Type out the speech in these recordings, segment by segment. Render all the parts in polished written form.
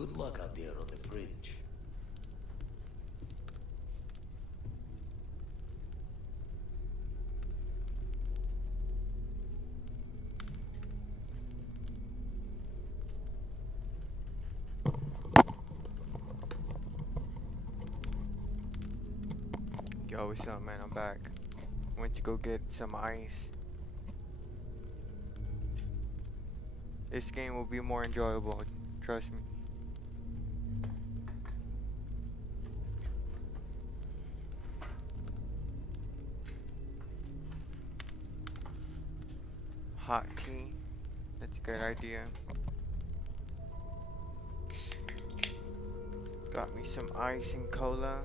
Good luck out there on the fringe. Yo, what's up, man? I'm back. Went to go get some ice. This game will be more enjoyable, trust me. Hot tea, that's a good idea. Got me some ice and cola.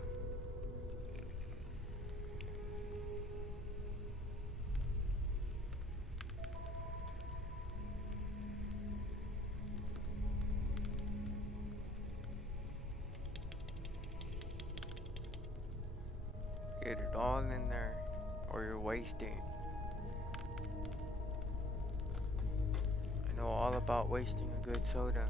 Get it all in there, or you're wasting. I know all about wasting a good soda.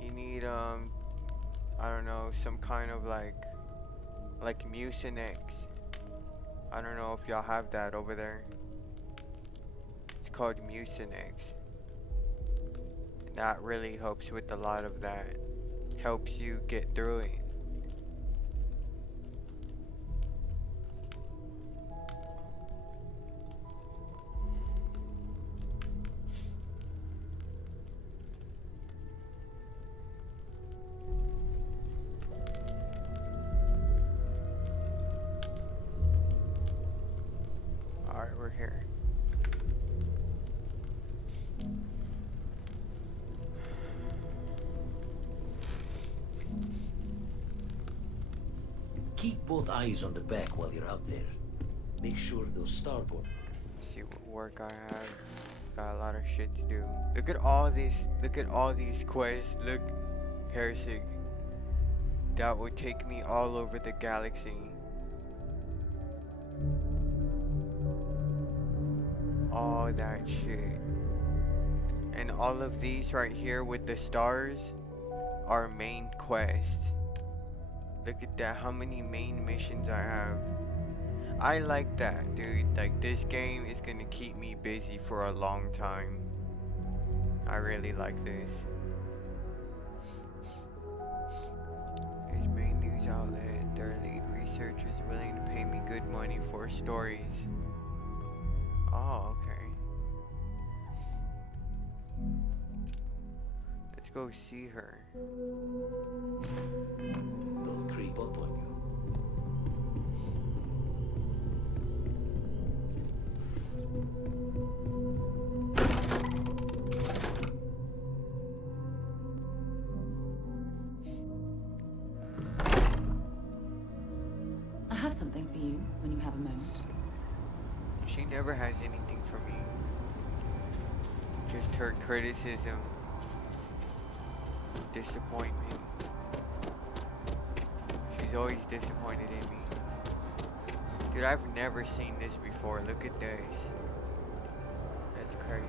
You need I don't know, some kind of like Mucinex. I don't know if y'all have that over there. It's called Mucinex. And that really helps with a lot of that. Helps you get through it. Alright, we're here. Keep both eyes on the back while you're out there. Make sure those starboard. See what work I have. Got a lot of shit to do. Look at all these quests. Look, Heresig. That would take me all over the galaxy. All that shit. And all of these right here with the stars are main quests. Look at that, how many main missions I have. I like that, dude. Like, this game is gonna keep me busy for a long time. I really like this. His main news outlet, their lead researcher is willing to pay me good money for stories. Oh, okay. Let's go see her. Don't creep up on you. I have something for you when you have a moment. She never has anything for me. Just her criticism. Disappointment. She's always disappointed in me. Dude, I've never seen this before. Look at this. That's crazy.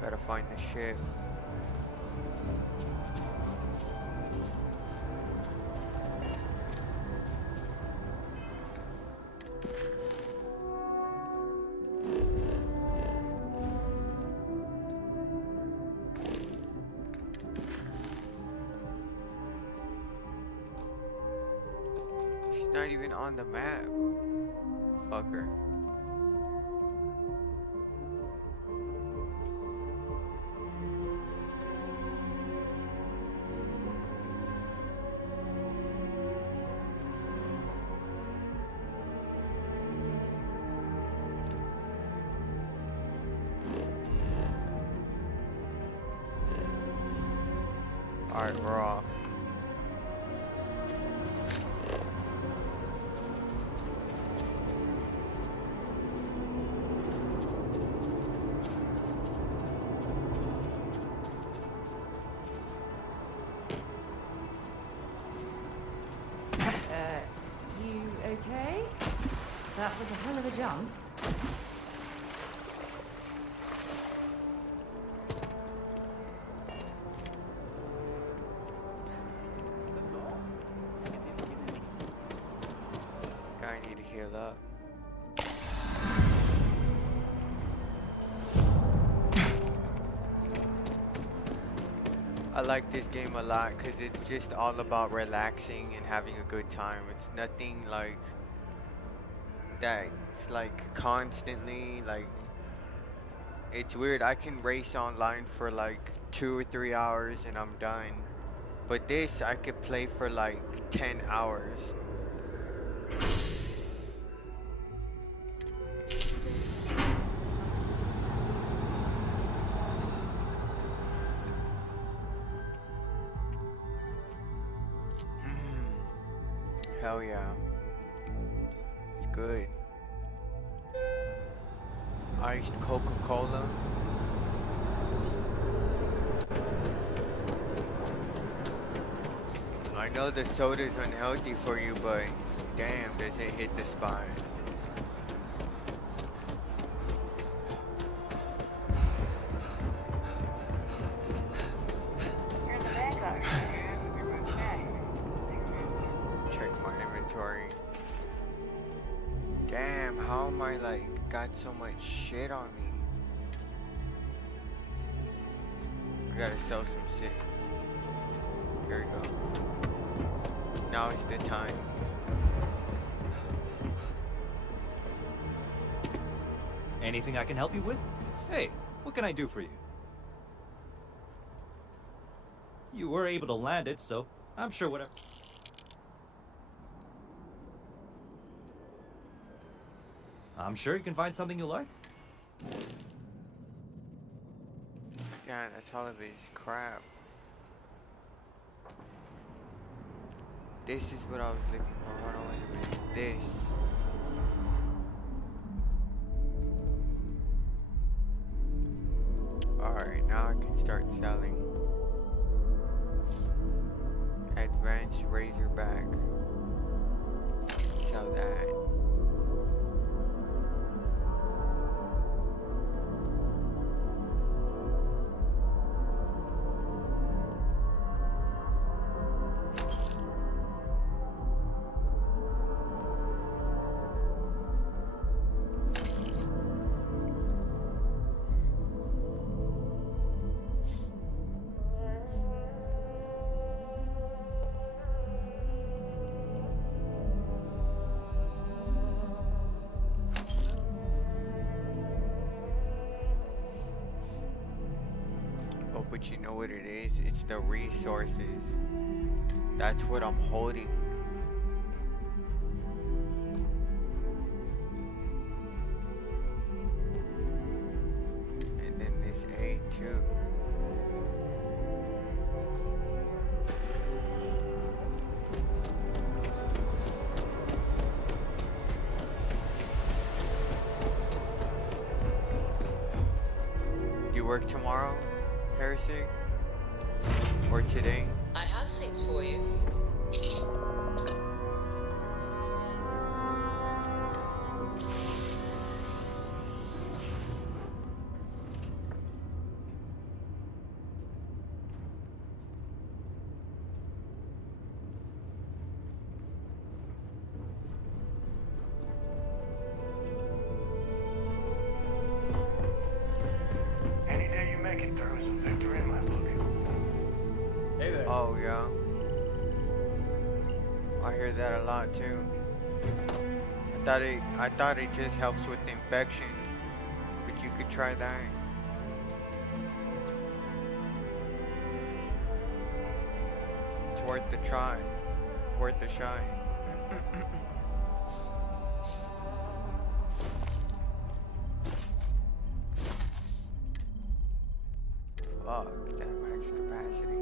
Gotta find the ship. Not even on the map. Fucker. Alright, we're off. was a hell of a jump. I need to heal up. I like this game a lot because it's just all about relaxing and having a good time. It's nothing like that's like constantly like it's weird. I can race online for like 2 or 3 hours and I'm done. But this I could play for like 10 hours. Hell yeah. It's good. Iced Coca-Cola. I know the soda's unhealthy for you, but damn, does it hit the spot. You're in the back car. Check my inventory. Damn, how am I like got so much shit on me? I gotta sell some shit. Here we go. Now is the time. Anything I can help you with? Hey, what can I do for you? You were able to land it, so I'm sure whatever. I'm sure you can find something you like. Yeah, that's all of his crap. This is what I was looking for. Hold on, wait a minute. This. Alright, now I can start selling. Advanced Razorback. Sell that. Oh, but you know what it is? It's the resources. That's what I'm holding. And then this A too. Do you work tomorrow, Heresy? Or today? I have things for you. Any day you make it through is a victory in my book. Hey there. Oh yeah. I hear that a lot too. I thought it just helps with infection. But you could try that. It's worth the try. Worth the shot. Fuck, that max capacity.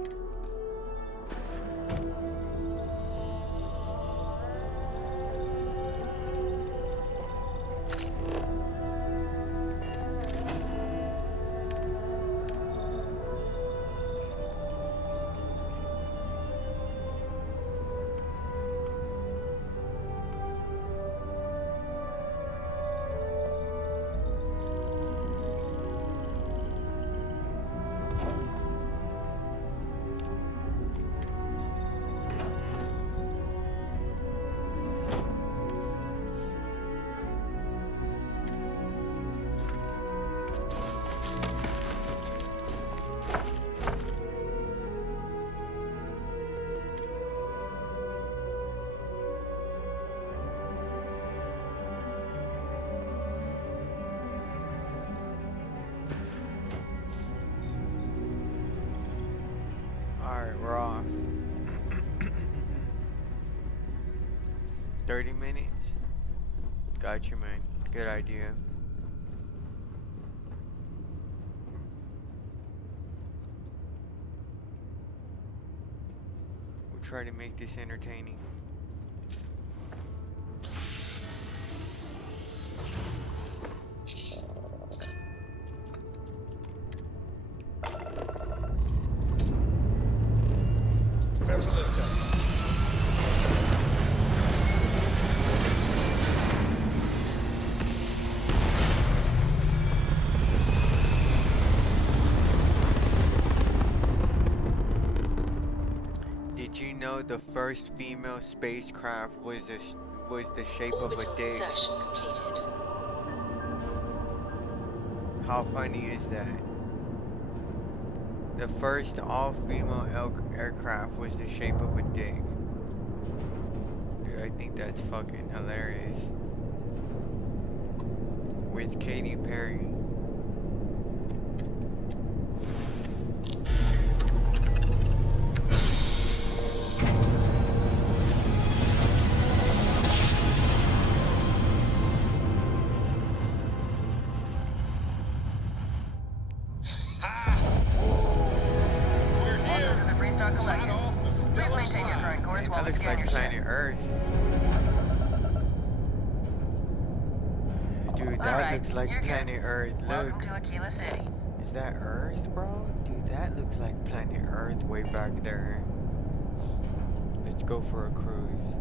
Alright, we're off. 30 minutes? Got you, man. Good idea. We'll try to make this entertaining. Did you know the first female spacecraft was the shape of a Orbital dick? insertion completed. How funny is that? The first all-female aircraft was the shape of a dick. Dude, I think that's fucking hilarious. With Katy Perry. That looks like planet Earth. Dude, that looks like planet Earth. Look. Is that Earth, bro? Dude, that looks like planet Earth way back there. Let's go for a cruise.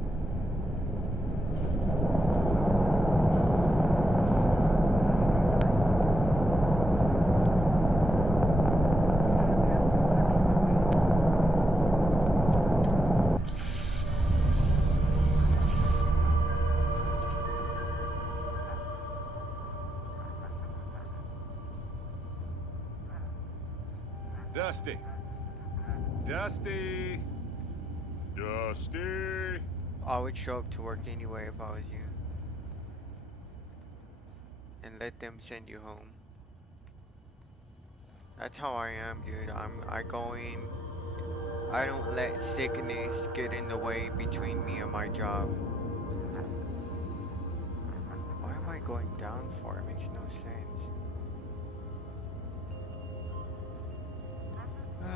Dusty. Dusty. Dusty. I would show up to work anyway if I was you. And let them send you home. That's how I am, dude. I go in. I don't let sickness get in the way between me and my job. Why am I going down for? It makes no sense.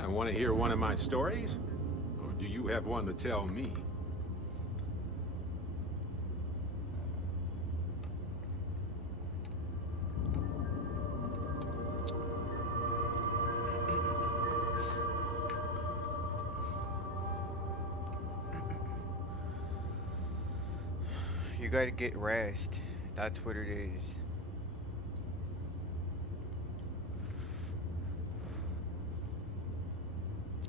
Want to hear one of my stories? Or do you have one to tell me? You gotta get rest. That's what it is.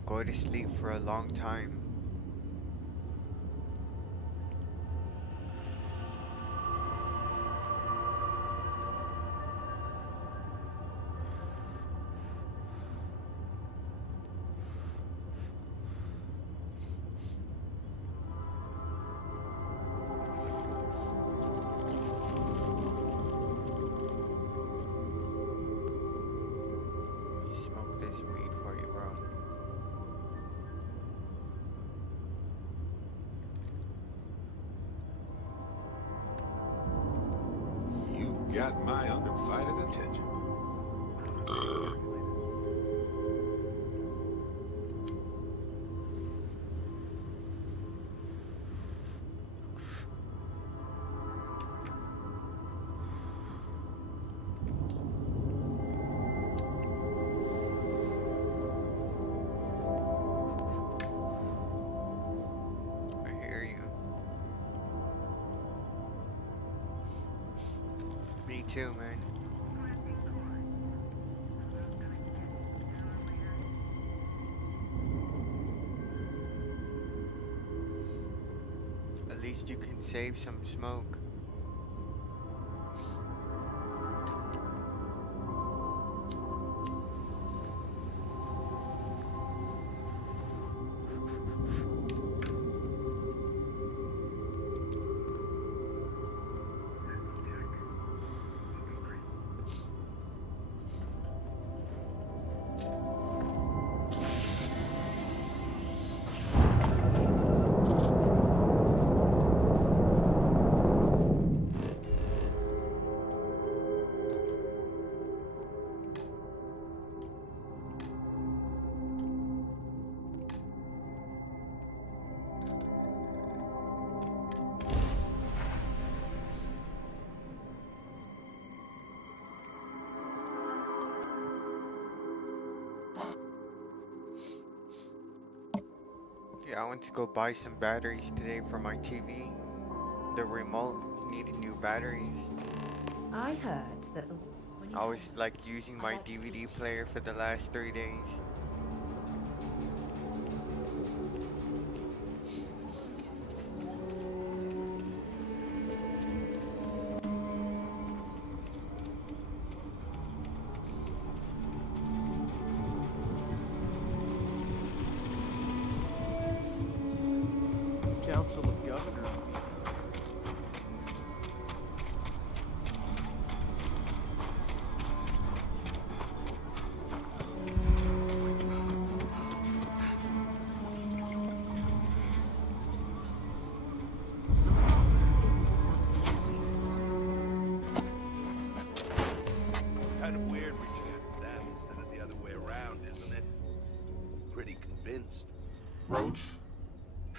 Go to sleep for a long time. Smoke this weed for you, bro. You got my undivided attention. I hear you. Me too, man. least you can save some smoke. Yeah, I went to go buy some batteries today for my TV. The remote needed new batteries. I heard that the. When you I was come, like using I'd my like to speak DVD to you. player for the last 3 days. Council of Governors. Isn't exactly terrorist. Kind of weird reaching out to them instead of the other way around, isn't it? Pretty convinced. Roach?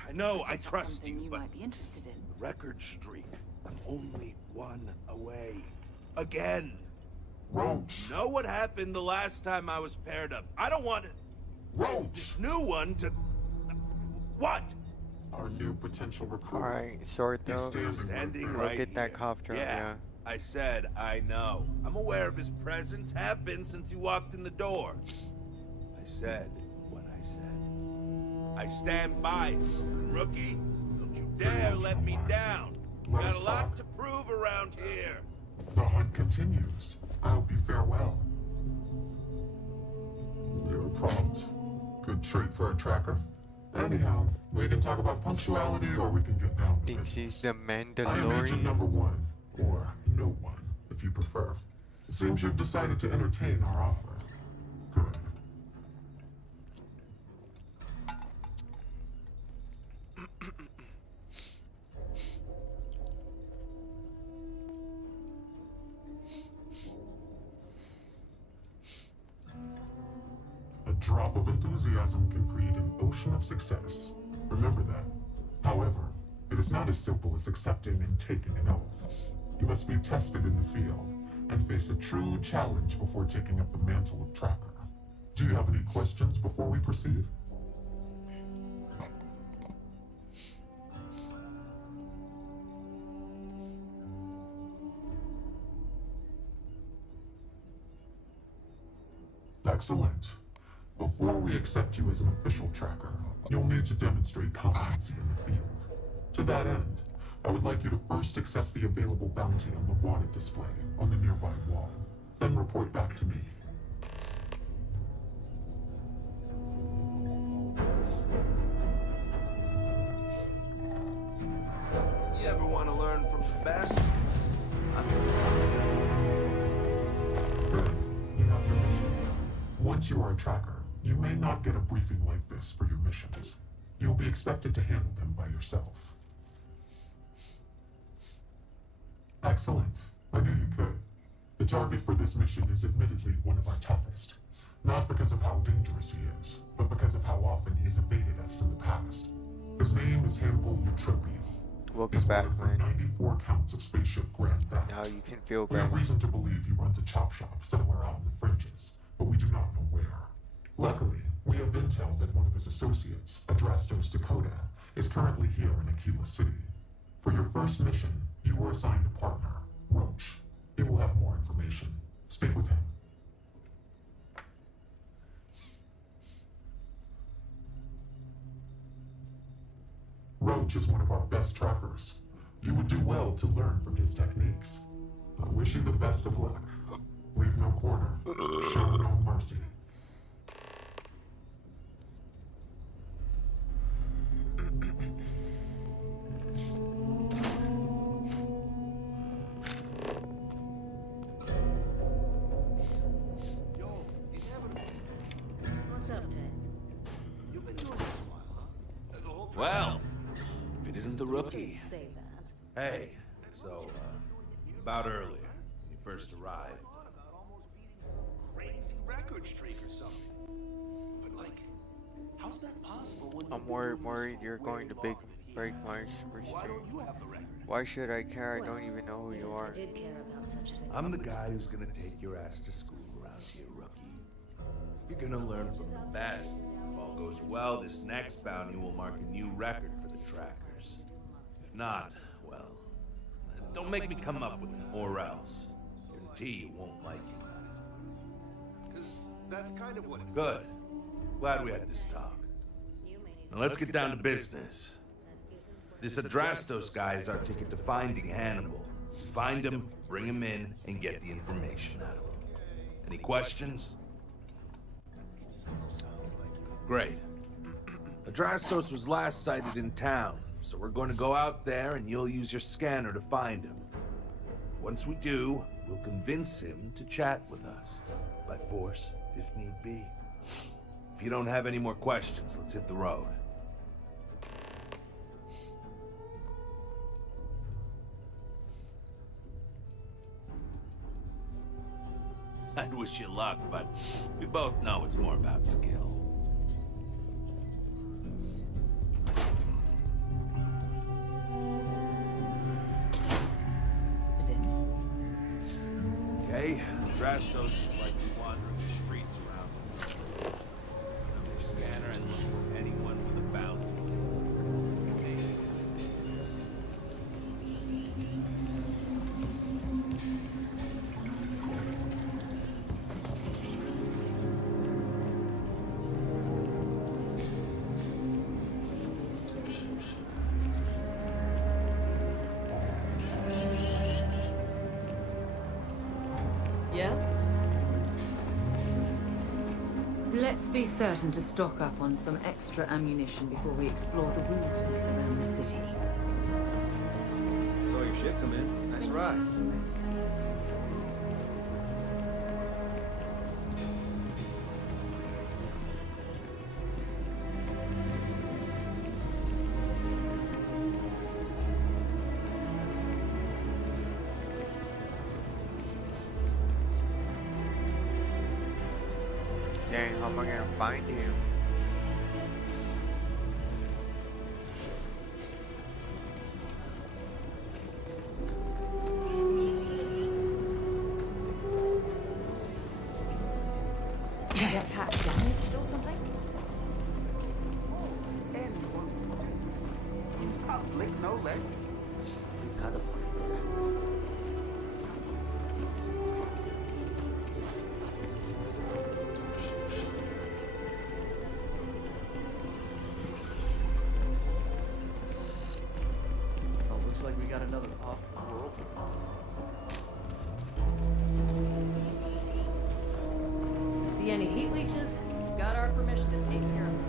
I know, I Looks like trust something you, you but might be interested in. the record streak. I'm only one away. Again. Roach! Know what happened the last time I was paired up? I don't want Roach! this new one to... What? Our new potential recruit. Alright, short He's though. Standing Go right get that here. cough drop, yeah. I said I know. I'm aware of his presence, have been since he walked in the door. I said what I said. I stand by it. Rookie, don't you dare let me down. Let Got us a lot talk. to prove around here. The hunt continues. I hope you fare well. You're prompt. Good trait for a tracker. Anyhow, we can talk about punctuality or we can get down to This is business. the I am agent Mandalorian. number one, or no one, if you prefer. It seems you've decided to entertain our offer. Good. A drop of enthusiasm can create an ocean of success. Remember that. However, it is not as simple as accepting and taking an oath. You must be tested in the field and face a true challenge before taking up the mantle of tracker. Do you have any questions before we proceed? Excellent. Before we accept you as an official tracker, you'll need to demonstrate competency in the field. To that end, I would like you to first accept the available bounty on the wanted display on the nearby wall, then report back to me. You ever want to learn from the best? Good. You have your mission. Once you are a tracker, you may not get a briefing like this for your missions. You'll be expected to handle them by yourself. Excellent. I knew you could. The target for this mission is admittedly one of our toughest. Not because of how dangerous he is, but because of how often he's evaded us in the past. His name is Hannibal Eutropian. Welcome He's back, wanted for man. 94 counts of spaceship grand theft. Now you can feel We have better. reason to believe he runs a chop shop somewhere out in the fringes, but we do not know where. Luckily, we have intel that one of his associates, Adrastos Dakota, is currently here in Aquila City. For your first mission, you were assigned a partner, Roach. He will have more information. Speak with him. Roach is one of our best trackers. You would do well to learn from his techniques. I wish you the best of luck. Leave no corner, show no mercy. What's up, Ted? You've been doing this a while, huh? The whole Well, if it isn't the rookie. Say that. Hey, so, about earlier, when you first arrived. about almost beating some crazy record streak or something. But like, how's that possible when I'm worried you're going to break my super Why streak. don't you have the record? Why should I care? I don't even know who you If are. I did care about such things. I'm the guy who's gonna take your ass to school around here, rookie. You're gonna learn from the best. If all goes well, this next bounty will mark a new record for the trackers. If not, well, don't make me come up with an or else. Guarantee you won't like it. Because that's kind of what it's Good. Glad we had this talk. Now let's get down to business. This Adrastos guy is our ticket to finding Hannibal. Find him, bring him in, and get the information out of him. Any questions? Great. Adrastos was last sighted in town, so we're going to go out there and you'll use your scanner to find him. Once we do, we'll convince him to chat with us. By force, if need be. If you don't have any more questions, let's hit the road. I'd wish you luck, but we both know it's more about skill. Okay, Drastos is likely wandering the streets around. Grab your scanner and look for anyone with a bounty. Yeah? Let's be certain to stock up on some extra ammunition before we explore the wilderness around the city. Saw your ship come in. Nice ride. Dang, how am I gonna find you? Get Pat damaged or something? Public, no less. You've got a point there. Oh, looks like we got another off-world. See any heat leeches? Got our permission to take care of them.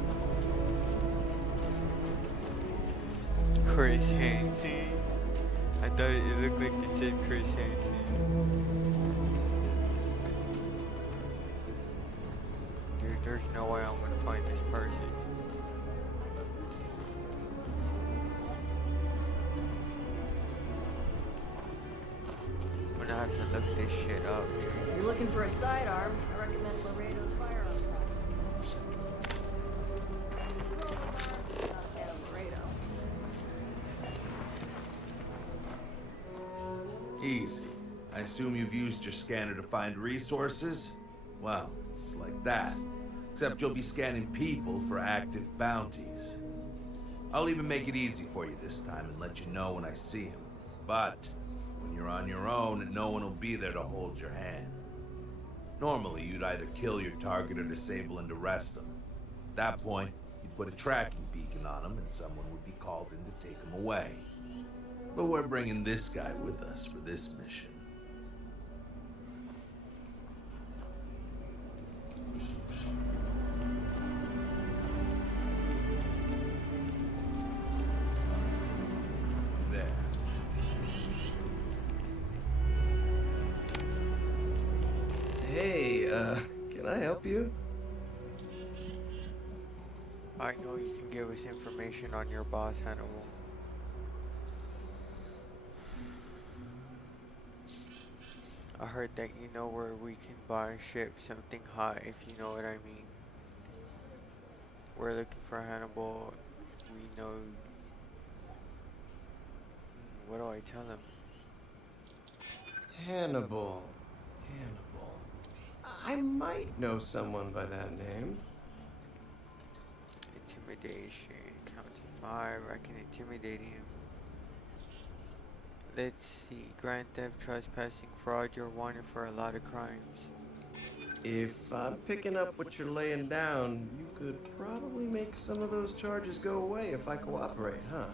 Chris Hansen. I thought it looked like it said Chris Hansen. Dude, there's no way I'm gonna find this person. I'm gonna have to look this shit up. If you're looking for a sidearm, I recommend Laredo's firearms practice. Laredo. Easy. I assume you've used your scanner to find resources? Well, it's like that. Except you'll be scanning people for active bounties. I'll even make it easy for you this time and let you know when I see him. But when you're on your own, no one will be there to hold your hand. Normally, you'd either kill your target or disable and arrest them. At that point, You'd put a tracking beacon on him and someone would be called in to take him away. But we're bringing this guy with us for this mission. There. Hey, can I help you? I know you can give us information on your boss, Hannibal. I heard that you know where we can buy a ship, something hot, if you know what I mean. We're looking for Hannibal. We know... What do I tell him? Hannibal. Hannibal. I might know someone by that name. Intimidation. Count to 5. I can intimidate him. Let's see. Grand theft, trespassing, fraud. You're wanted for a lot of crimes. If I'm picking up what you're laying down, you could probably make some of those charges go away if I cooperate, huh?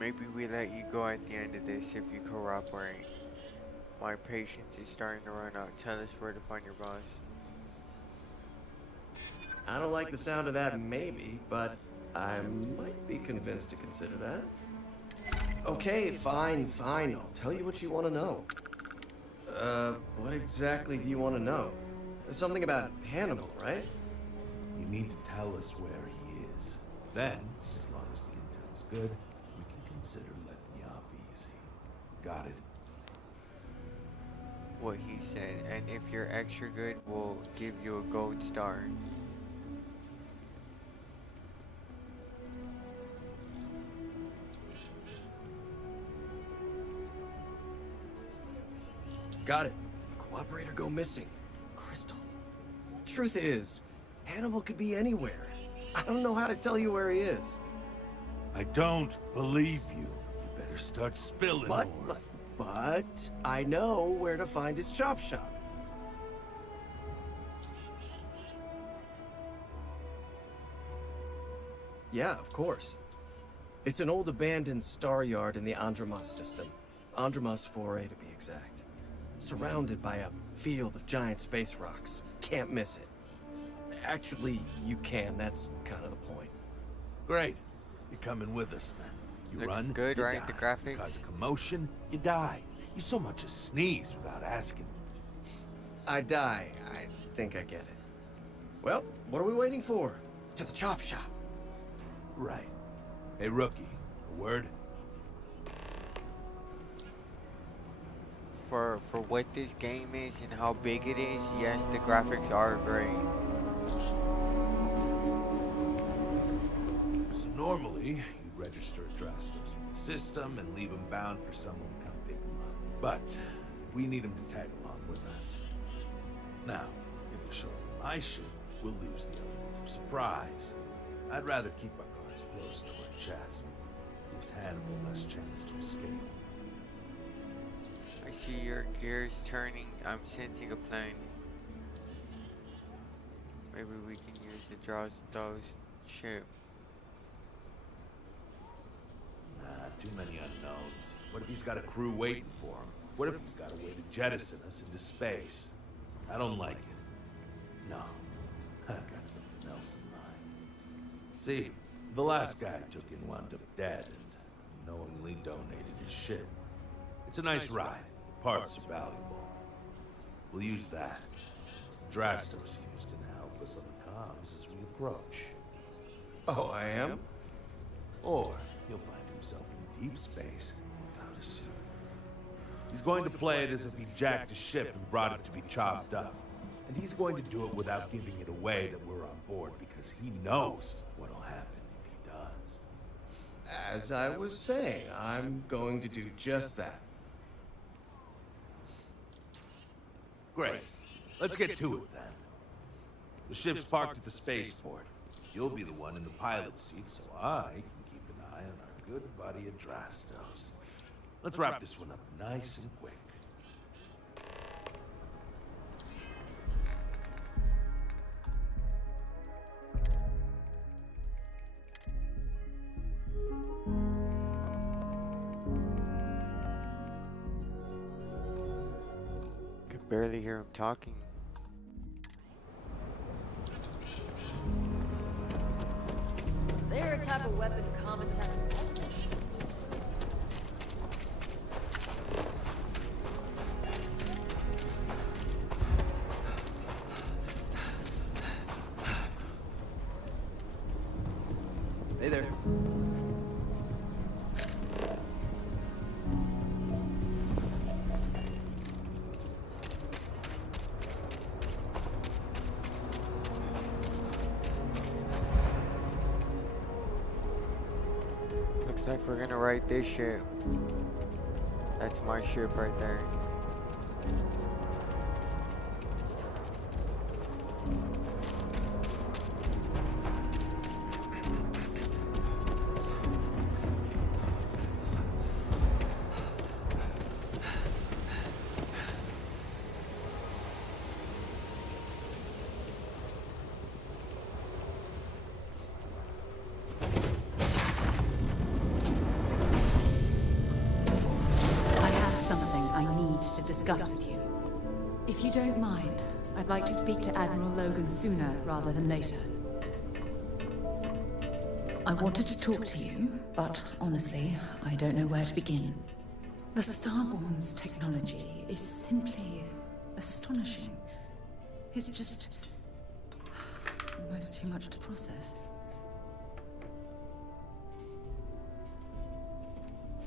Maybe we let you go at the end of this if you cooperate. My patience is starting to run out. Tell us where to find your boss. I don't like the sound of that maybe, but I might be convinced to consider that. Okay, fine. I'll tell you what you want to know. What exactly do you want to know? Something about Hannibal, right? You need to tell us where he is. Then, as long as the intel's good, we can consider letting you off easy. Got it? What he said, and if you're extra good, we'll give you a gold star. Got it. Cooperator go missing. Crystal. Truth is, Hannibal could be anywhere. I don't know how to tell you where he is. I don't believe you. You better start spilling more. But I know where to find his chop shop. Yeah, of course. It's an old abandoned star yard in the Andromos system. Andromos 4A to be exact. Surrounded by a field of giant space rocks. Can't miss it. Actually, you can. That's kind of the point. Great. You're coming with us then. You Looks run, good, you right? die. The graphics? Cause a commotion, you die. You so much as sneeze without asking. I die. I think I get it. Well, what are we waiting for? To the chop shop. Right. Hey, rookie, a word? For what this game is and how big it is, yes, the graphics are great. So normally, you register Adrastos with the system and leave him bound for someone to come pick him up. But we need him to tag along with us. Now, if we show him my ship, we'll lose the element of surprise. I'd rather keep our cards close to our chest. Gives Hannibal less chance to escape. I see your gears turning. I'm sensing a plan. Maybe we can use the Drostos ship. Nah, too many unknowns. What if he's got a crew waiting for him? What if he's got a way to jettison us into space? I don't like it. No, I got something else in mind. See, the last guy I took in wound up dead and knowingly donated his ship. It's a nice ride. The parts are valuable. We'll use that. Drastos used it to help us on the comms as we approach. Oh, I am? Or he'll find himself in deep space without a suit. He's going to play it as if he jacked a ship and brought it to be chopped up. And he's going to do it without giving it away that we're on board because he knows what'll happen if he does. As I was saying, I'm going to do just that. Great. Let's get to it then. The ship's parked at the spaceport. You'll be the one in the pilot seat, so I can keep an eye on our good buddy Adrastos. Let's wrap this one up nice and quick. barely hear him talking. Is there a type of weapon common to Hey there. Looks like we're gonna ride this ship. That's my ship right there. I have something I need to discuss with you. If you don't mind, I'd like to speak to Admiral Logan sooner rather than later. I wanted to talk to you, but honestly, I don't know where to begin. The Starborn's technology is simply astonishing. It's just almost too much to process.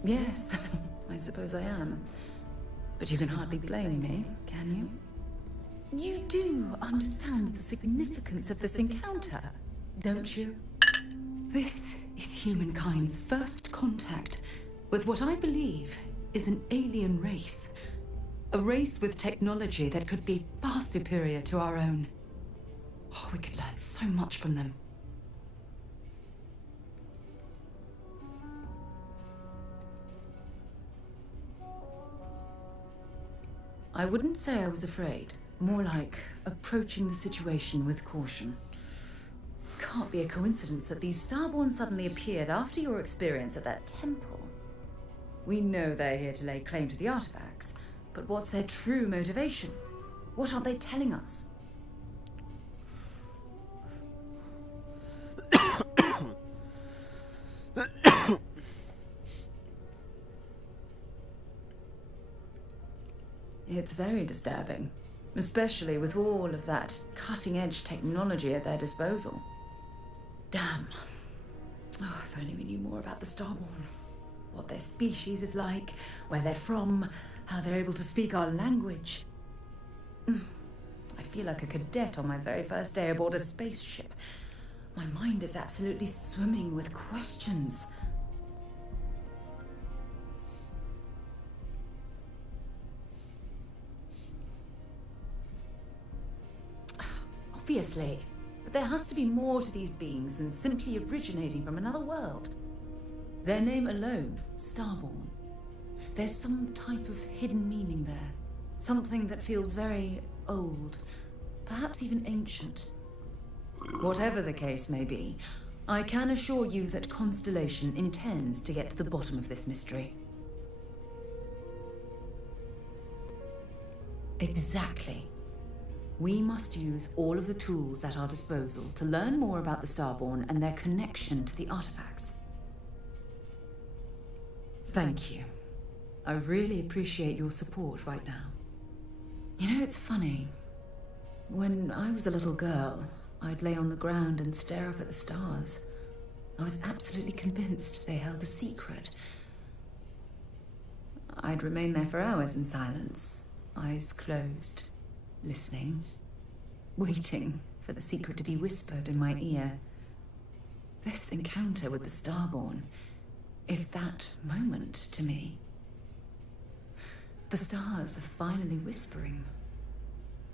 Yes, I suppose I am. But you can hardly blame me, can you? You do understand the significance of this encounter, don't you? This is humankind's first contact with what I believe is an alien race. A race with technology that could be far superior to our own. Oh, we could learn so much from them. I wouldn't say I was afraid. More like approaching the situation with caution. Can't be a coincidence that these Starborn suddenly appeared after your experience at that temple. We know they're here to lay claim to the artifacts, but what's their true motivation? What are they telling us? It's very disturbing, especially with all of that cutting-edge technology at their disposal. Damn. Oh, if only we knew more about the Starborn. What their species is like, where they're from, how they're able to speak our language. I feel like a cadet on my very first day aboard a spaceship. My mind is absolutely swimming with questions. Obviously. But there has to be more to these beings than simply originating from another world. Their name alone, Starborn. There's some type of hidden meaning there. Something that feels very old, perhaps even ancient. Whatever the case may be, I can assure you that Constellation intends to get to the bottom of this mystery. Exactly. We must use all of the tools at our disposal to learn more about the Starborn and their connection to the artifacts. Thank you. I really appreciate your support right now. You know, it's funny. When I was a little girl, I'd lay on the ground and stare up at the stars. I was absolutely convinced they held a secret. I'd remain there for hours in silence, eyes closed, listening, waiting for the secret to be whispered in my ear. This encounter with the Starborn is that moment to me. The stars are finally whispering,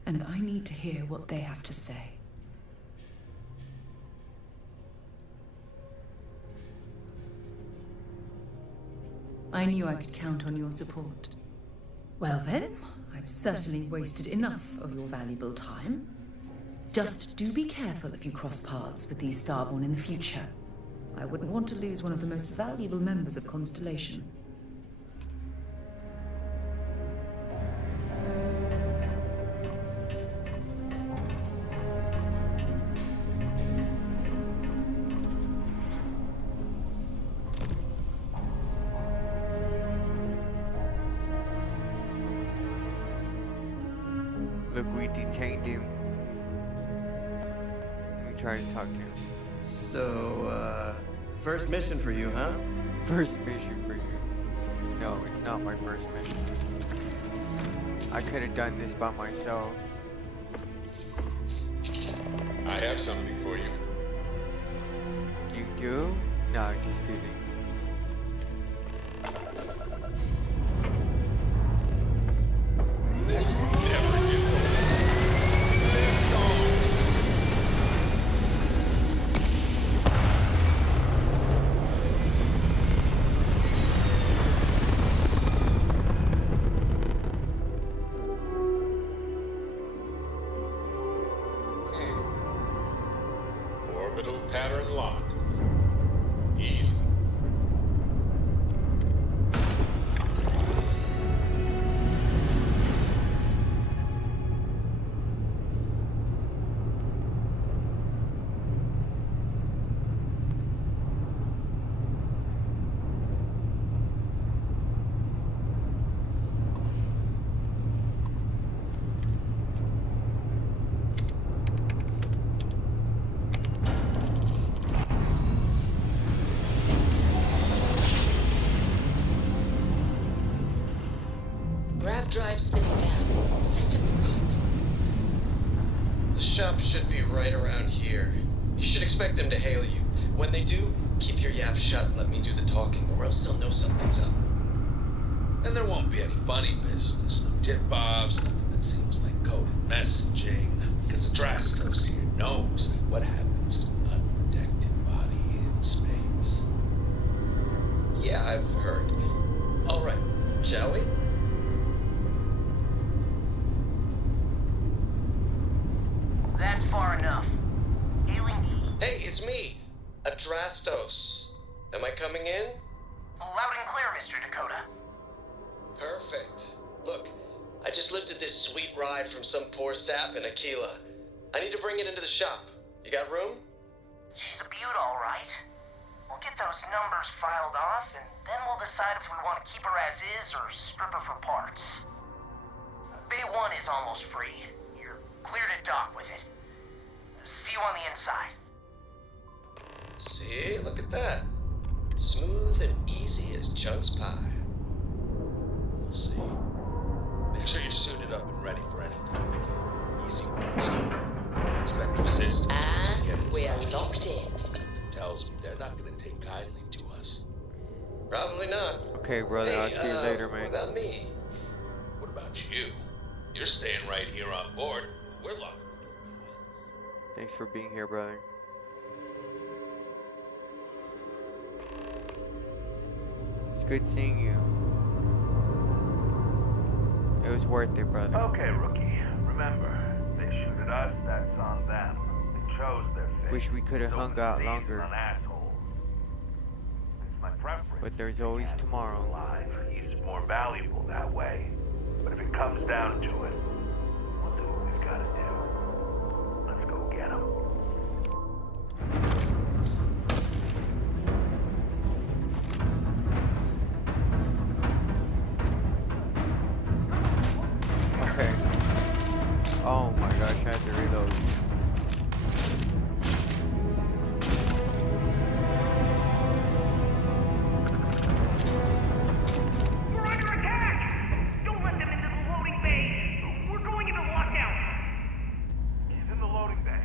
and I need to hear what they have to say. I knew I could count on your support. Well then, I've certainly wasted enough of your valuable time. Just do be careful if you cross paths with these Starborn in the future. I wouldn't want to lose one of the most valuable members of Constellation. Look, we detained him. Let me try to talk to him. So, first mission for you, huh? First mission for you. No, it's not my first mission. I could have done this by myself. I have something for you. You do? No, just kidding. This never gets old. Orbital pattern locked. Easy. Grav drive spinning down. Systems green. The shop should be right around here. You should expect them to hail you. When they do, keep your yap shut and let me do the talking, or else they'll know something's up. And there won't be any funny business, no tip-offs, nothing that seems like coded messaging, because the Drastos here knows what happens to an unprotected body in space. Yeah, I've heard. All right, shall we? That's far enough. Hailing. Hey, it's me, Adrastos. Am I coming in? Loud and clear, Mr. Dakota. Perfect. Look, I just lifted this sweet ride from some poor sap in Aquila. I need to bring it into the shop. You got room? She's a beaut, all right. We'll get those numbers filed off, and then we'll decide if we want to keep her as is or strip her for parts. Bay 1 is almost free. You're clear to dock with it. See you on the inside. See, look at that. Smooth and easy as Chunk's pie. We'll see. Make sure you're suited up and ready for anything. Easy ones. Expect resistance. And Get we're inside. locked in. Tells me they're not going to take kindly to us. Probably not. Okay, brother, I'll Hey, see you later, what man. about me? What about you? You're staying right here on board. We're locking the door behind us. Thanks for being here, brother. It's good seeing you. It was worth it, brother. Okay, rookie. Remember, they shoot at us, that's on them. They chose their fate. Wish we could have It's hung open out season longer. on assholes. It's my preference. But there's to always get him tomorrow. Alive. He's more valuable that way. But if it comes down to it, we'll do what we've got to do. Let's go get him. Okay. Oh my gosh, I had to reload. We're under attack! Don't let them into the loading bay! We're going into lockdown! He's in the loading bay.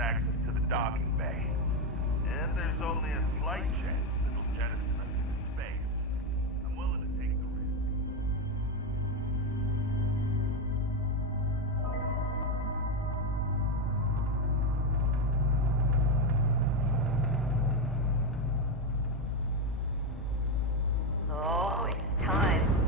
access to the docking bay. And there's only a slight chance it'll jettison us into space. I'm willing to take the risk. Oh, it's time.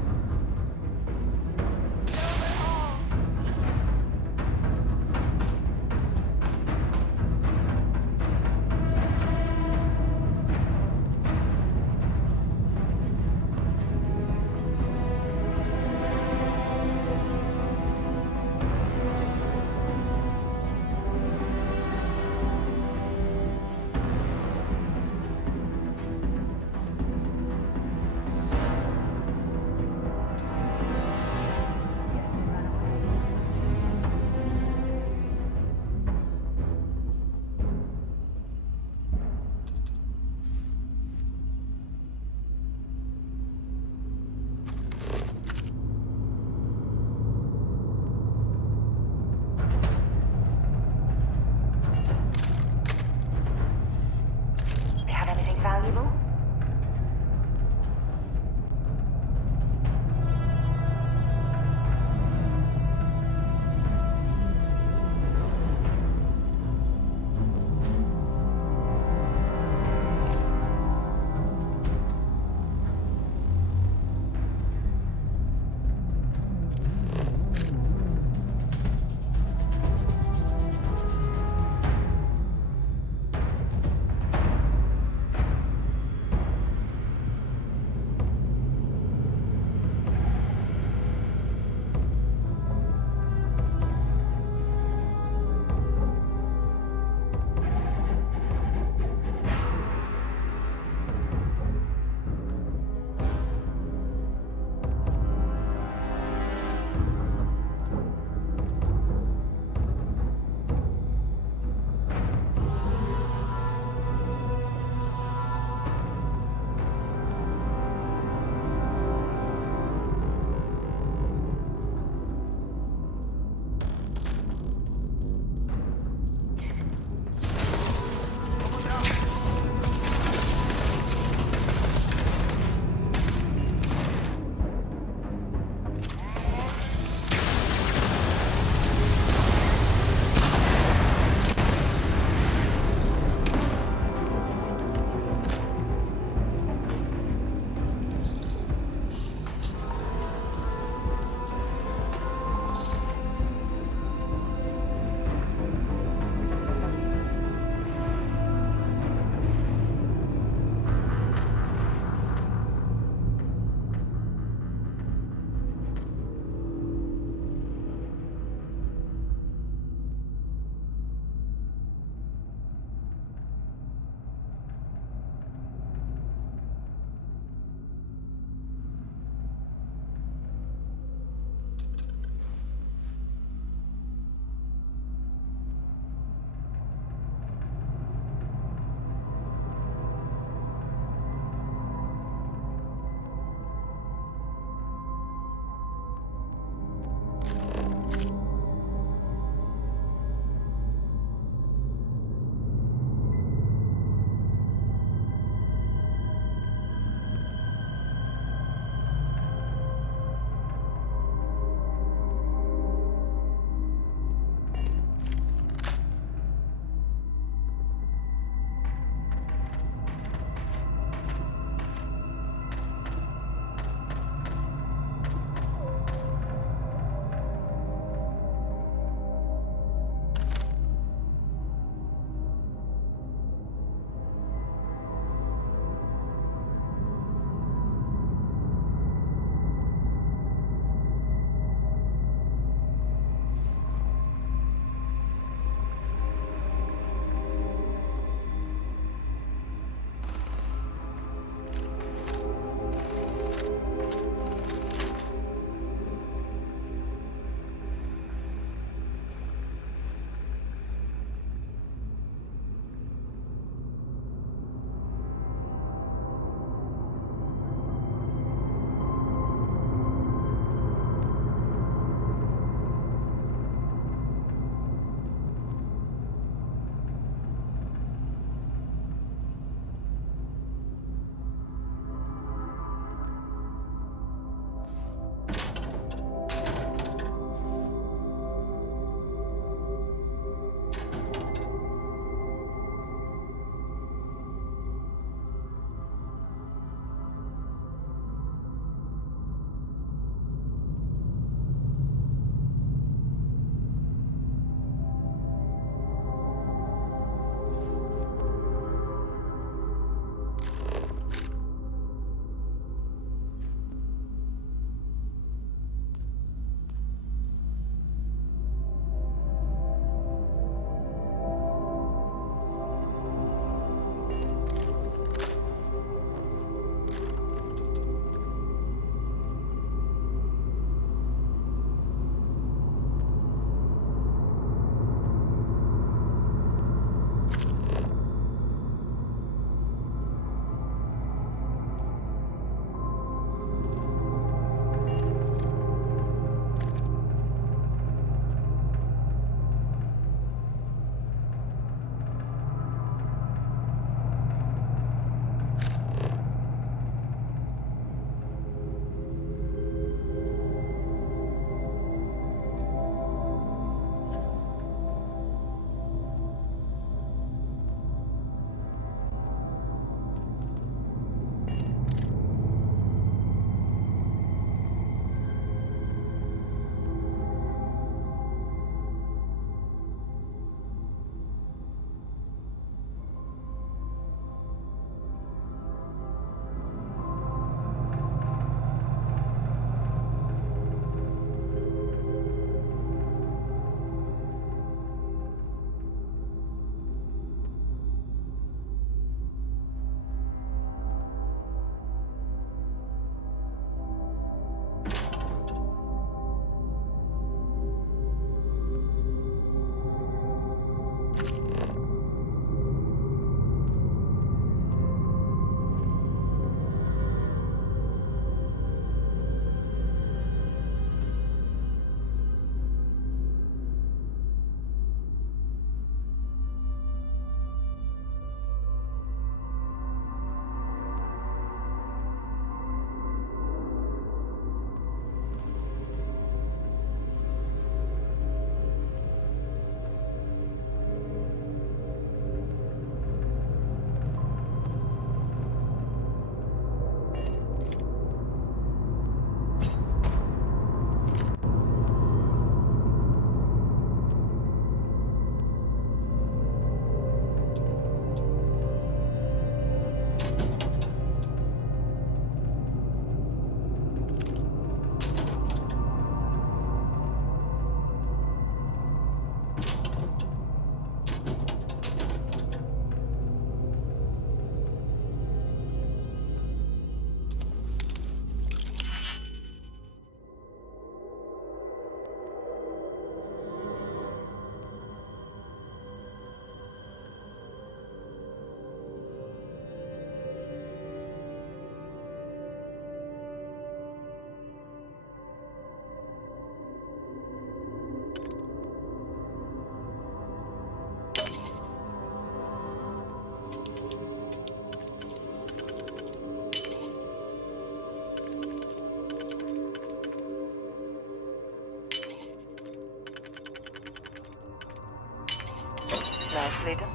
Nicely done.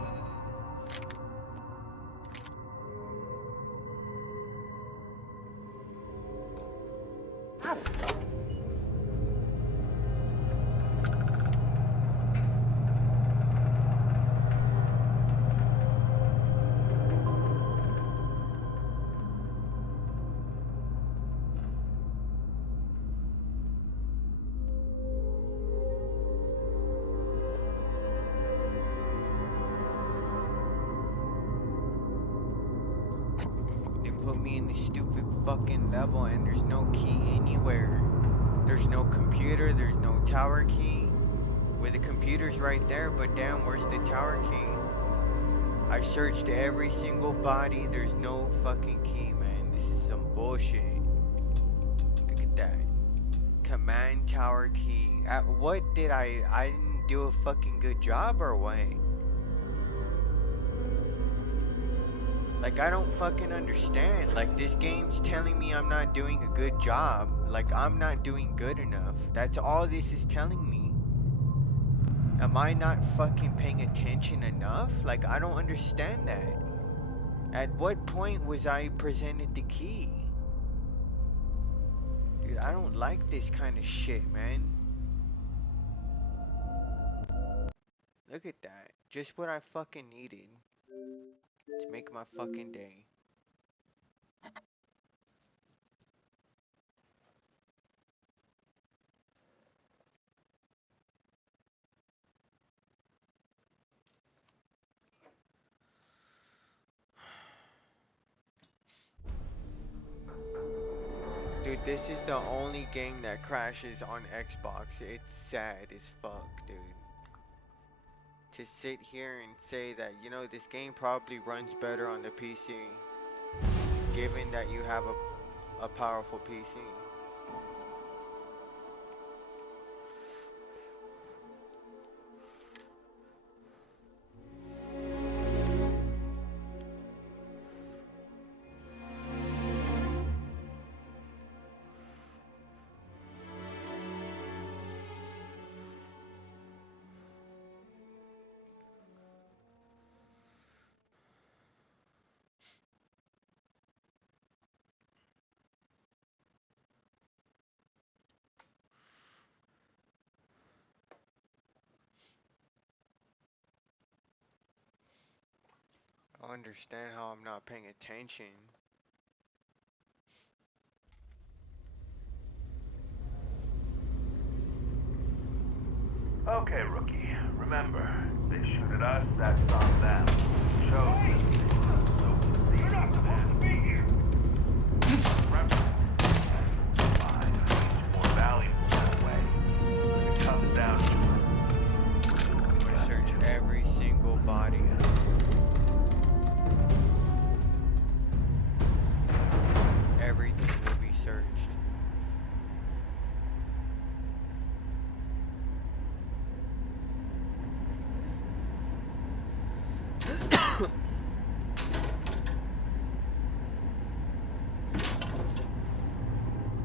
They put me in this stupid fucking level and there's no key anywhere. There's no computer, there's no tower key. Where the computer's right there, but damn, where's the tower key? I searched every single body, there's no fucking key, man. This is some bullshit. Look at that. Command tower key. What did I didn't do a fucking good job or what? Like, I don't fucking understand. Like, this game's telling me I'm not doing a good job. Like, I'm not doing good enough. That's all this is telling me. Am I not fucking paying attention enough? Like, I don't understand that. At what point was I presented the key? Dude, I don't like this kind of shit, man. Look at that. Just what I fucking needed to make my fucking day. Dude, this is the only game that crashes on Xbox. It's sad as fuck, dude. To sit here and say that, you know, this game probably runs better on the PC, given that you have a powerful PC. I don't understand how I'm not paying attention. Okay, rookie. Remember, they shoot at us, that's on them. Chose them. You're not supposed to be here! More valuable that way. When it comes down to it. We search every single body. Everything will be searched.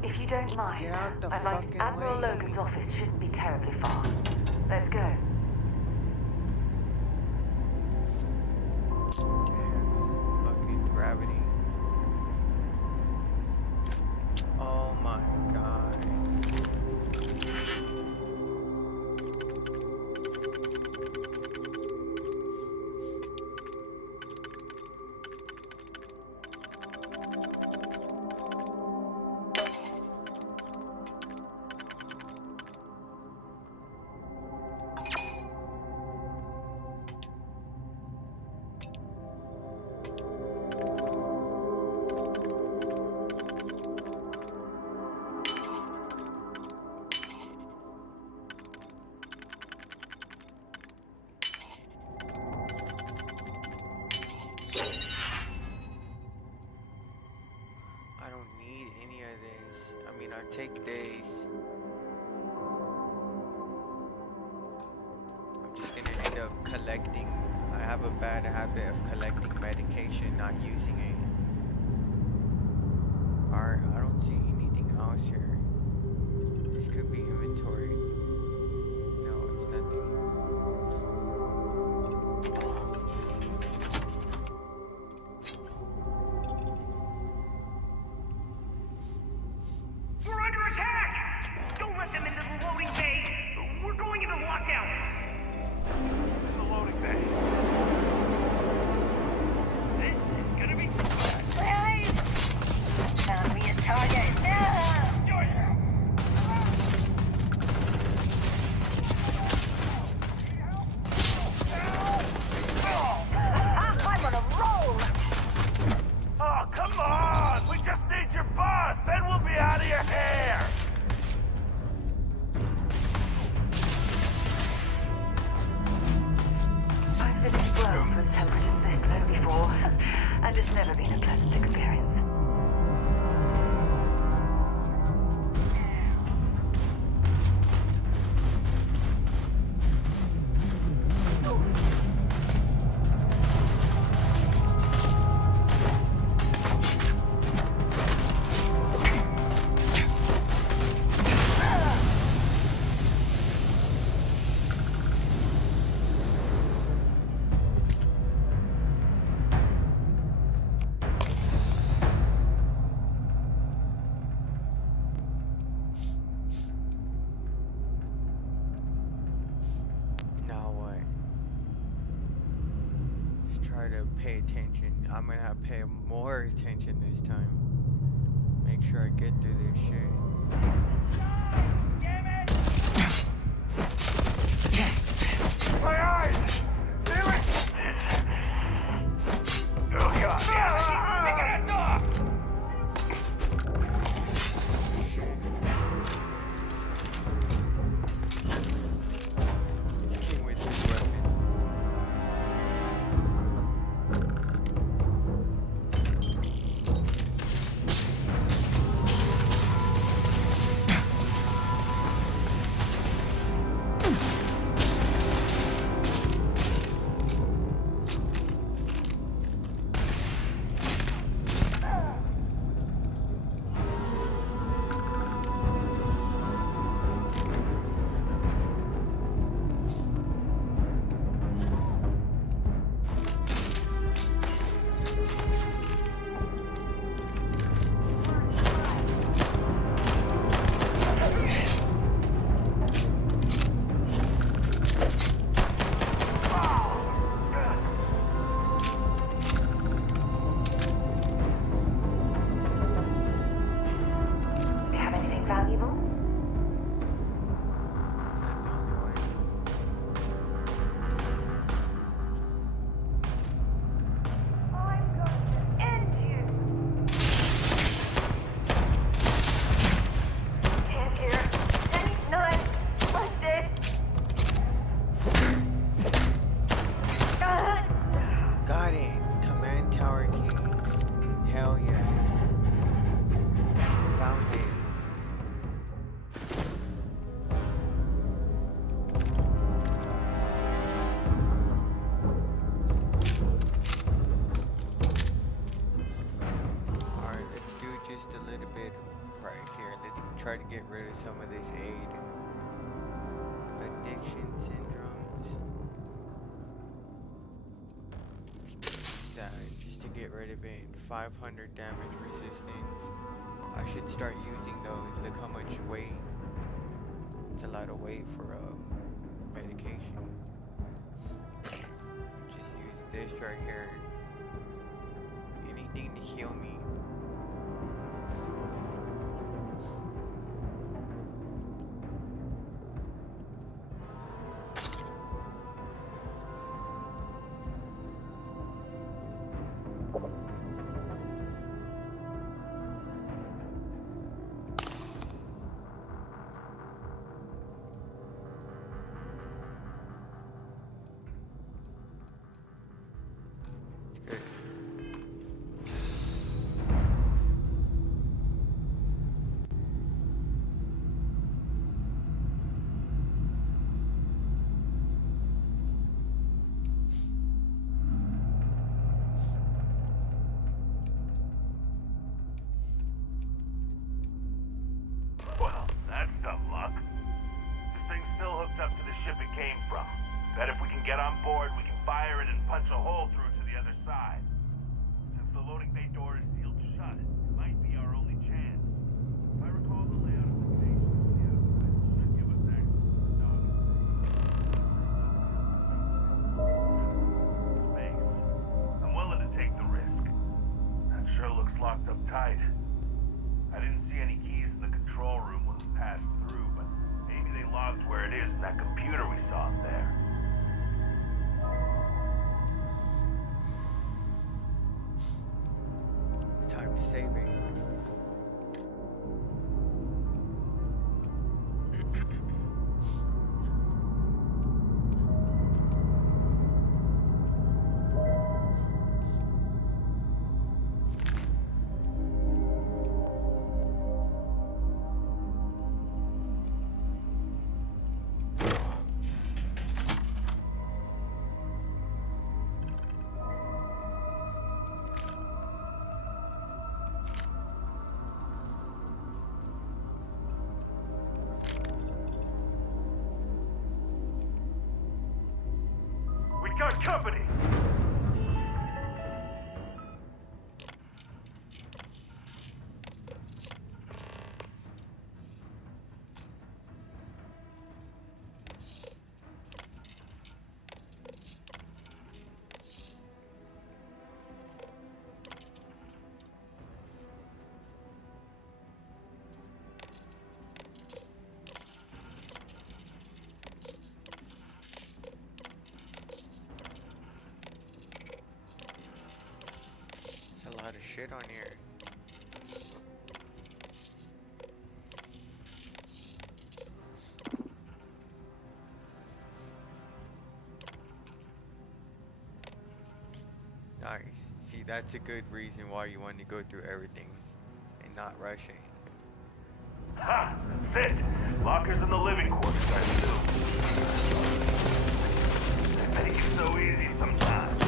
If you don't mind, Get out the I'd like fucking Admiral way. Logan's office shouldn't be terribly far. Let's go. Damn, fucking gravity. Oh my god. I don't need any of this. I mean, I take days. I'm just gonna end up collecting. I have a bad habit of collecting medication, not using it. Alright, I don't see anything else here. This could be inventory. No, it's nothing. to pay attention. I'm gonna have to pay more attention this time. Make sure I get through this shit. My eyes! Damn it! Oh god! Damn it! He's picking us off! King with his weapon. Have anything valuable? I'm going to end you. Can't hear any knives like this. Got it. Command tower key. Hell yes. Found it. Alright, let's do just a little bit right here. Let's try to get rid of some of this aid. Addiction syndromes. That just to get rid of it. 500 damage resistance. I should start using those. Look how much weight. It's a lot of weight for medication. Just use this right here. Anything to heal me. It's good. Well, that's dumb luck. This thing's still hooked up to the ship it came from. Bet if we can get on board, we can fire it and punch a hole through to the other side. Since the loading bay door is sealed shut, it might be our only chance. If I recall the layout of the station, the outside should give us access to the dock. Space. I'm willing to take the risk. That sure looks locked up tight. I didn't see any keys in the control room when we passed through, but maybe they logged where it is in that computer we saw up there. It's time to save it. We got company! shit on here. Nice. See, that's a good reason why you want to go through everything and not rushing. Ha! That's it! Lockers in the living quarters, I assume. They make it so easy sometimes.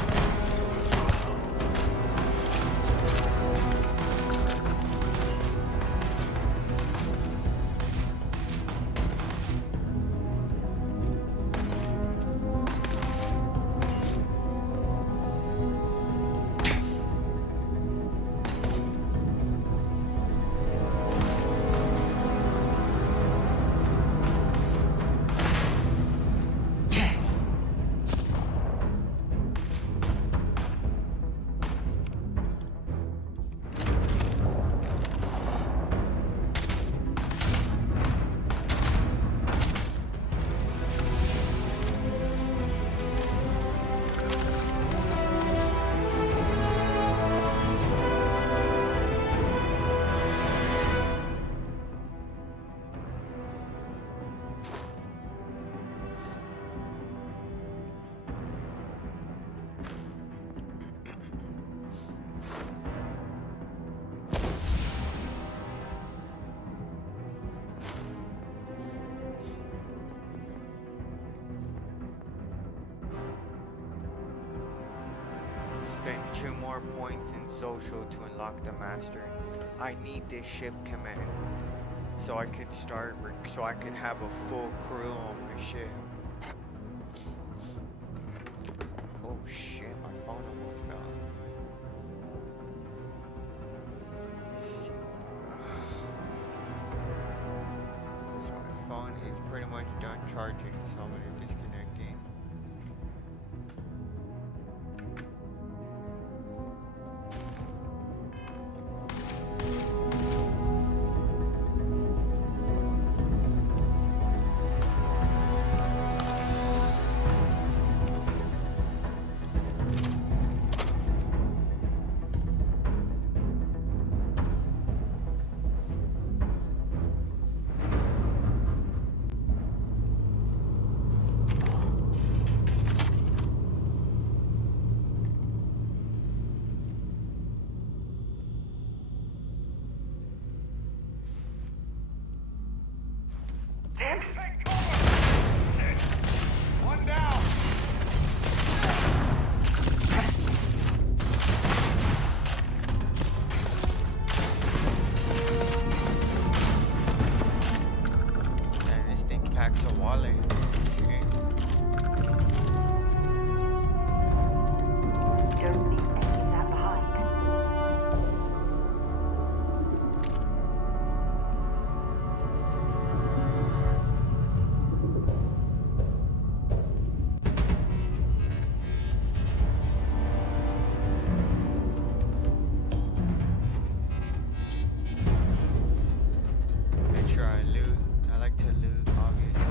Spend 2 more points in social to unlock the master. I need this ship command so I could so I could have a full crew on my ship. Oh shit, my phone almost fell. So my phone is pretty much done charging, so I'm gonna disconnect it. Damn it! One down! And this thing packs a wallet. Okay. Don't leave any of that behind. Make sure I loot. I like to loot, obviously.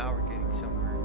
Now we're getting somewhere.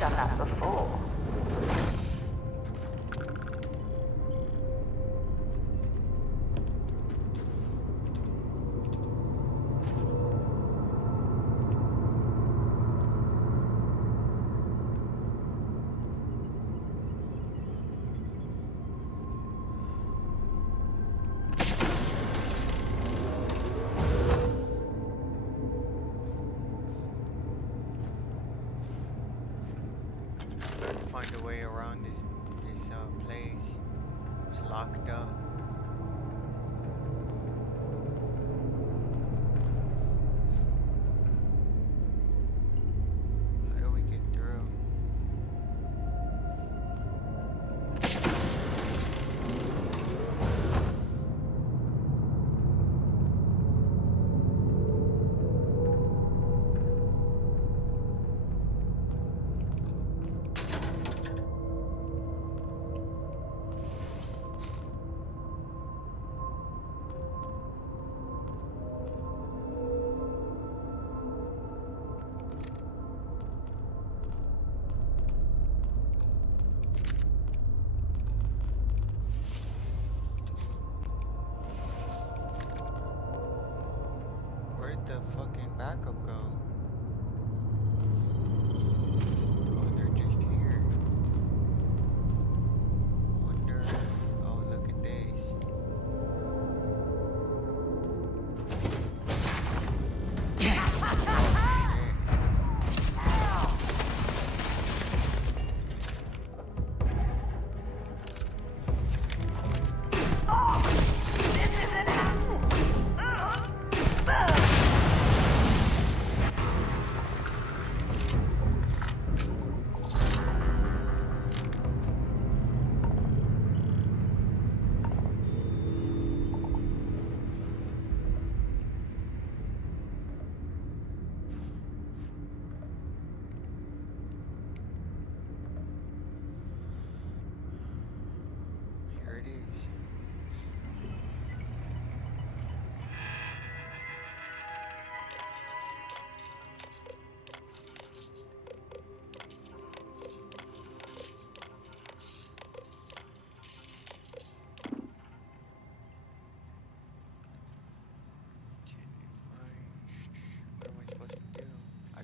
Done that before. Find a way around this place. It's locked up. How do we get through? Where'd the fucking backup go? Oh, they're just here. Wonder. Oh, look at this. Here it is. What am I supposed to do? I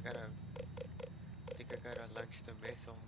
think I gotta launch the missile.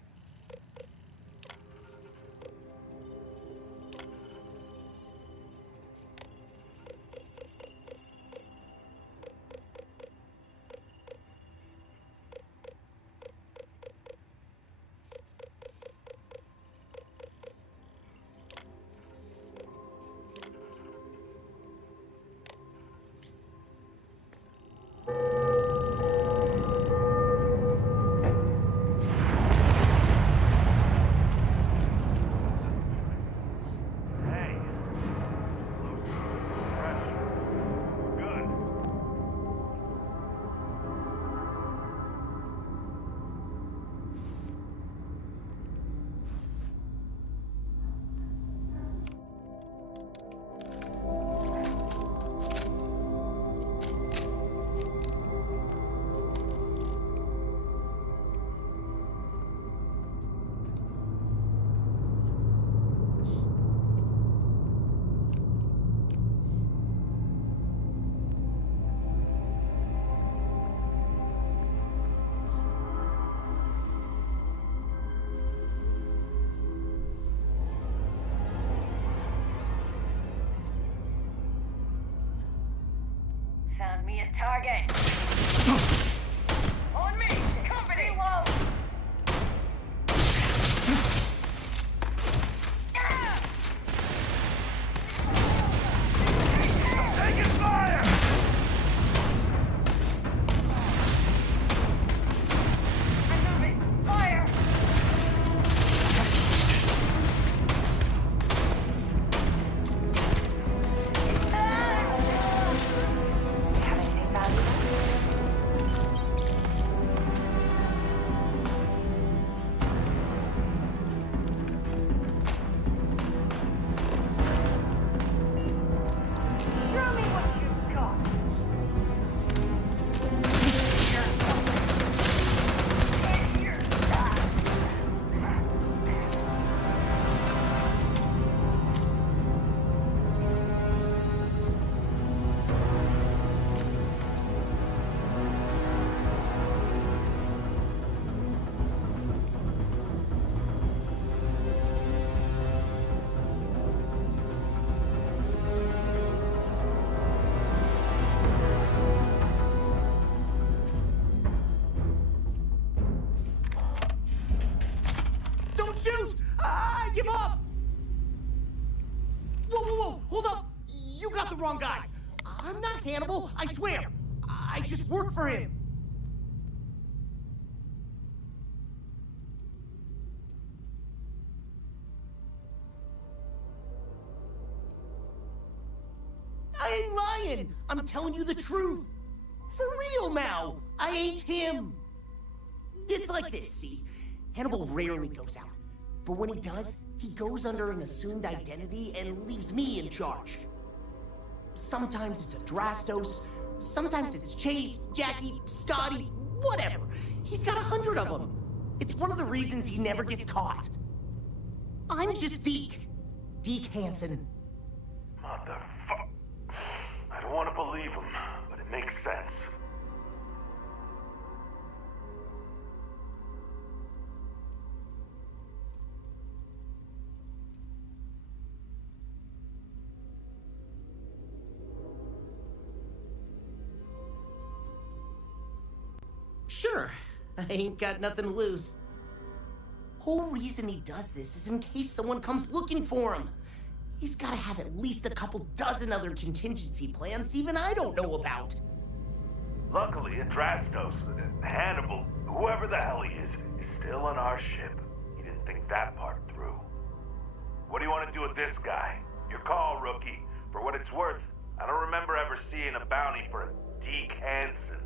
Found me a target. On me! Company! Reload! Taking fire! I'm moving! Fire! Have anything valuable? Show me what you've got. Get your Don't shoot! I give up! Whoa, whoa, whoa! Hold up! You got the wrong guy! I'm not Hannibal, I swear! I just work for him! I ain't lying! I'm telling you the truth! For real now! I ain't him! It's like this, see? Hannibal rarely goes out. But when he does, he goes under an assumed identity and leaves me in charge. Sometimes it's a Drastos, sometimes it's Chase, Jackie, Scotty, whatever. He's got 100 of them. It's one of the reasons he never gets caught. I'm just Deke. Deke Hansen. Motherfuck. I don't want to believe him, but it makes sense. Sure, I ain't got nothing to lose. Whole reason he does this is in case someone comes looking for him. He's gotta have at least a couple dozen other contingency plans even I don't know about. Luckily, Adrastos, Hannibal, whoever the hell he is still on our ship. He didn't think that part through. What do you want to do with this guy? Your call, rookie. For what it's worth, I don't remember ever seeing a bounty for a Deke Hansen.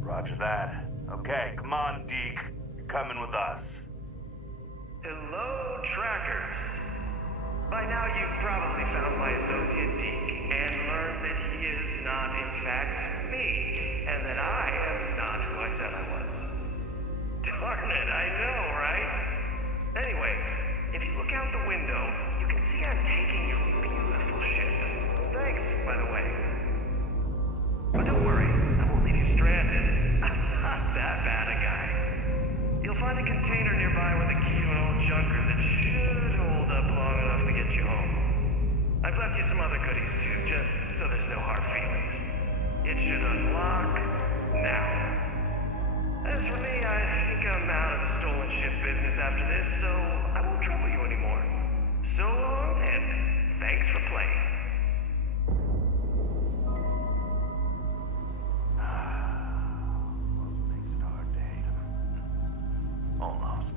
Roger that. Okay, come on, Deke. You're coming with us. Hello, trackers. By now you've probably found my associate Deke and learned that he is not in fact me, and that I am not who I said I was. Darn it, I know, right? Anyway, if you look out the window, you can see I'm taking your beautiful ship. Thanks, by the way. But don't worry, I won't leave you stranded. I'm not that bad a guy. You'll find a container nearby with a key to an old junker that should hold up long enough to get you home. I've left you some other goodies too, just so there's no hard feelings. It should unlock now. As for me, I think I'm out of the stolen ship business after this, so I won't trouble you anymore. So long, and thanks for playing. Makes it hard to hate him. Almost.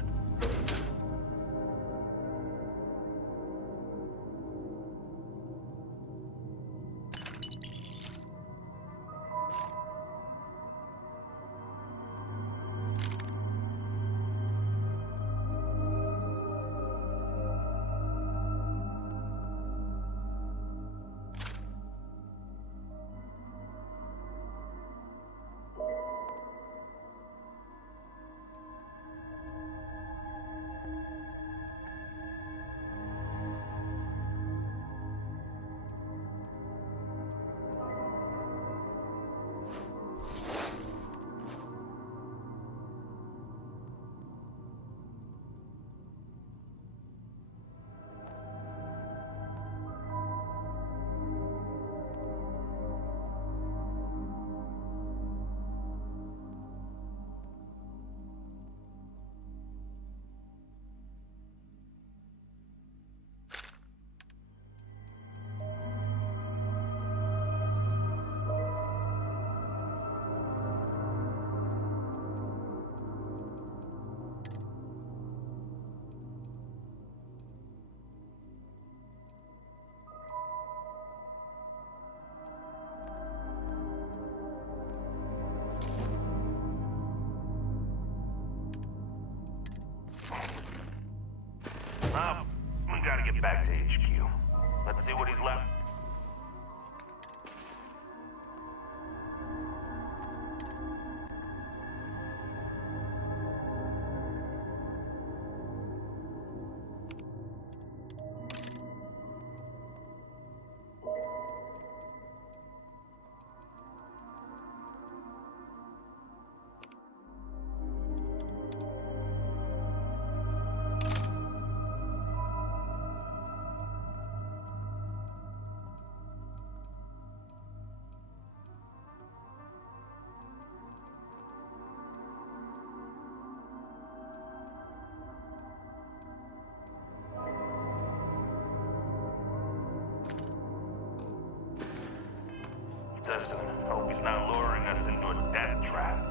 Listen, hope he's not luring us into a death trap.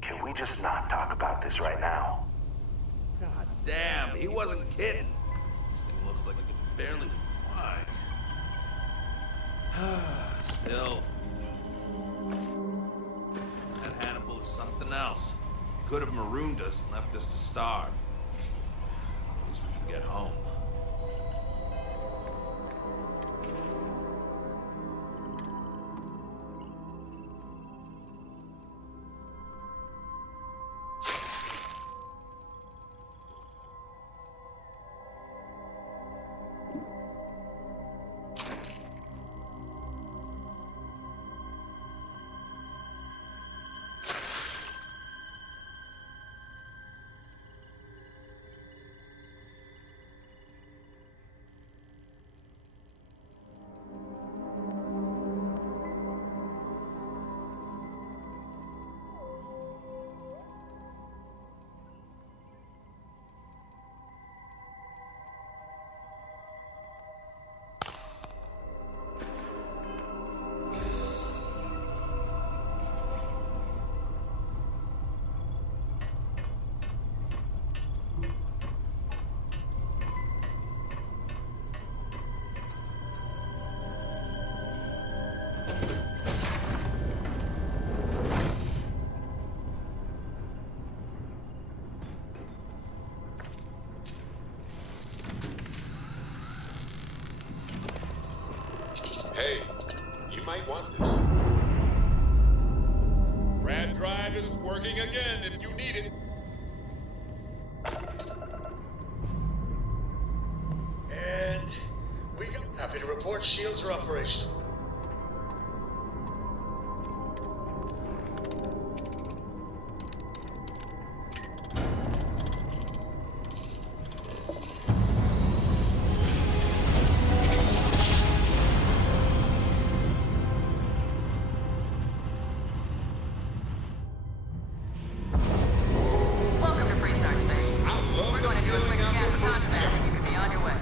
Can we just not talk about this right now? God damn, he wasn't kidding. This thing looks like it can barely fly. Still, that Hannibal is something else. He could have marooned us and left us to starve. At least we can get home. Hey, you might want this. Rad Drive is working again if you need it. And we got happy to report shields are operational. Welcome to Freestart Space. We're going to do a quick scan of contraband and you can be on your way.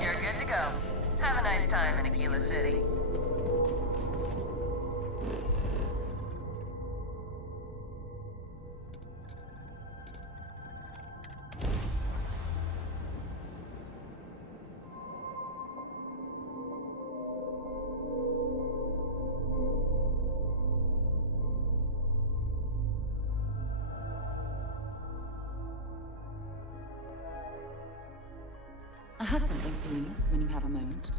You're good to go. Have a nice time in Aquila City. I have something for you when you have a moment.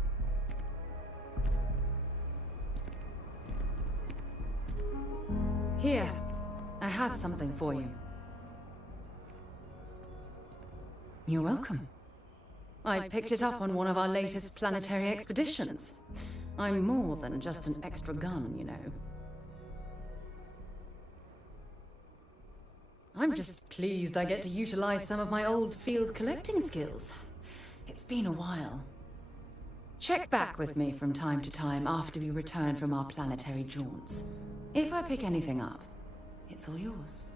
Here, I have something for you. You're welcome. I picked it up on one of our latest planetary expeditions. I'm more than just an extra gun, you know. I'm just pleased I get to utilize some of my old field collecting skills. It's been a while. Check back with me from time to time after we return from our planetary jaunts. If I pick anything up, it's all yours.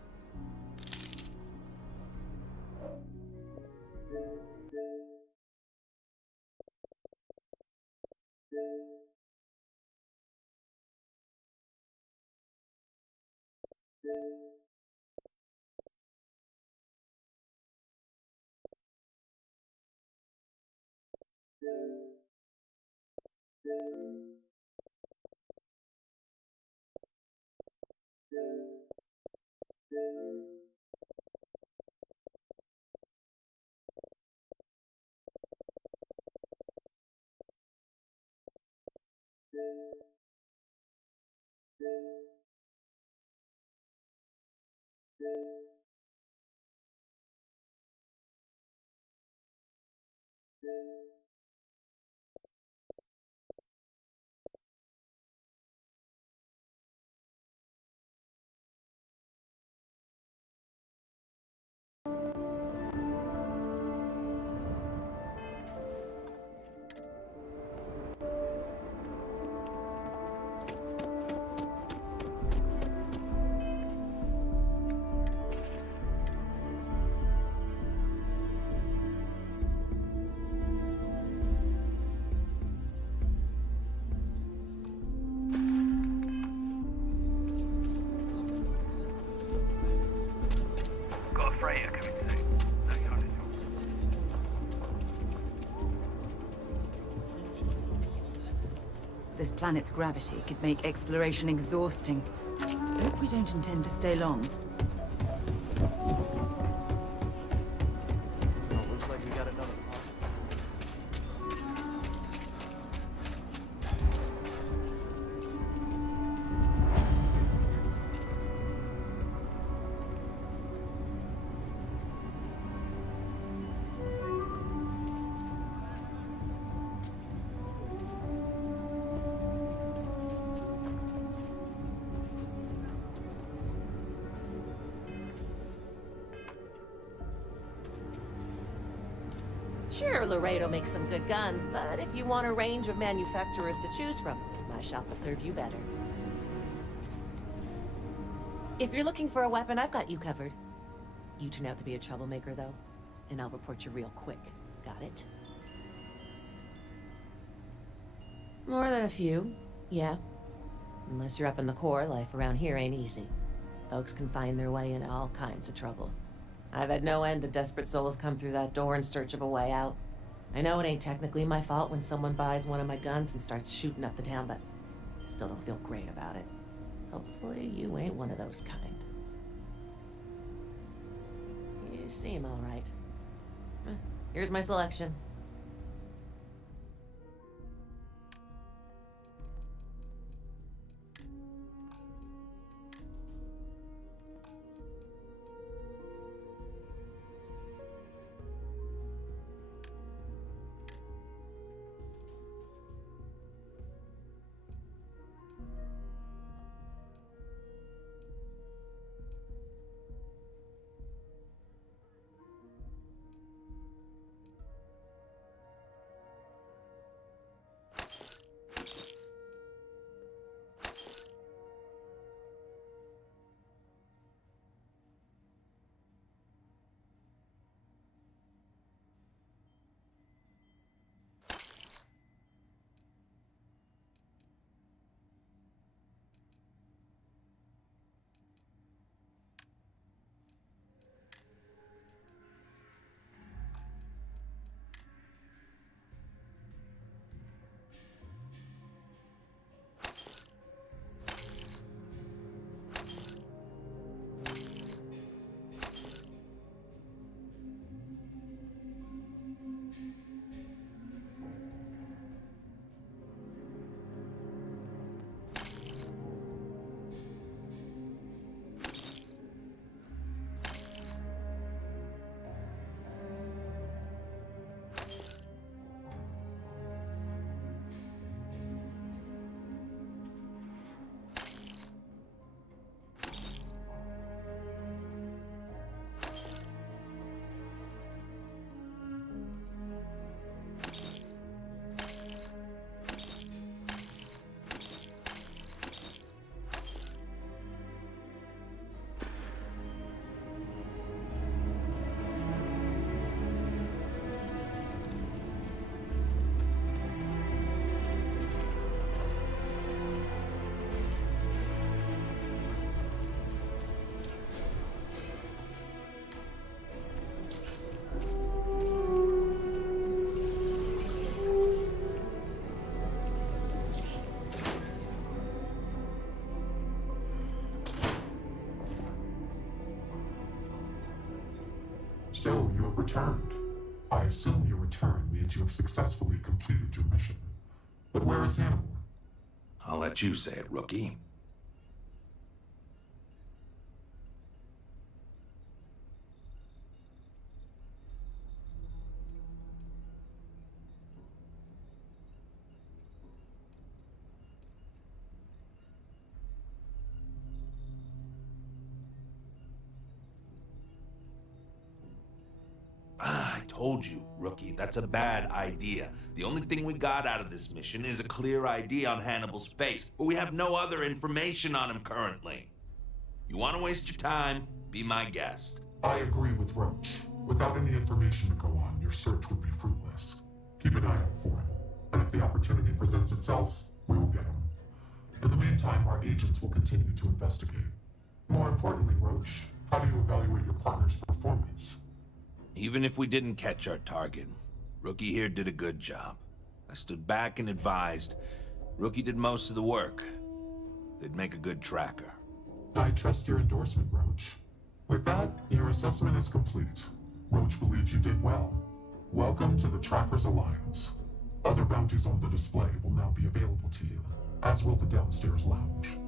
This planet's gravity could make exploration exhausting. Hope we don't intend to stay long. Well, looks like we got another pop. Sure, Laredo makes some good guns, but if you want a range of manufacturers to choose from, my shop will serve you better. If you're looking for a weapon, I've got you covered. You turn out to be a troublemaker, though, and I'll report you real quick. Got it? More than a few, yeah. Unless you're up in the core, life around here ain't easy. Folks can find their way into all kinds of trouble. I've had no end of desperate souls come through that door in search of a way out. I know it ain't technically my fault when someone buys one of my guns and starts shooting up the town, but I still don't feel great about it. Hopefully you ain't one of those kind. You seem all right. Here's my selection. So, you have returned. I assume your return means you have successfully completed your mission. But where is Hannibal? I'll let you say it, rookie. I told you, rookie, that's a bad idea. The only thing we got out of this mission is a clear ID on Hannibal's face, but we have no other information on him currently. You want to waste your time? Be my guest. I agree with Roach. Without any information to go on, your search would be fruitless. Keep an eye out for him, and if the opportunity presents itself, we will get him. In the meantime, our agents will continue to investigate. More importantly, Roach, how do you evaluate your partner's performance? Even if we didn't catch our target, Rookie here did a good job. I stood back and advised, Rookie did most of the work. They'd make a good tracker. I trust your endorsement, Roach. With that, your assessment is complete. Roach believes you did well. Welcome to the Trackers Alliance. Other bounties on the display will now be available to you, as will the downstairs lounge.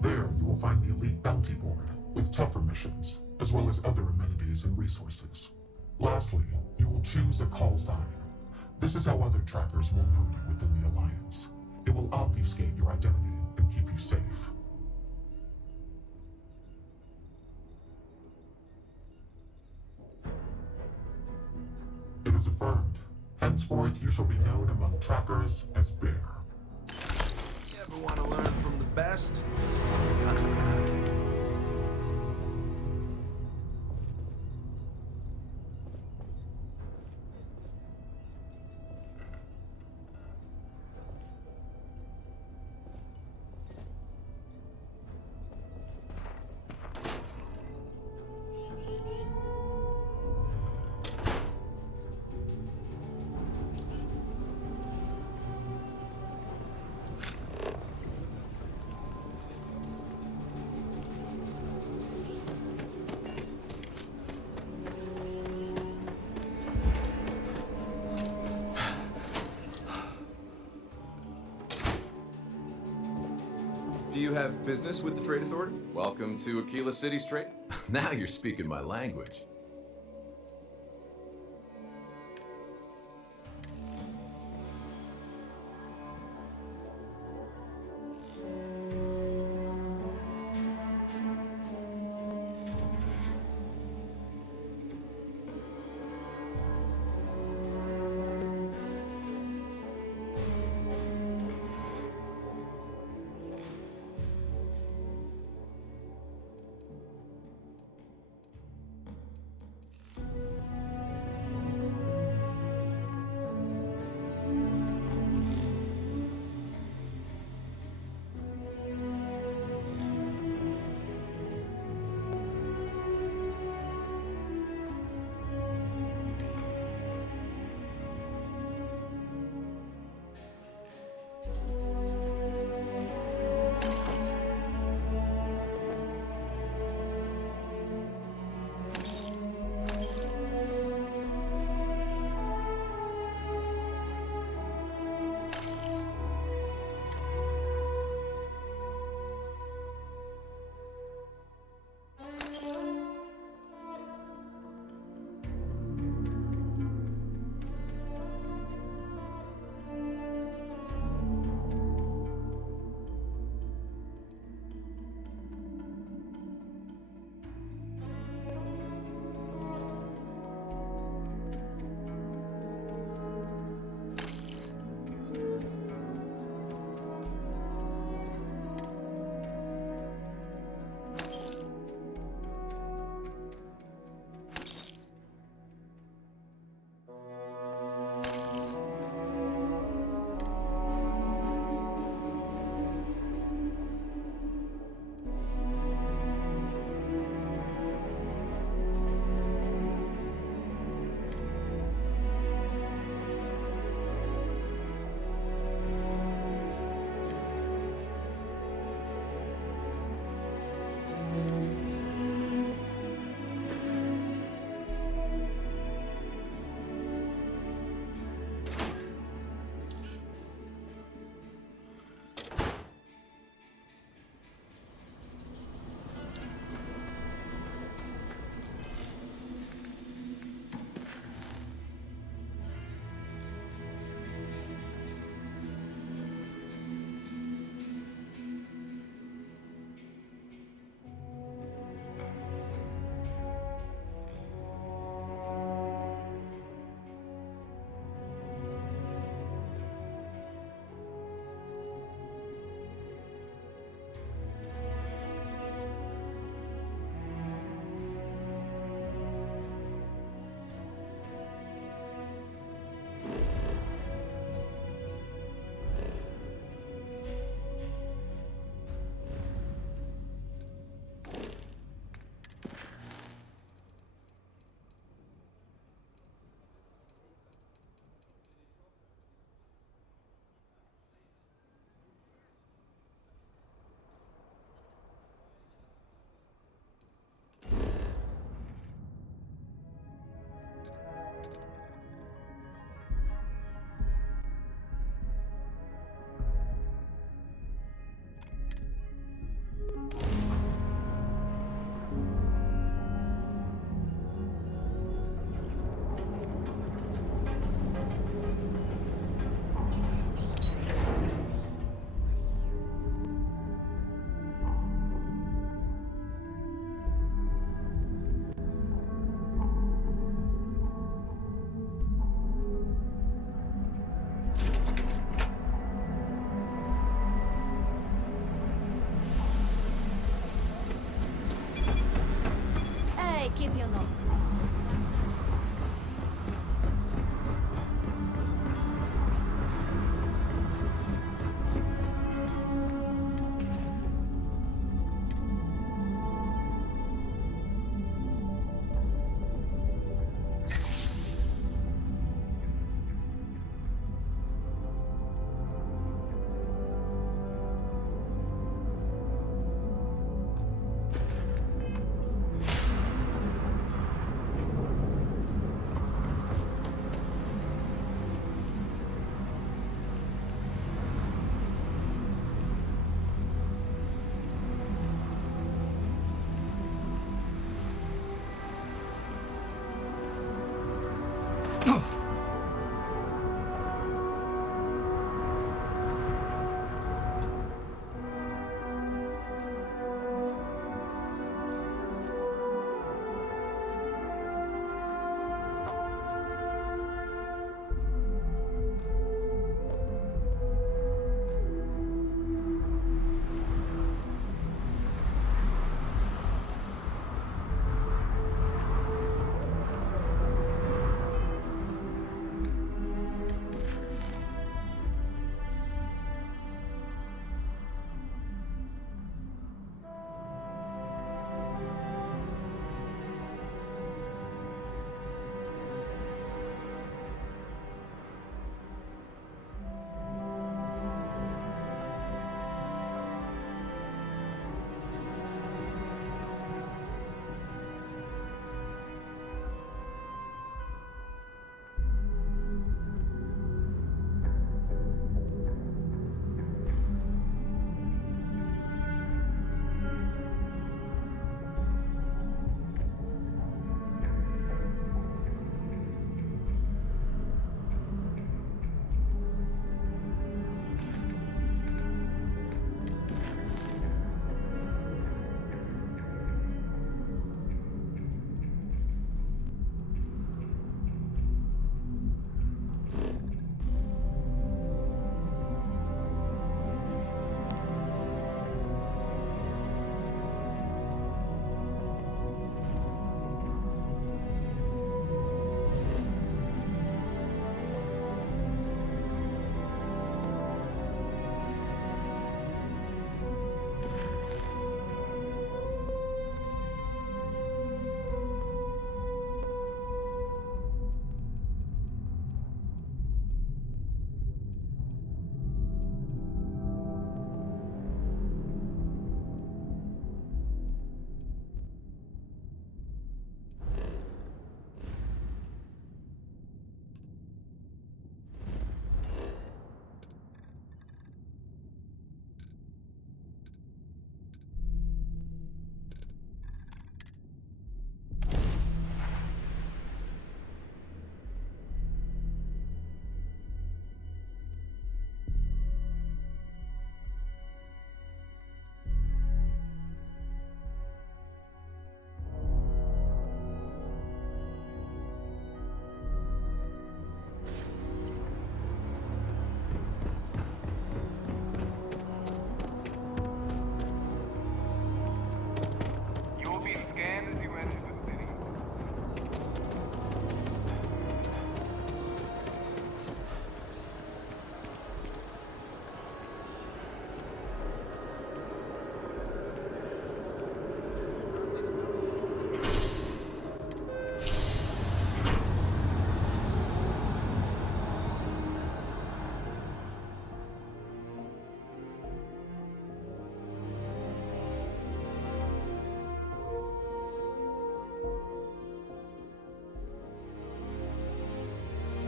There, you will find the Elite Bounty Board, with tougher missions, as well as other amenities and resources. Lastly, you will choose a call sign. This is how other trackers will know you within the Alliance. It will obfuscate your identity and keep you safe. It is affirmed. Henceforth, you shall be known among trackers as Bear. You ever want to learn from the best? I'm the guy. Do you have business with the Trade Authority? Welcome to Aquila City's trade. Now you're speaking my language.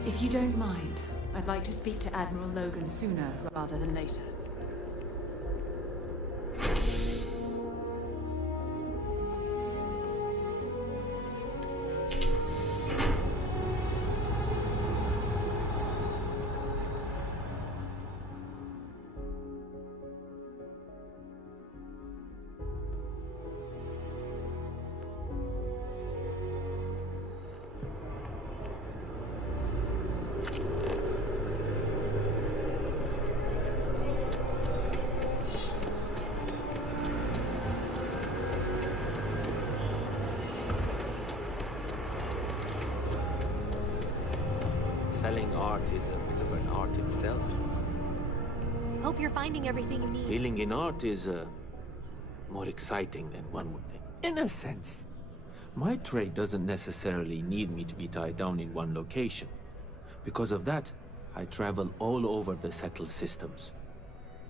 If you don't mind, I'd like to speak to Admiral Logan sooner rather than later. Selling art is a bit of an art itself. Hope you're finding everything you need. Dealing in art is more exciting than one would think. In a sense. My trade doesn't necessarily need me to be tied down in one location. Because of that, I travel all over the settled systems.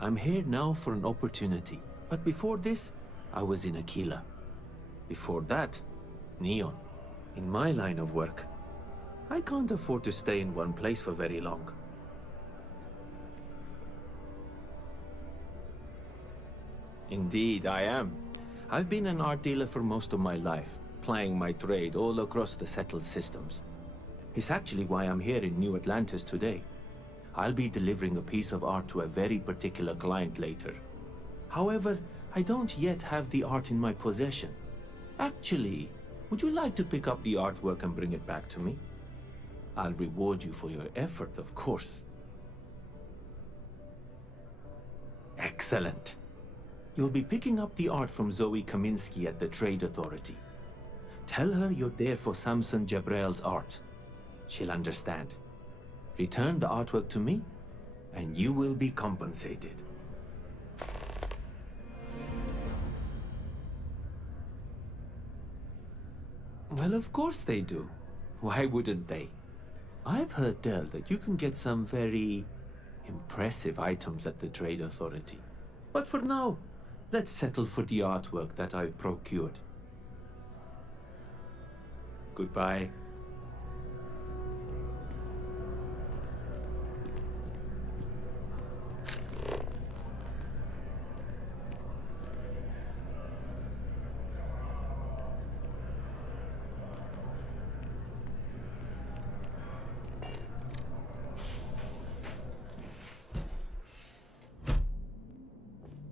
I'm here now for an opportunity. But before this, I was in Aquila. Before that, Neon. In my line of work, I can't afford to stay in one place for very long. Indeed, I am. I've been an art dealer for most of my life, plying my trade all across the settled systems. It's actually why I'm here in New Atlantis today. I'll be delivering a piece of art to a very particular client later. However, I don't yet have the art in my possession. Actually, would you like to pick up the artwork and bring it back to me? I'll reward you for your effort, of course. Excellent. You'll be picking up the art from Zoe Kaminsky at the Trade Authority. Tell her you're there for Samson Jabrel's art. She'll understand. Return the artwork to me, and you will be compensated. Well, of course they do. Why wouldn't they? I've heard, Del, that you can get some very impressive items at the Trade Authority. But for now, let's settle for the artwork that I've procured. Goodbye.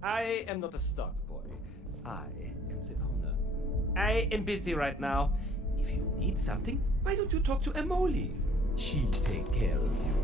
I am not a stock boy. I am the owner. I am busy right now. If you need something, why don't you talk to Emoli? She'll take care of you.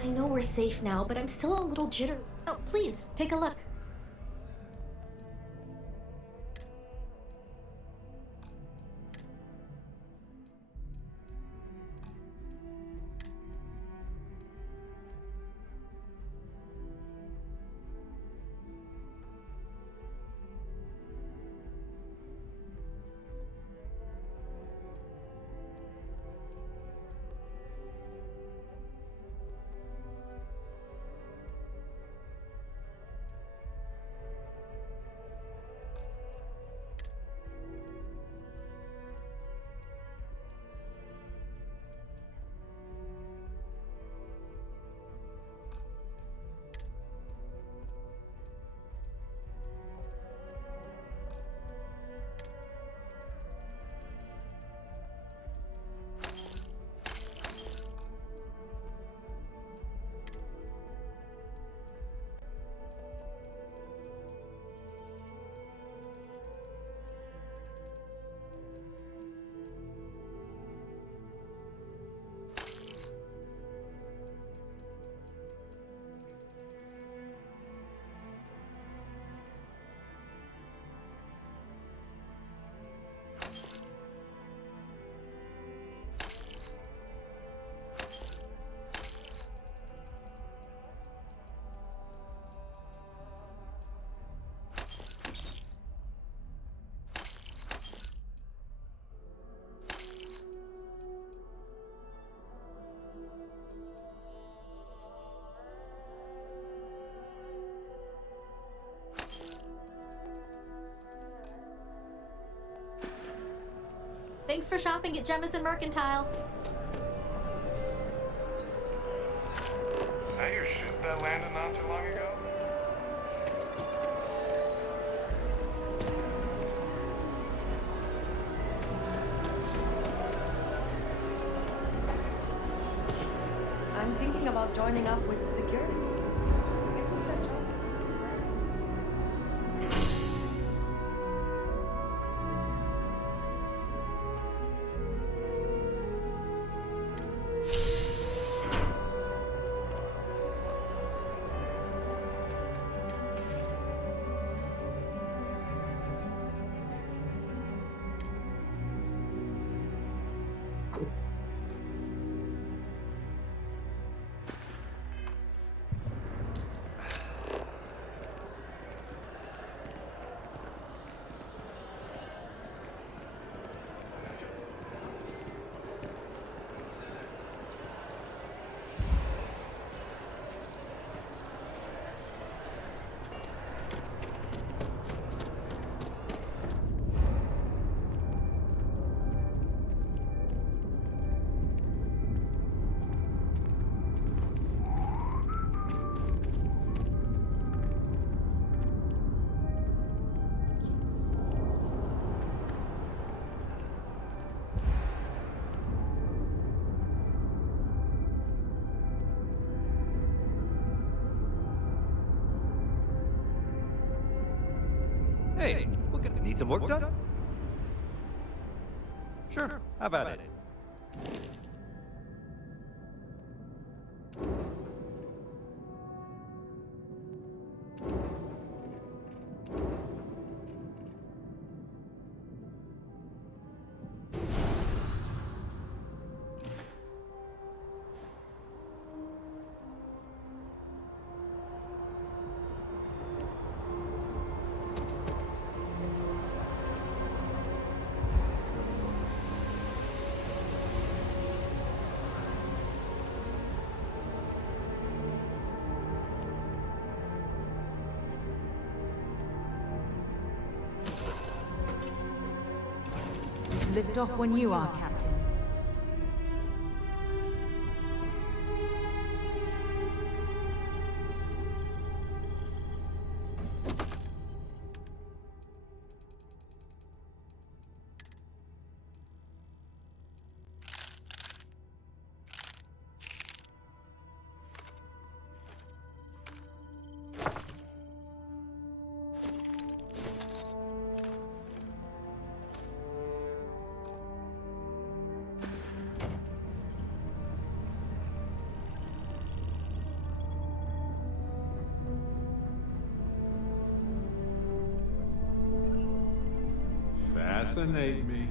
I know we're safe now, but I'm still a little jittery. Oh, please, take a look. Thanks for shopping at Jemison Mercantile. That your ship that landed not too long ago? I'm thinking about joining up with security. I think that job Hey, need some work done? Sure, how about it? Lift off when you are, Captain. Fascinate me.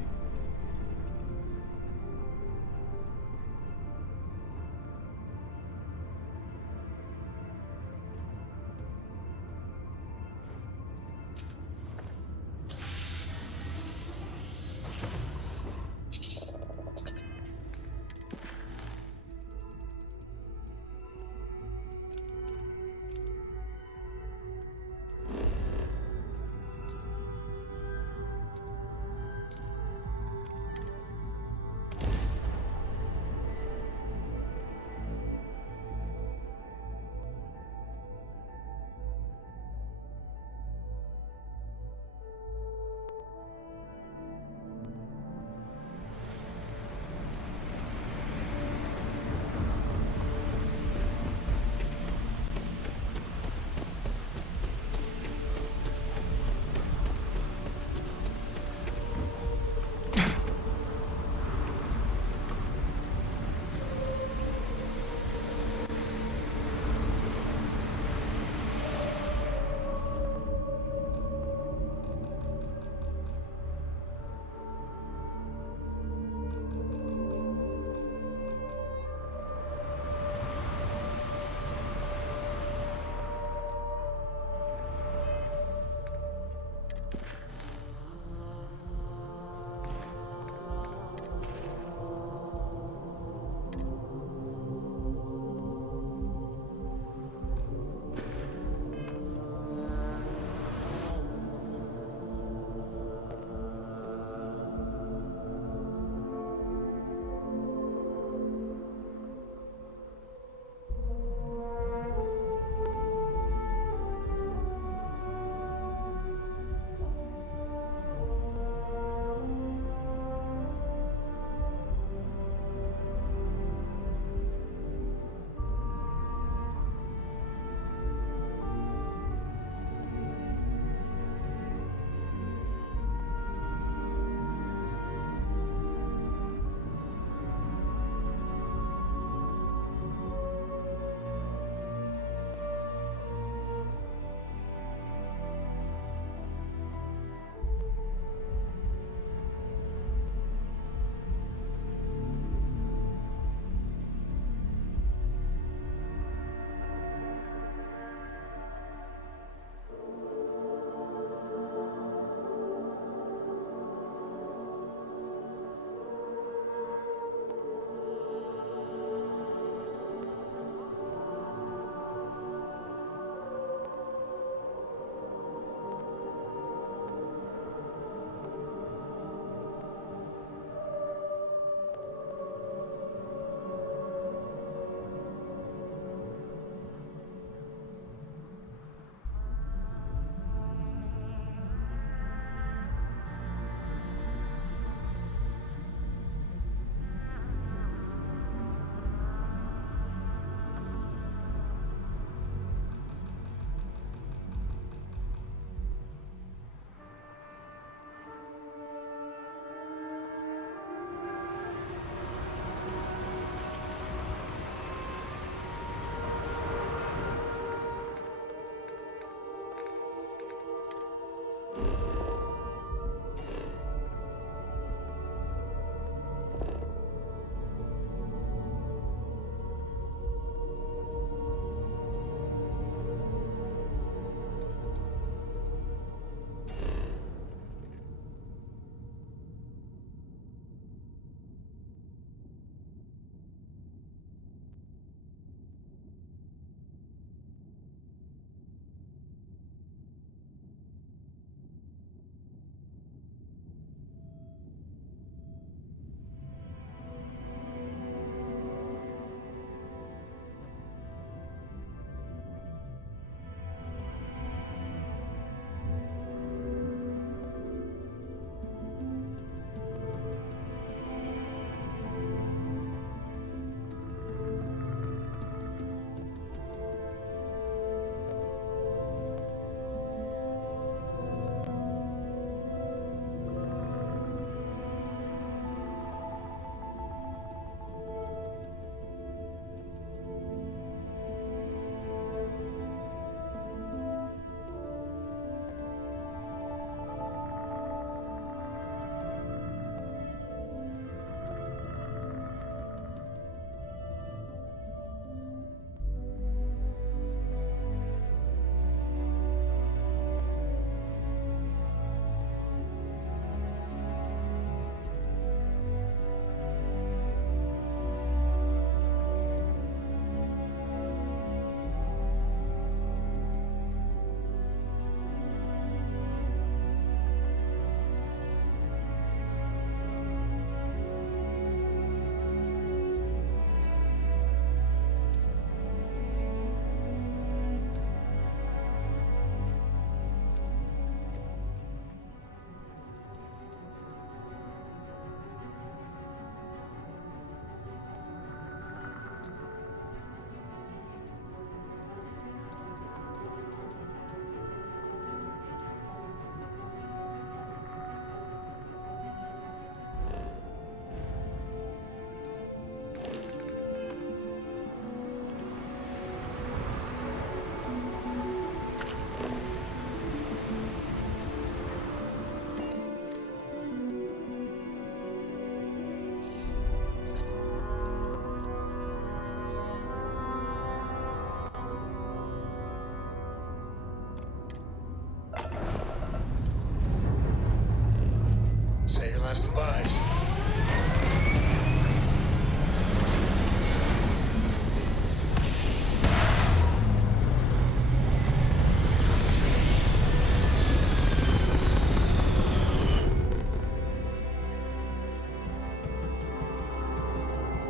Say your last goodbyes.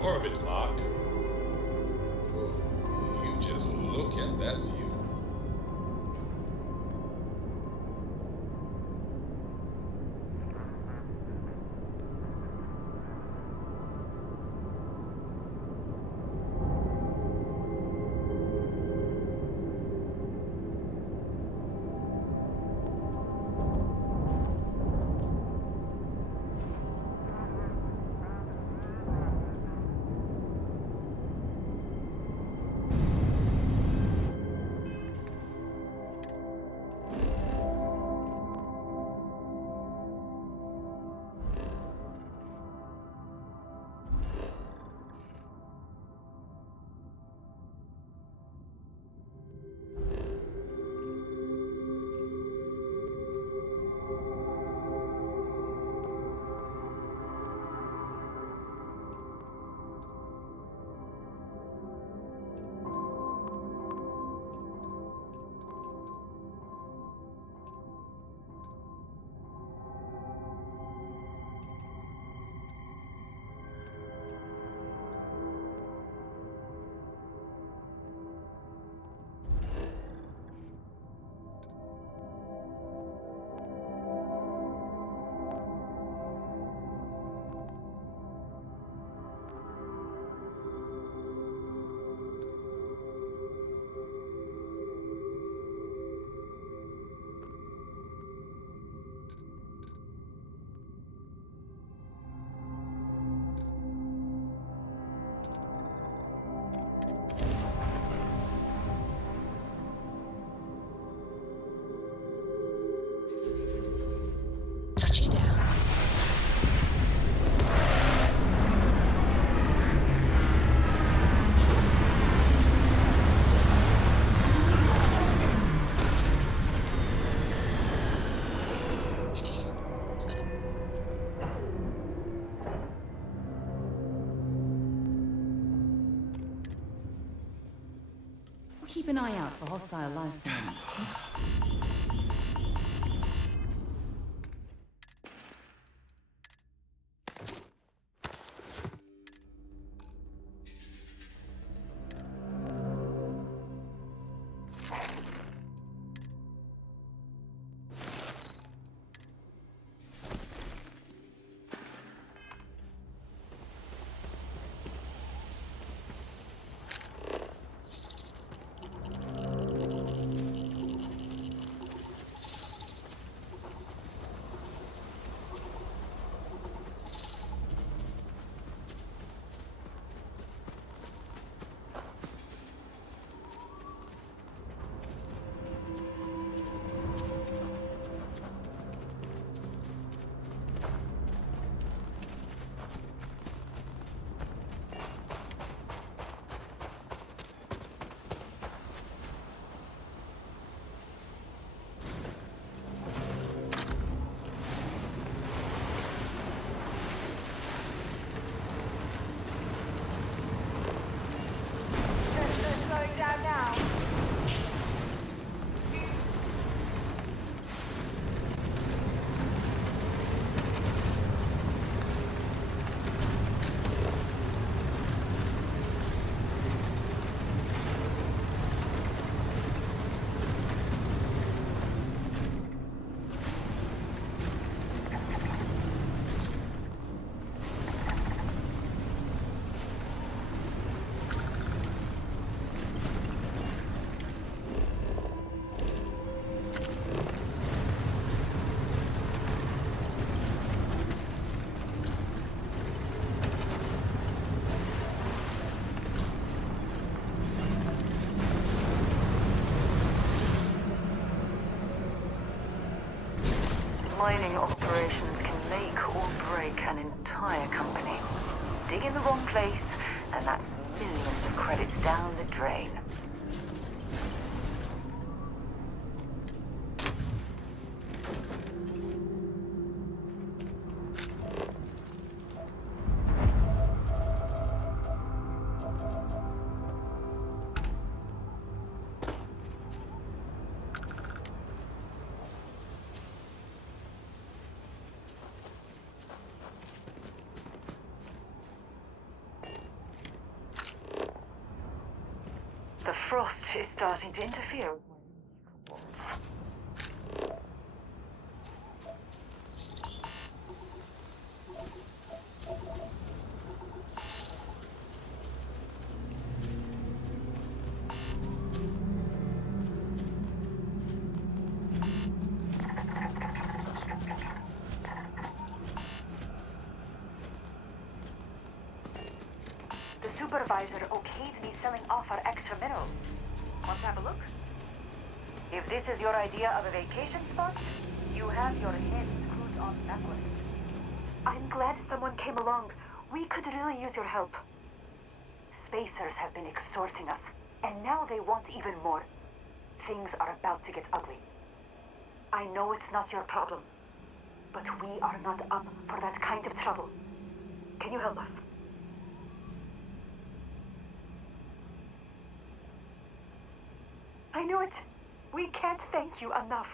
Orbit locked. Whoa, you just look at that view. Touching down. Keep an eye out for hostile life forms. Mining operations can make or break an entire company. Dig in the wrong place, and that's millions of credits down the drain. frost is starting to interfere with my wants. The supervisor okayed me selling off our extra minerals. Want to have a look? If this is your idea of a vacation spot, you have your head screwed on backwards. I'm glad someone came along. We could really use your help. Spacers have been extorting us, and now they want even more. Things are about to get ugly. I know it's not your problem, but we are not up for that kind of trouble. Can you help us? I know it. We can't thank you enough.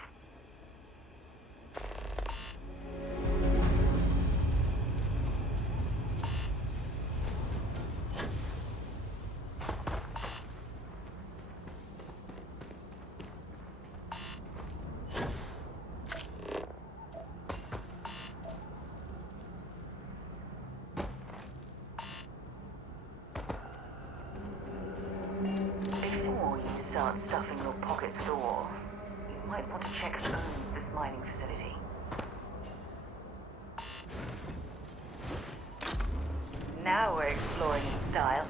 Before you start stuffing your pockets with ore, you might want to check who owns this mining facility. Now we're exploring in style.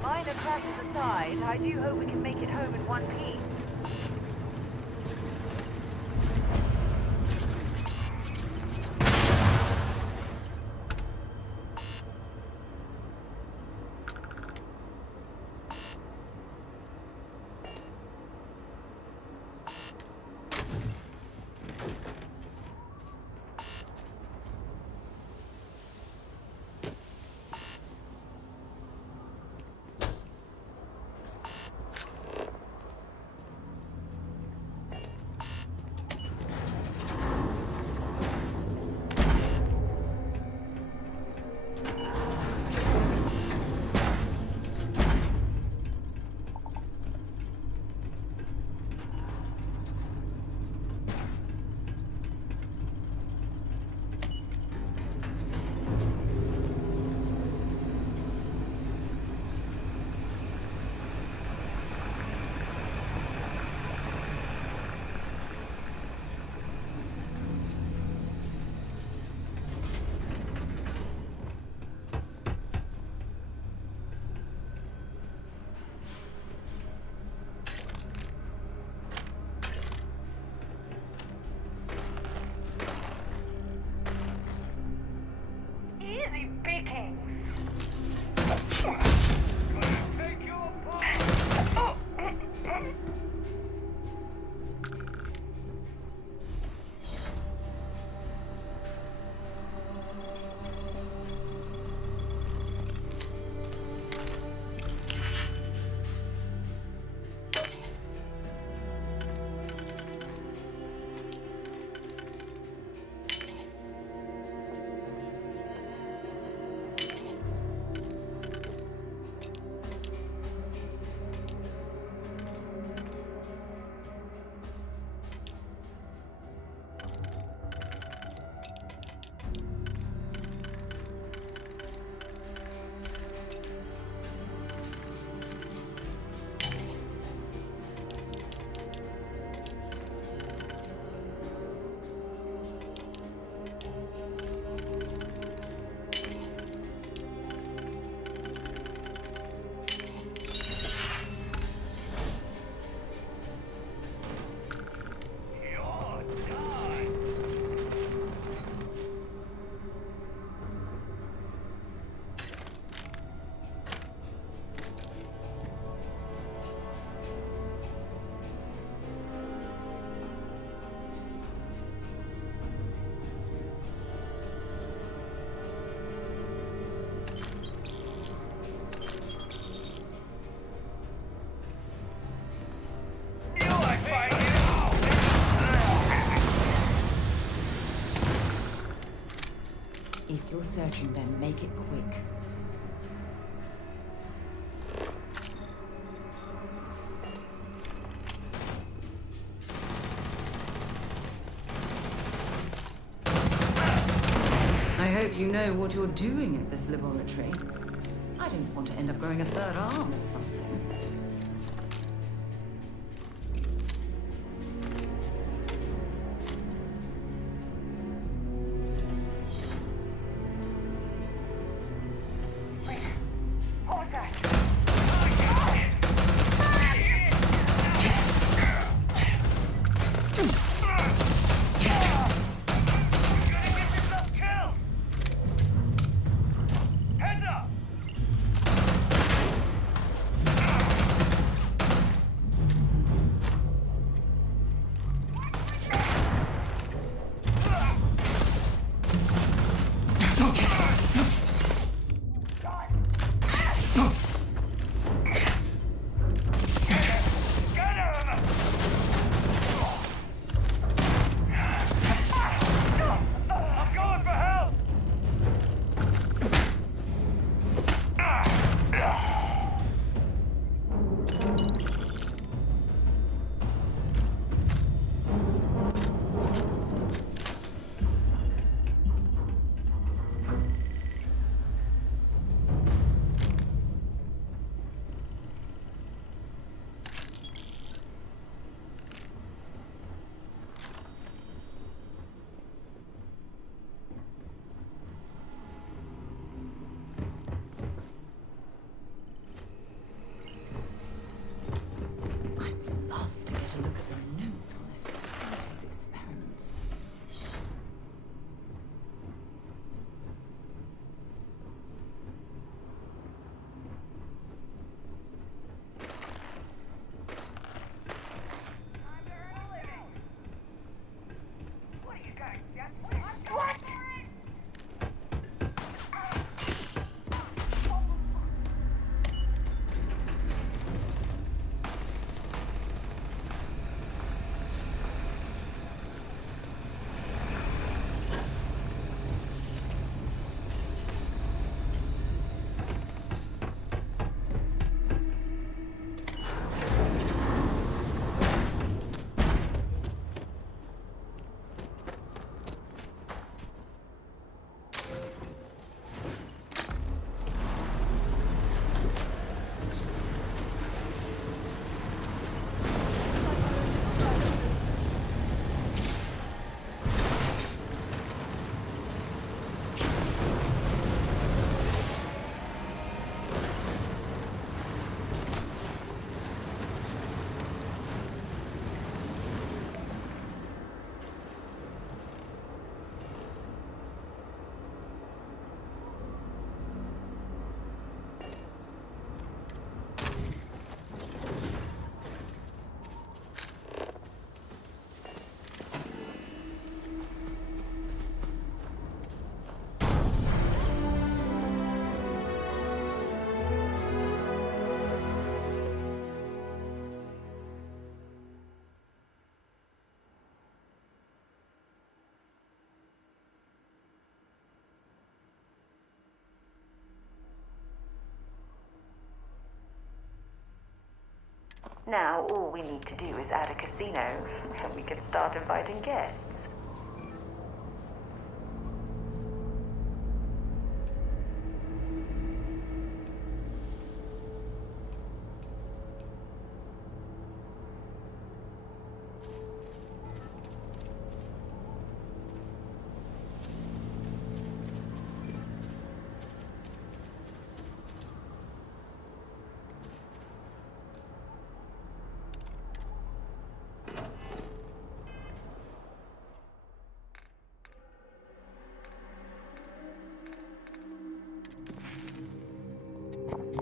Minor crashes aside, I do hope we can make it home in one piece. If you're searching, then make it quick. I hope you know what you're doing at this laboratory. I don't want to end up growing a third arm or something. What was that? Heads up! I'm going for help! I'd love to get a look at the notes on this facility's experiments. What are you going down? What? Now, all we need to do is add a casino, and we can start inviting guests.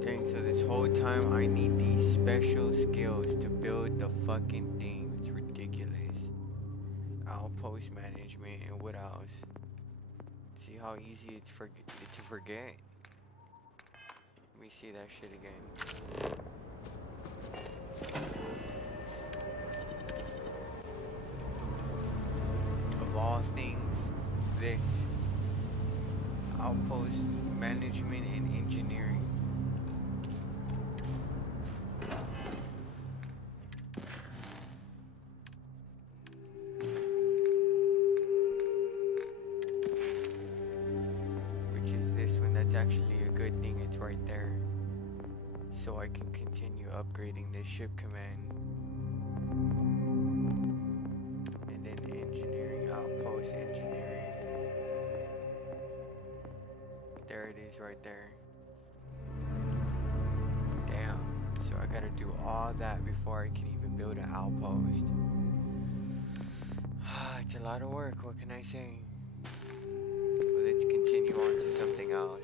Dang, so this whole time I need these special skills to build the fucking thing. It's ridiculous. Outpost management and what else? See how easy it's to forget. Let me see that shit again. Of all things, this. Outpost management and engineering. Which is this one? That's actually a good thing it's right there. So I can continue upgrading this ship command. And then engineering, outpost engineering. There it is right there. Damn. So I gotta do all that before I can even build an outpost. It's a lot of work, what can I say? Well, let's continue on to something else.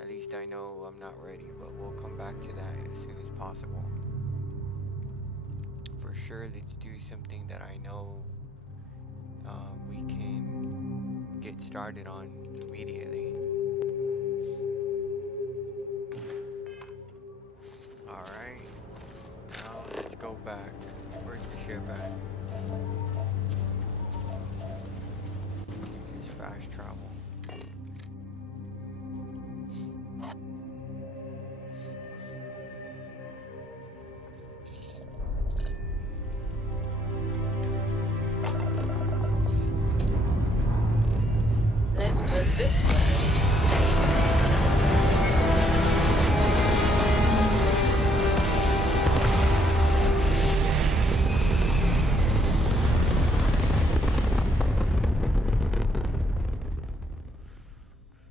At least I know I'm not ready, but we'll come back to that as soon as possible. For sure, let's do something that I know we can get started on immediately. Alright, now let's go back. Where's the ship at? Just fast travel. Let's put this bird into space.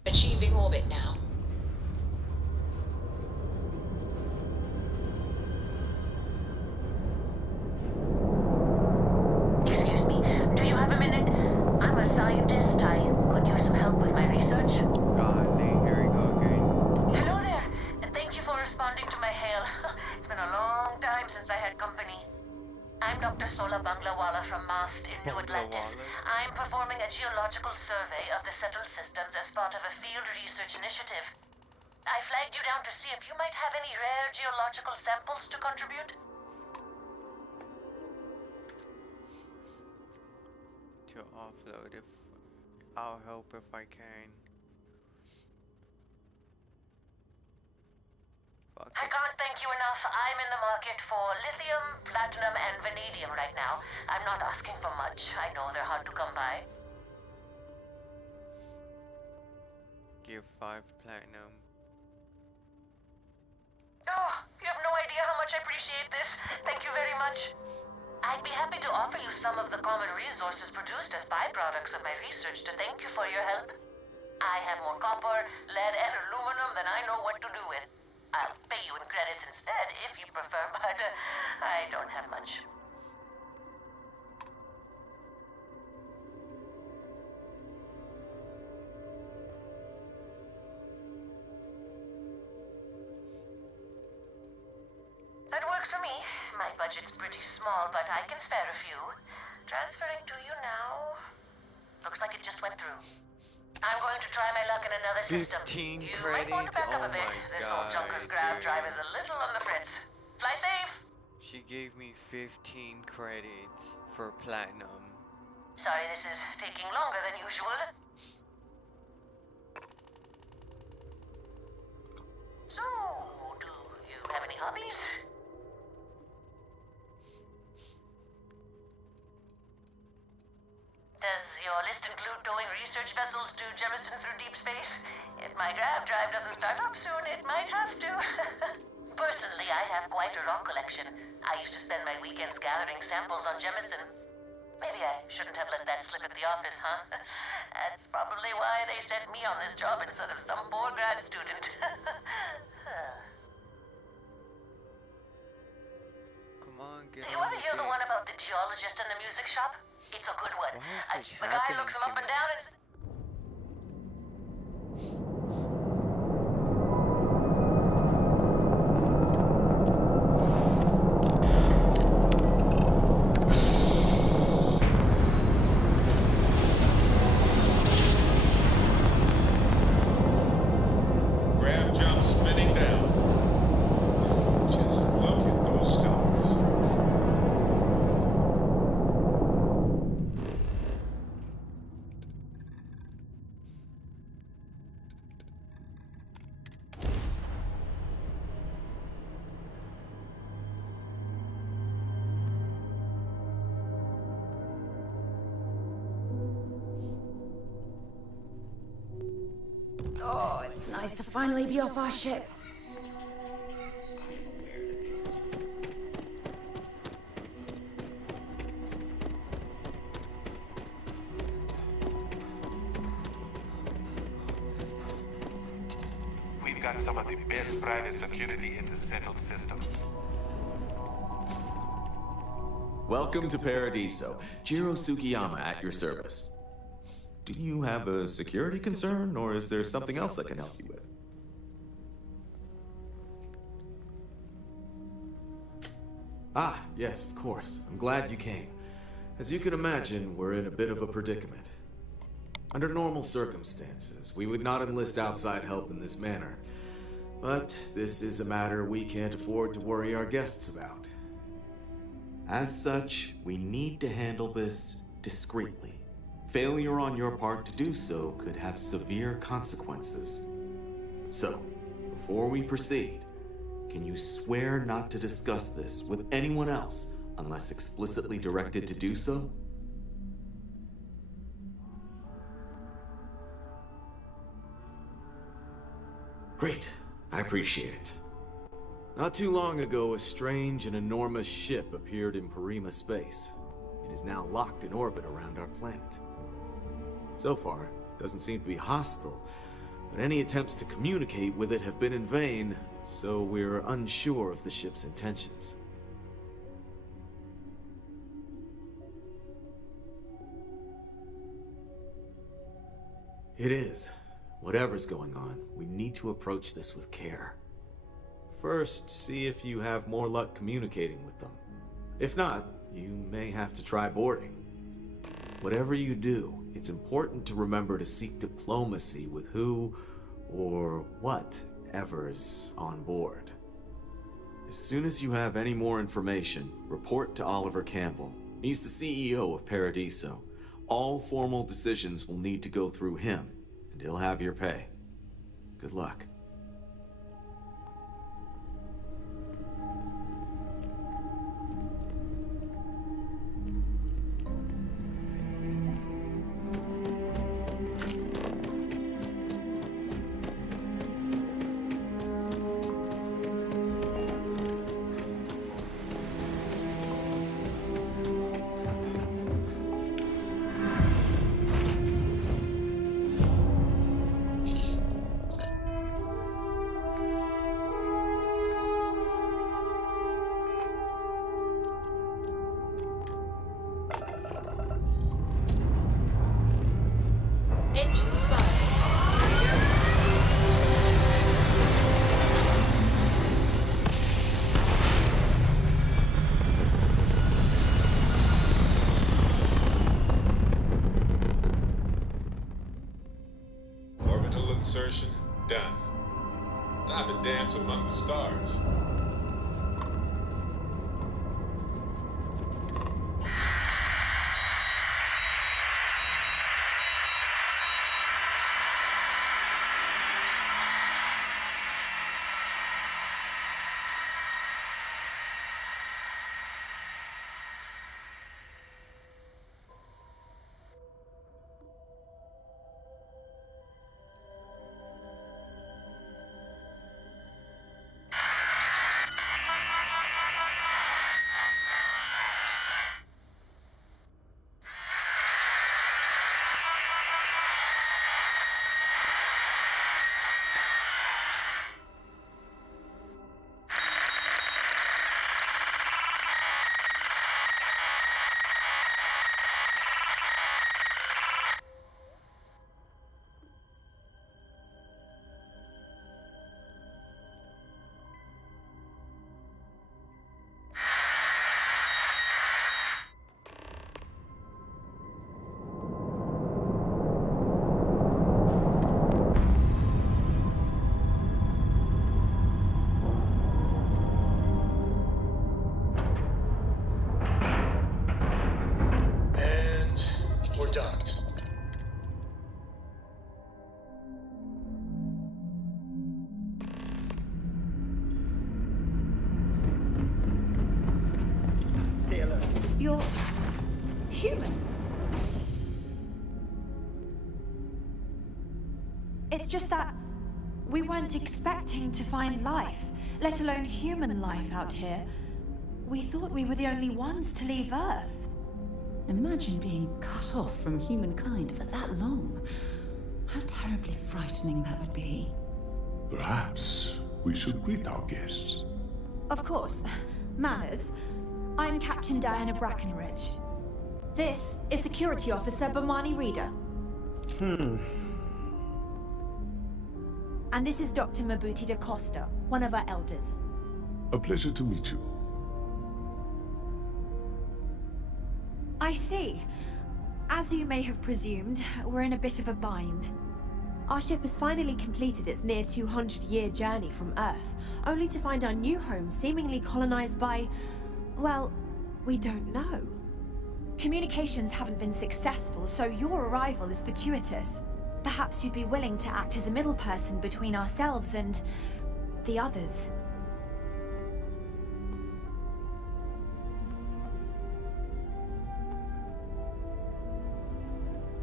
Achieving orbit now. Excuse me, do you have a minute? I'm a scientist. I could use some help with my research. Golly, here we go again. Hello there. Thank you for responding to my hail. It's been a long time since I had company. I'm Dr. Sola Banglawala from Mast in New Atlantis. I'm performing a geological survey of the settled systems as part of a field research initiative. I flagged you down to see if you might have any rare geological samples to contribute. To offload, if I'll help if I can. Fuck I it. can't thank you enough. I'm in the market for lithium, platinum, and vanadium right now. I'm not asking for much. I know they're hard to come by. Give 5 platinum. Oh, you have no idea how much I appreciate this. Thank you very much. I'd be happy to offer you some of the common resources produced as byproducts of my research to thank you for your help. I have more copper, lead, and aluminum than I know what to do with. I'll pay you in credits instead if you prefer, but I don't have much. That works for me. My budget's pretty small, but I can spare a few. Transferring to you now. Looks like it just went through. I'm going to try my luck in another system. 15 You might want to credits? back up Oh a bit. my This old Junker's god, grab dude. drive is a little on the fritz. Fly safe! She gave me 15 credits for platinum. Sorry this is taking longer than usual. So, do you have any hobbies? Does your list include towing research vessels to Jemison through deep space? If my grab drive doesn't start up soon, it might have to. Personally, I have quite a rock collection. I used to spend my weekends gathering samples on Jemison. Maybe I shouldn't have let that slip at the office, huh? That's probably why they sent me on this job instead of some poor grad student. Come on, get Do you on ever with hear the it. one about the geologist in the music shop? It's a good one. Why is this The guy happening looks him to up and me? down and... Grab jump spinning down. Just look at those stars. It's nice to finally be off our ship. We've got some of the best private security in the settled system. Welcome to Paradiso. Jiro Sugiyama at your service. Do you have a security concern, or is there something else I can help you with? Ah, yes, of course. I'm glad you came. As you can imagine, we're in a bit of a predicament. Under normal circumstances, we would not enlist outside help in this manner. But this is a matter we can't afford to worry our guests about. As such, we need to handle this discreetly. Failure on your part to do so could have severe consequences. So, before we proceed, can you swear not to discuss this with anyone else unless explicitly directed to do so? Great. I appreciate it. Not too long ago, a strange and enormous ship appeared in Parima space. It is now locked in orbit around our planet. So far, it doesn't seem to be hostile, but any attempts to communicate with it have been in vain, so we're unsure of the ship's intentions. It is. Whatever's going on, we need to approach this with care. First, see if you have more luck communicating with them. If not, you may have to try boarding. Whatever you do, it's important to remember to seek diplomacy with who or whatever's on board. As soon as you have any more information, report to Oliver Campbell. He's the CEO of Paradiso. All formal decisions will need to go through him, and he'll have your pay. Good luck. Engines fired. Here we go. Orbital insertion done. Time to dance among the stars. Docked. Stay alert. You're human. It's just that We weren't expecting to find life, let alone human life out here. We thought we were the only ones to leave Earth. Imagine being cut off from humankind for that long. How terribly frightening that would be. Perhaps we should greet our guests. Of course. Manners. I'm Captain Diana Brackenridge. This is Security Officer Bomani Reader. And this is Dr. Mabuti da Costa, one of our elders. A pleasure to meet you. I see. As you may have presumed, we're in a bit of a bind. Our ship has finally completed its near 200-year journey from Earth, only to find our new home seemingly colonized by... well, we don't know. Communications haven't been successful, so your arrival is fortuitous. Perhaps you'd be willing to act as a middle person between ourselves and... the others.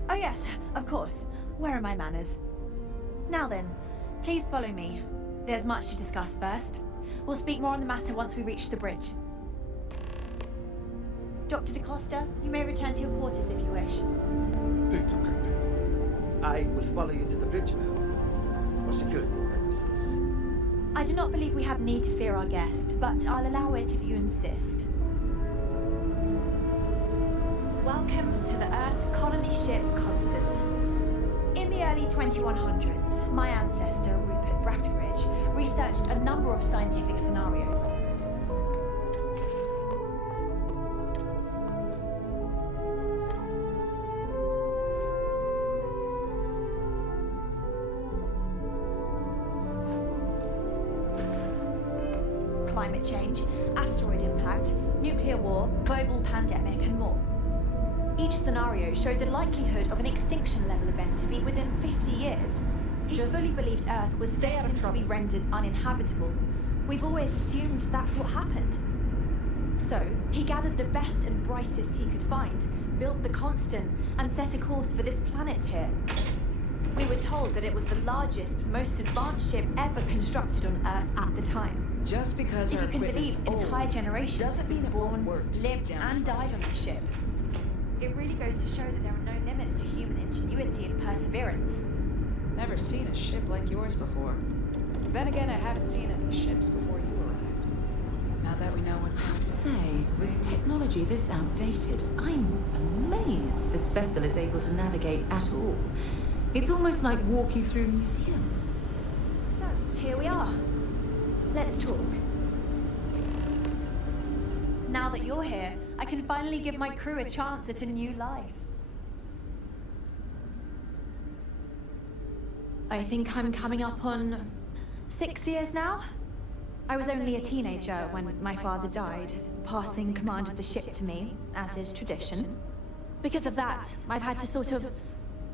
Oh yes, of course. Where are my manners? Now then, please follow me. There's much to discuss first. We'll speak more on the matter once we reach the bridge. Dr. da Costa, you may return to your quarters if you wish. Thank you, Captain. I will follow you to the bridge, ma'am. For security purposes. I do not believe we have need to fear our guest, but I'll allow it if you insist. Welcome to the Earth colony ship Constant. In the early 2100s, my ancestor, Rupert Brackenridge, researched a number of scientific scenarios. Climate change, asteroid impact, nuclear war, global pandemic, and more. Each scenario showed the likelihood of an extinction-level event to be within 50 years. He fully believed Earth was destined to be rendered uninhabitable. We've always assumed that's what happened. So, he gathered the best and brightest he could find, built the Constant, and set a course for this planet here. We were told that it was the largest, most advanced ship ever constructed on Earth at the time. Just because if our you can equipment's believe, entire old generations doesn't mean it born, won't work to lived, keep down and died on the ship. It really goes to show that there are no limits to human ingenuity and perseverance. Never seen a ship like yours before. Then again, I haven't seen any ships before you arrived. Now that we know what's I have to say, with technology this outdated, I'm amazed this vessel is able to navigate at all. It's almost like walking through a museum. So, here we are. Let's talk. Now that you're here, I can finally give my crew a chance at a new life. I think I'm coming up on 6 years now. I was only a teenager when my father died, passing command of the ship to me, as is tradition. Because of that, I've had to sort of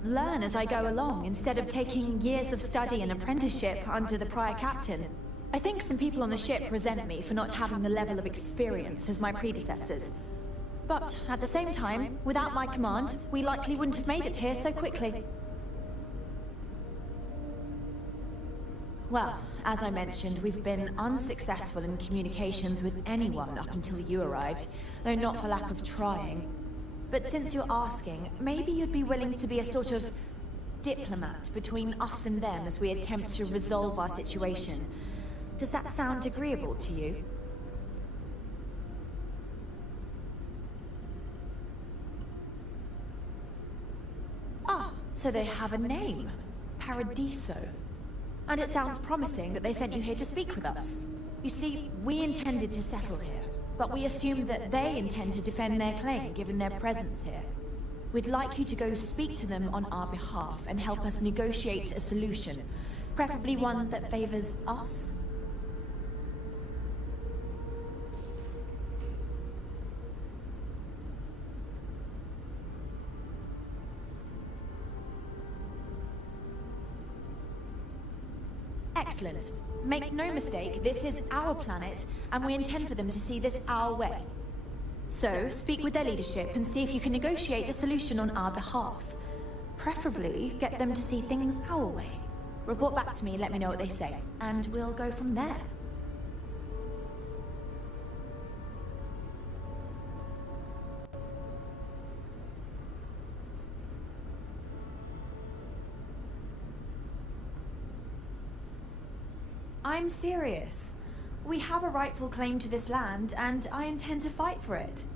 learn as I go along, instead of taking years of study and apprenticeship under the prior captain. I think some people on the ship resent me for not having the level of experience as my predecessors. But at the same time, without my command, we likely wouldn't have made it here so quickly. Well, as I mentioned, we've been unsuccessful in communications with anyone up until you arrived, though not for lack of trying. But since you're asking, maybe you'd be willing to be a sort of diplomat between us and them as we attempt to resolve our situation. Does that sound agreeable to you? Ah, so they have a name. Paradiso. And it sounds promising that they sent you here to speak with us. You see, we intended to settle here, but we assumed that they intend to defend their claim given their presence here. We'd like you to go speak to them on our behalf and help us negotiate a solution, preferably one that favors us. Excellent. Make no mistake, this is our planet, and we intend for them to see this our way. So, speak with their leadership and see if you can negotiate a solution on our behalf. Preferably, get them to see things our way. Report back to me and let me know what they say, and we'll go from there. I'm serious. We have a rightful claim to this land, and I intend to fight for it.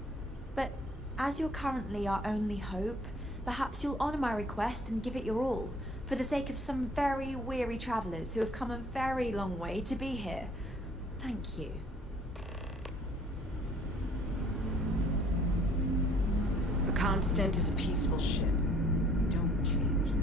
But as you're currently our only hope, perhaps you'll honor my request and give it your all, for the sake of some very weary travelers who have come a very long way to be here. Thank you. The Constant is a peaceful ship. Don't change that.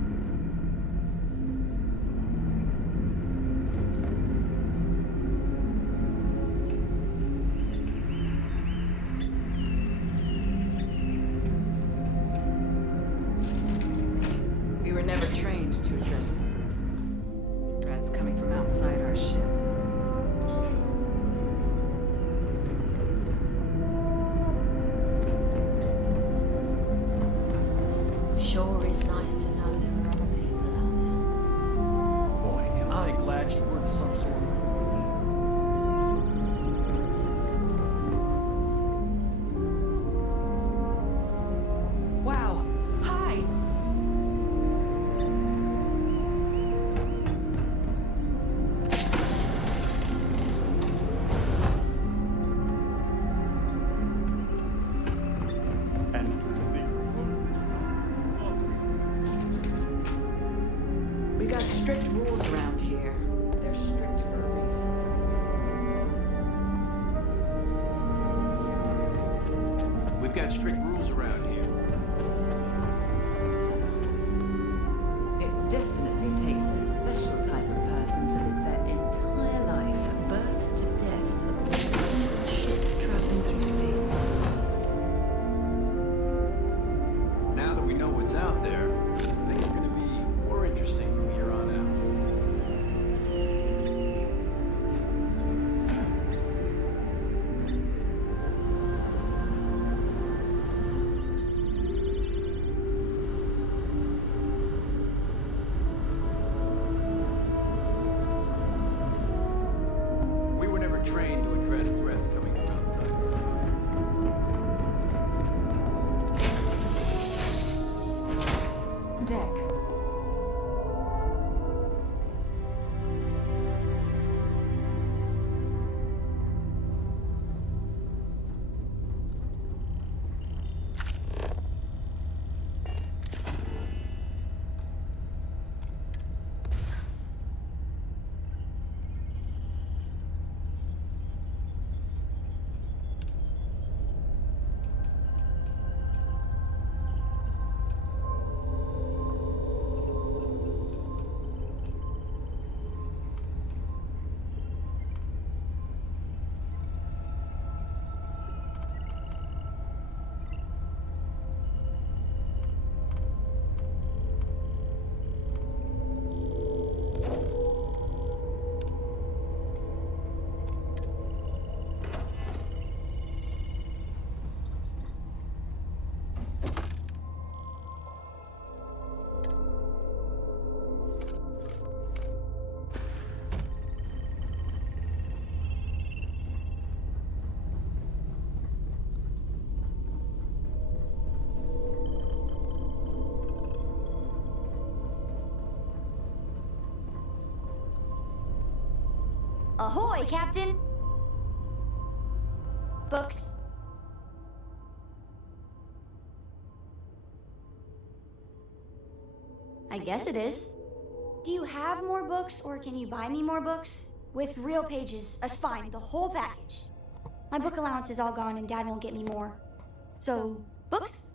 We were never trained to address threats coming from outside our ship. Sure is nice to know there are other people out there. Boy, am I glad you weren't some sort of... Wow. Hi. And to think what this time thought we We got strict rules around here. They're strict for a reason. We've got strict rules around here. It definitely takes a special type of person to live their entire life, birth to death, aboard a single ship traveling through space. Now that we know what's out there, things are going to be more interesting from here on out. We were never trained to address threats coming from outside. Deck. Ahoy, Captain! Books. I guess it is. Do you have more books, or can you buy me more books? With real pages, that's fine, the whole package. My book allowance is all gone and Dad won't get me more. So, books?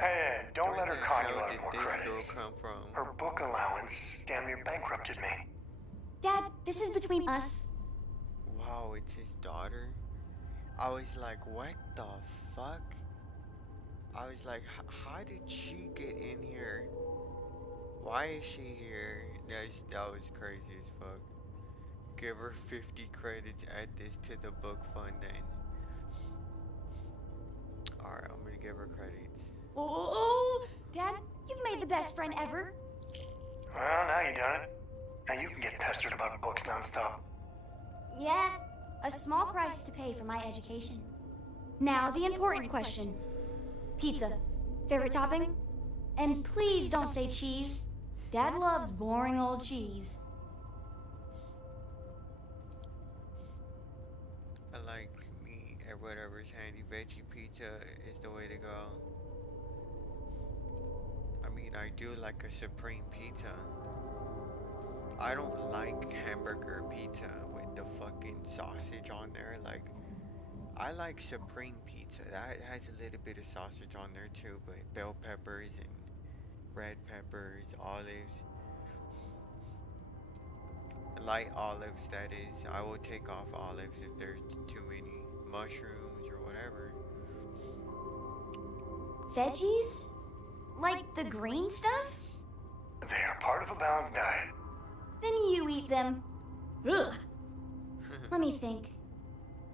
Hey, don't let her con you out of more Where did credits. this girl come from? Her book allowance damn near bankrupted me. Dad, this is between us. Wow, it's his daughter? I was like, what the fuck? I was like, how did she get in here? Why is she here? That was crazy as fuck. Give her 50 credits, add this to the book fund then. Alright, I'm gonna give her credits. Oh, Dad, you've made the best friend ever. Well, now you done it. Now you can get pestered about books nonstop. Yeah, a small price to pay for my education. Now, the important question. Pizza. Favorite topping? And please don't say cheese. Dad loves boring old cheese. I like meat or whatever's handy. Veggie pizza is the way to go. I mean, I do like a supreme pizza. I don't like hamburger pizza with the fucking sausage on there. Like, I like supreme pizza. That has a little bit of sausage on there too, but bell peppers and red peppers, olives. Light olives, that is. I will take off olives if there's too many mushrooms or whatever. Veggies? Like the green stuff? They are part of a balanced diet. Then you eat them. Ugh. Let me think.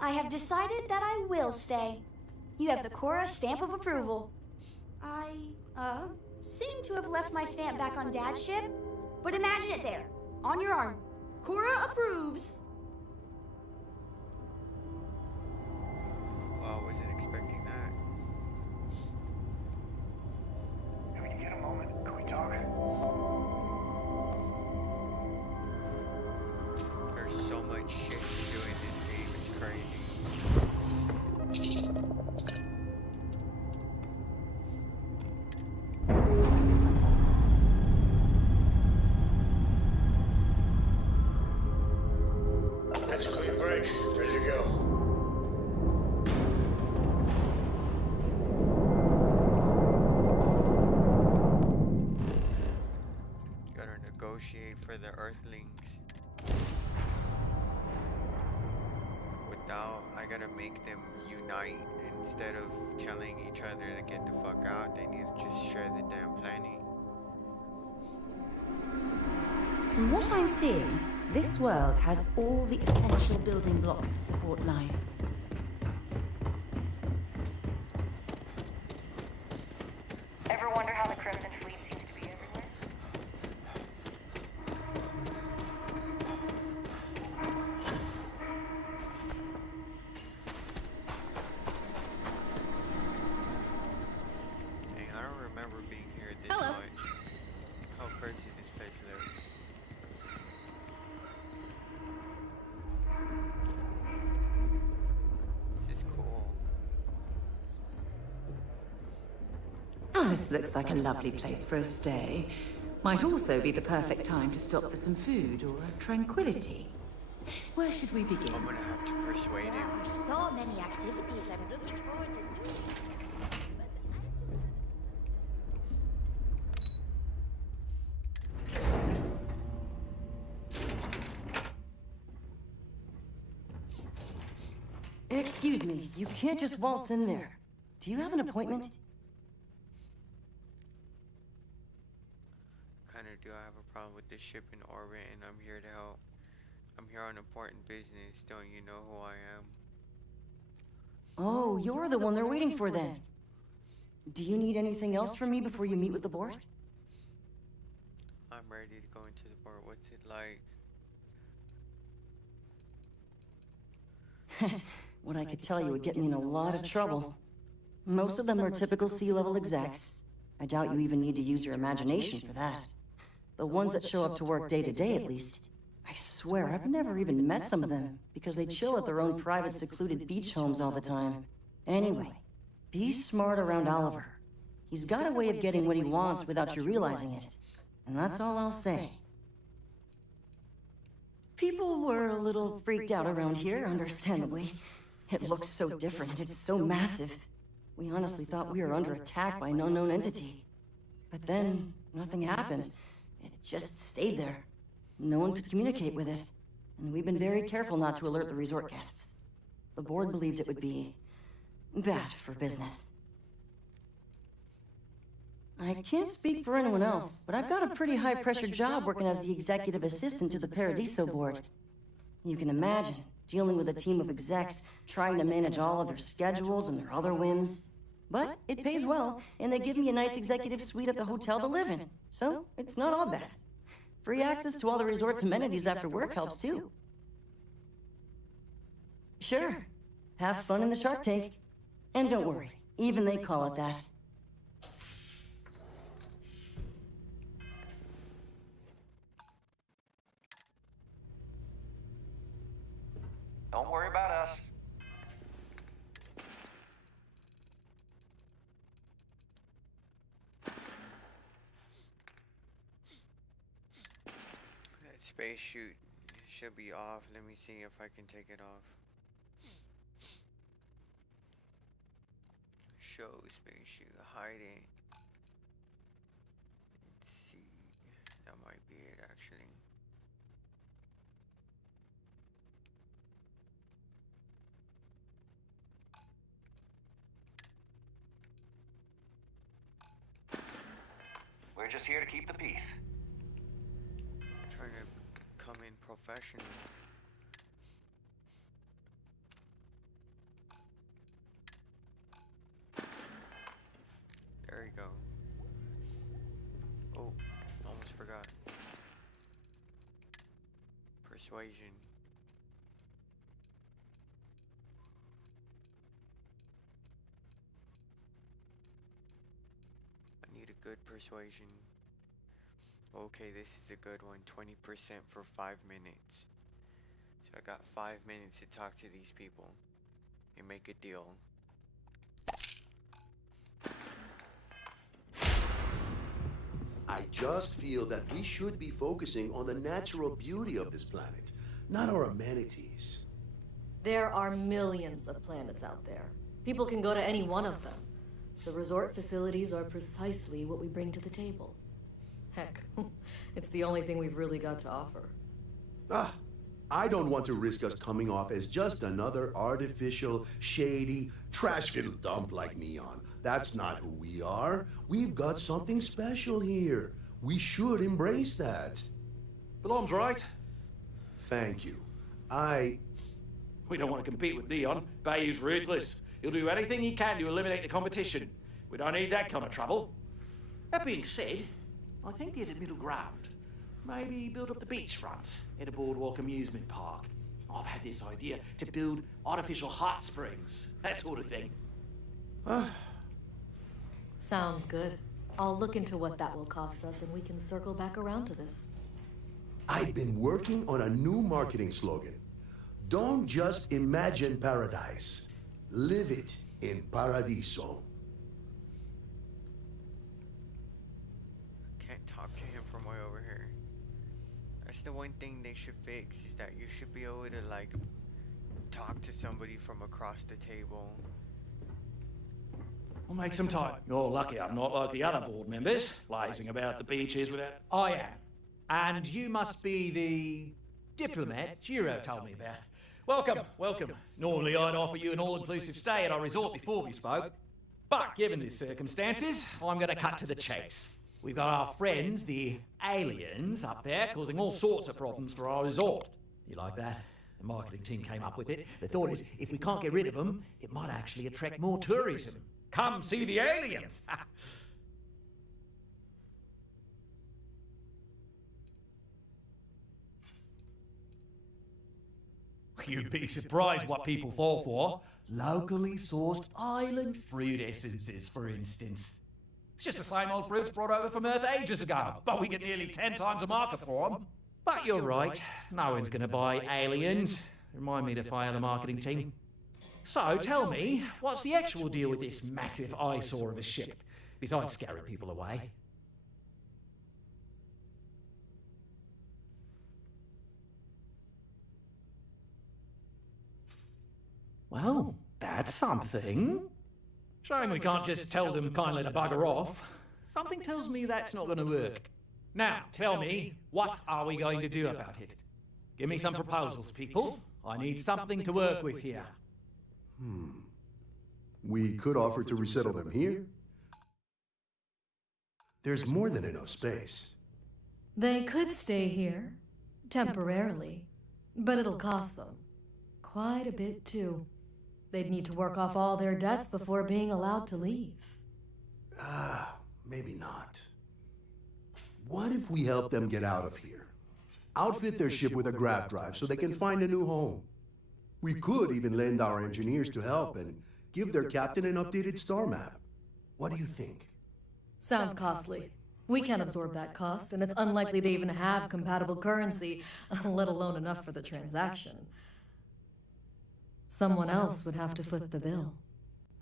I have decided that I will stay. You have the Cora stamp of approval. I, seem to have left my stamp back on Dad's ship, but imagine it there, on your arm. Cora approves. Well, I wasn't expecting that. If you get a moment, can we talk? There's so much shit to do in this game, it's crazy. That's a clean break. Ready to go. Gotta negotiate for the Earthlings. I gotta make them unite instead of telling each other to get the fuck out. They need to just share the damn planet. From what I'm seeing, this world has all the essential building blocks to support life. Ever wonder how the Crimson Fleet seems to be everywhere? Dang, I don't remember being here this Hello. much. How crazy this place looks. This is cool. Oh, this looks like a lovely place for a stay. Might also be the perfect time to stop for some food or tranquility. Where should we begin? I'm gonna have to persuade him. There are so many activities I'm looking forward to doing. Excuse me, you can't just waltz in there. Do you have an appointment? Kinda do. I have a problem with this ship in orbit and I'm here to help. I'm here on important business. Don't you know who I am? Oh, you're the one they're waiting for then. Do you need anything else from me before you meet with the board? I'm ready to go into the board. What's it like? What I could tell you would get me in a lot of trouble. Most of them are typical C-level execs. I doubt you even need to use your imagination for that. The ones that show up to work day to day, at least. I swear, I've never even met some of them, because they chill at their own private secluded beach homes all the time. Anyway, be smart around Oliver. He's got a way of getting what he wants without you realizing it. And that's all I'll say. People were a little freaked out around here, understandably. It looks so different and it's so massive. We honestly thought we were under attack by an unknown entity. But then, nothing happened. It just stayed there. No one could communicate with it. And we've been very careful not to alert the resort guests. The board believed it would be bad for business. I can't speak for anyone else, but I've got a pretty high-pressure job working as the executive assistant to the Paradiso board. You can imagine, dealing with a team of execs, trying to manage all of their schedules and their other whims. But it pays well, and they give me a nice executive suite at the hotel to live in, so it's not all bad. Free access to all the resort's amenities after work helps too. Sure. Have fun in the Shark Tank. And don't worry, even they call it that. Don't worry about us. That space chute should be off. Let me see if I can take it off. Show space chute, hide it. Let's see. That might be it actually. We're just here to keep the peace. Trying to come in professional. There you go. Oh, almost forgot. Persuasion. I need a good persuasion. Okay, this is a good one. 20% for 5 minutes. So I got 5 minutes to talk to these people and make a deal. I just feel that we should be focusing on the natural beauty of this planet, not our amenities. There are millions of planets out there. People can go to any one of them. The resort facilities are precisely what we bring to the table. Heck, it's the only thing we've really got to offer. I don't want to risk us coming off as just another artificial, shady, trash-filled dump like Neon. That's not who we are. We've got something special here. We should embrace that. Belom's right. Thank you. We don't want to compete with Neon. Bayou's ruthless. He'll do anything he can to eliminate the competition. We don't need that kind of trouble. That being said, I think there's a middle ground. Maybe build up the beachfront at a boardwalk amusement park. I've had this idea to build artificial hot springs, that sort of thing. Sounds good. I'll look into what that will cost us and we can circle back around to this. I've been working on a new marketing slogan. Don't just imagine paradise. Live it in Paradiso. Can't talk to him from way over here. That's the one thing they should fix, is that you should be able to like talk to somebody from across the table. We'll make some time. You're lucky I'm not like the other board members, lazing about the beaches without... I am. And you must be the diplomat Jiro told me about. Welcome, welcome. Normally I'd offer you an all-inclusive stay at our resort before we spoke. But given the circumstances, I'm going to cut to the chase. We've got our friends, the aliens, up there causing all sorts of problems for our resort. You like that? The marketing team came up with it. The thought is, if we can't get rid of them, it might actually attract more tourism. Come see the aliens! You'd be surprised what people fall for. Locally sourced island fruit essences, for instance. It's just the same old fruits brought over from Earth ages ago, but we get nearly 10 times the market for them. But you're right, no one's going to buy aliens. Remind me to fire the marketing team. So tell me, what's the actual deal with this massive eyesore of a ship, besides scaring people away? Well, that's something. Shame we can't just tell them kindly to bugger off. Something tells me that's not going to work. Now, tell me, what are we going to do about it? Give me some proposals, people. I need something to work with here. We could offer to resettle them here. There's more than enough space. They could stay here, temporarily, but it'll cost them quite a bit too. They'd need to work off all their debts before being allowed to leave. Maybe not. What if we help them get out of here? Outfit their ship with a grav drive so they can find a new home. We could even lend our engineers to help and give their captain an updated star map. What do you think? Sounds costly. We can't absorb that cost, and it's unlikely they even have compatible currency, let alone enough for the transaction. Someone else would have to foot the bill.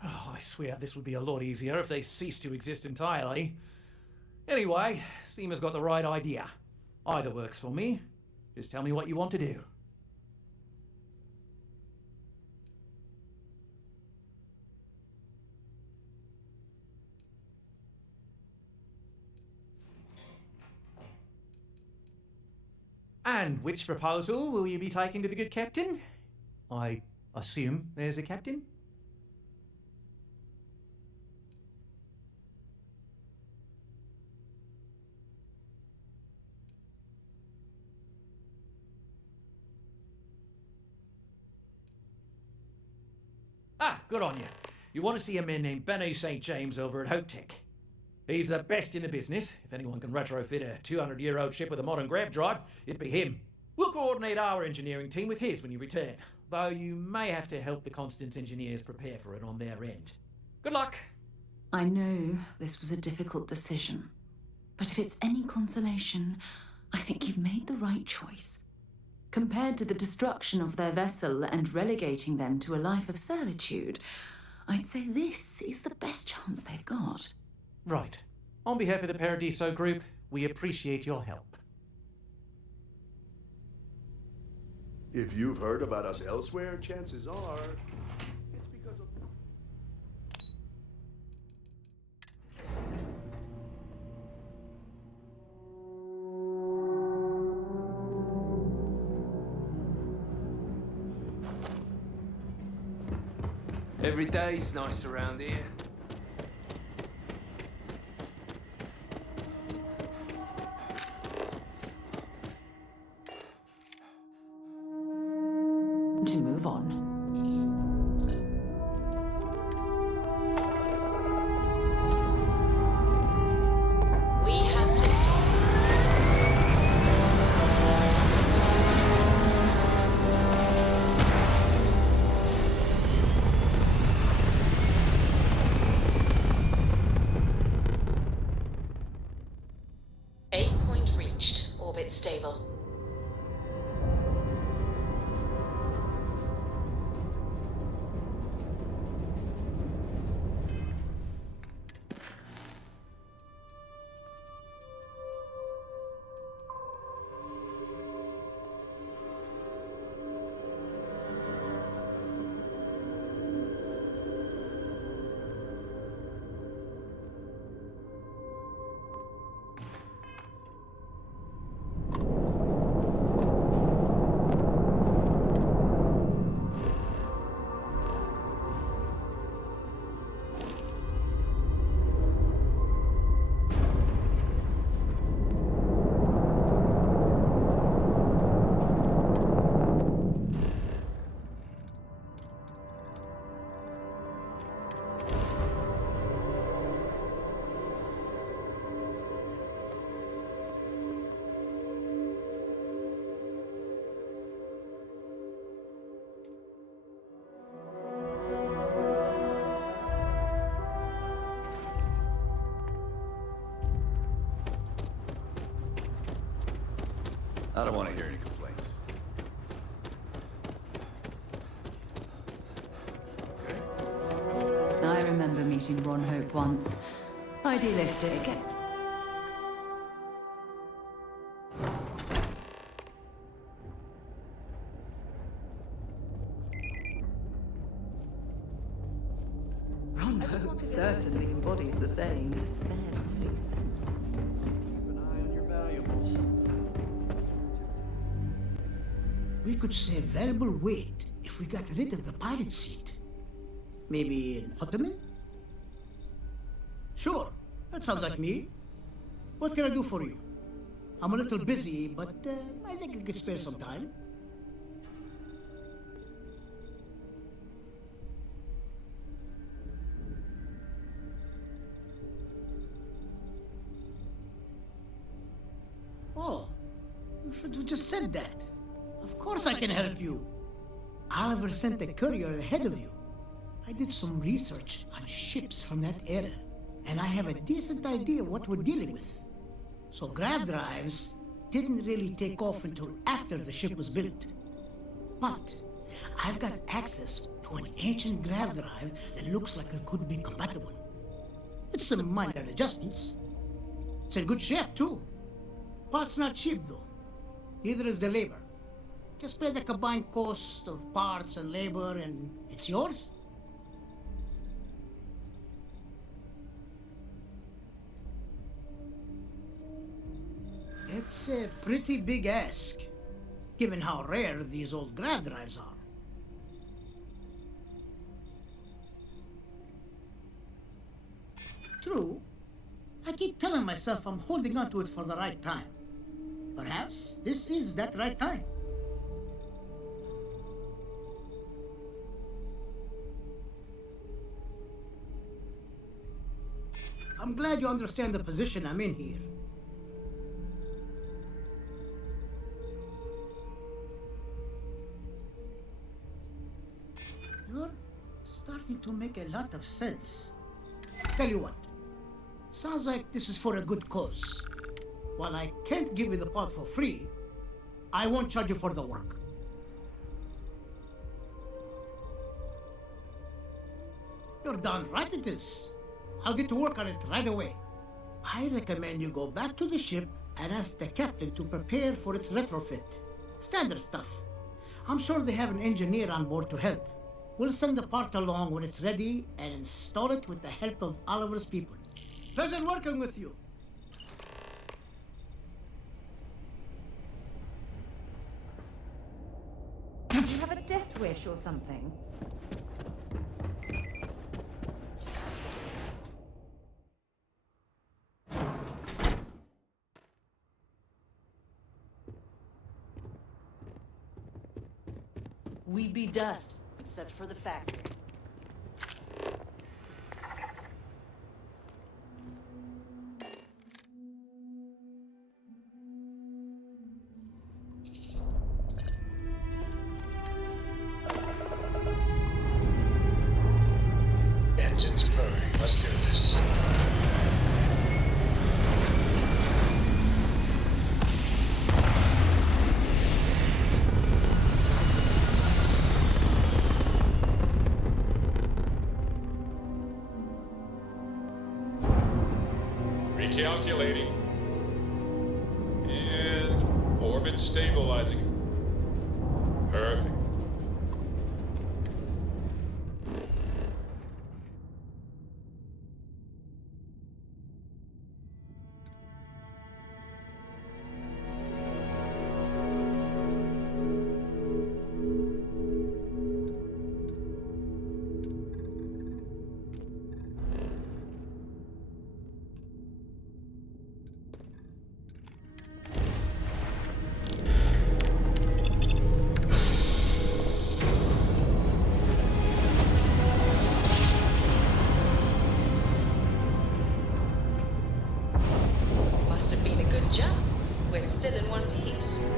Oh, I swear this would be a lot easier if they ceased to exist entirely. Anyway, Seema's got the right idea. Either works for me. Just tell me what you want to do. And which proposal will you be taking to the good captain? I assume there's a captain? Ah, good on you. You want to see a man named Benny St. James over at Hope Tech. He's the best in the business. If anyone can retrofit a 200-year-old ship with a modern grav drive, it'd be him. We'll coordinate our engineering team with his when you return, though you may have to help the Constance engineers prepare for it on their end. Good luck! I know this was a difficult decision, but if it's any consolation, I think you've made the right choice. Compared to the destruction of their vessel and relegating them to a life of servitude, I'd say this is the best chance they've got. Right. On behalf of the Paradiso Group, we appreciate your help. If you've heard about us elsewhere, chances are it's because of... Every day's nice around here. To move on. We have liftoff. Aim point reached. Orbit stable. I don't want to hear any complaints. I remember meeting Ron Hope once. Idealistic. Ron Hope certainly embodies the saying, spared no expense. Keep an eye on your valuables. We could save valuable weight if we got rid of the pilot seat. Maybe an ottoman? Sure, that sounds like me. What can I do for you? I'm a little busy, but I think I could spare some time. You should have just said that. Of course I can help you. Oliver sent a courier ahead of you. I did some research on ships from that era, and I have a decent idea what we're dealing with. So grav drives didn't really take off until after the ship was built. But I've got access to an ancient grav drive that looks like it could be compatible. It's some minor adjustments. It's a good ship too. Parts not cheap though. Neither is the labor. Just pay the combined cost of parts and labor and it's yours. It's a pretty big ask, given how rare these old grav drives are. True. I keep telling myself I'm holding on to it for the right time. Perhaps this is that right time. I'm glad you understand the position I'm in here. You're starting to make a lot of sense. Tell you what, sounds like this is for a good cause. While I can't give you the pod for free, I won't charge you for the work. You're darn right it is. I'll get to work on it right away. I recommend you go back to the ship and ask the captain to prepare for its retrofit. Standard stuff. I'm sure they have an engineer on board to help. We'll send the part along when it's ready and install it with the help of Oliver's people. Pleasure working with you. Do you have a death wish or something? We'd be dust, except for the factory. Engines purring. Let's do this. Recalculating. And orbit stabilizing. Perfect. Must have been a good jump. We're still in one piece.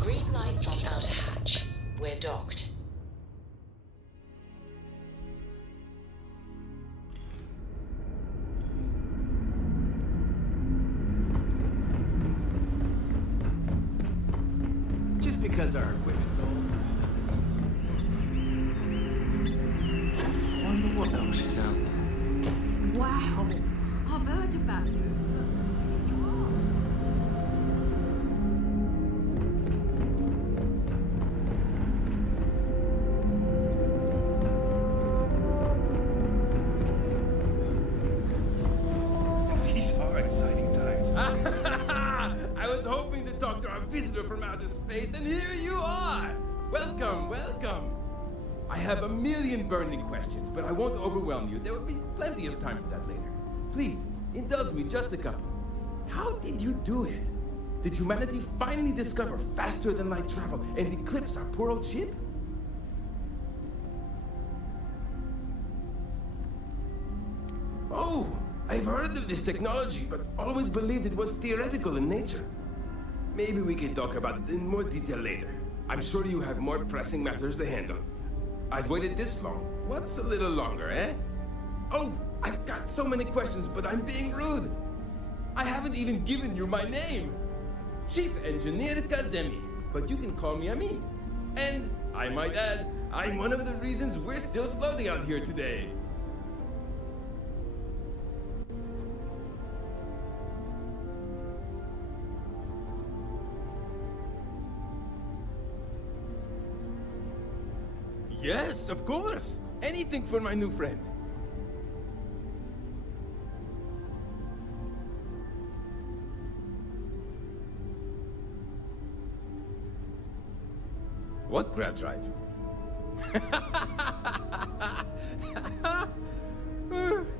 Green lights on outer hatch. We're docked. Just because our equipment's old. Wonder what else is out there. Wow, I've heard about you. These are exciting times. I was hoping to talk to our visitor from outer space, and here you are! Welcome, welcome! I have a million burning questions, but I won't overwhelm you. There will be plenty of time for that later. Please, indulge me just a couple. How did you do it? Did humanity finally discover faster than light travel and eclipse our poor old ship? Oh, I've heard of this technology, but always believed it was theoretical in nature. Maybe we can talk about it in more detail later. I'm sure you have more pressing matters to handle. I've waited this long. What's a little longer, eh? Oh, I've got so many questions, but I'm being rude. I haven't even given you my name. Chief Engineer Kazemi, but you can call me Amin. And, I might add, I'm one of the reasons we're still floating out here today. Yes, of course. Anything for my new friend. What grab drive?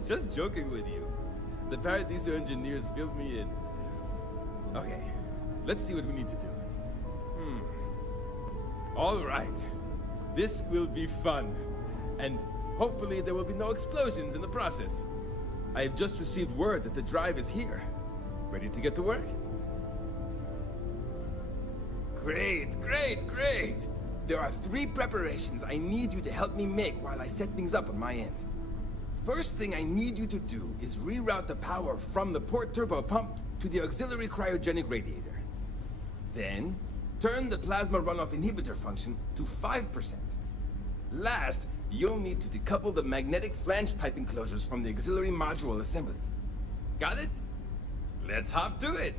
Just joking with you. The Paradiso engineers filled me in. Okay, let's see what we need to do. All right. This will be fun. And hopefully there will be no explosions in the process. I have just received word that the drive is here. Ready to get to work? Great, great, great! There are 3 preparations I need you to help me make while I set things up on my end. First thing I need you to do is reroute the power from the port turbo pump to the auxiliary cryogenic radiator. Then, turn the plasma runoff inhibitor function to 5%. Last, you'll need to decouple the magnetic flange pipe enclosures from the auxiliary module assembly. Got it? Let's hop to it!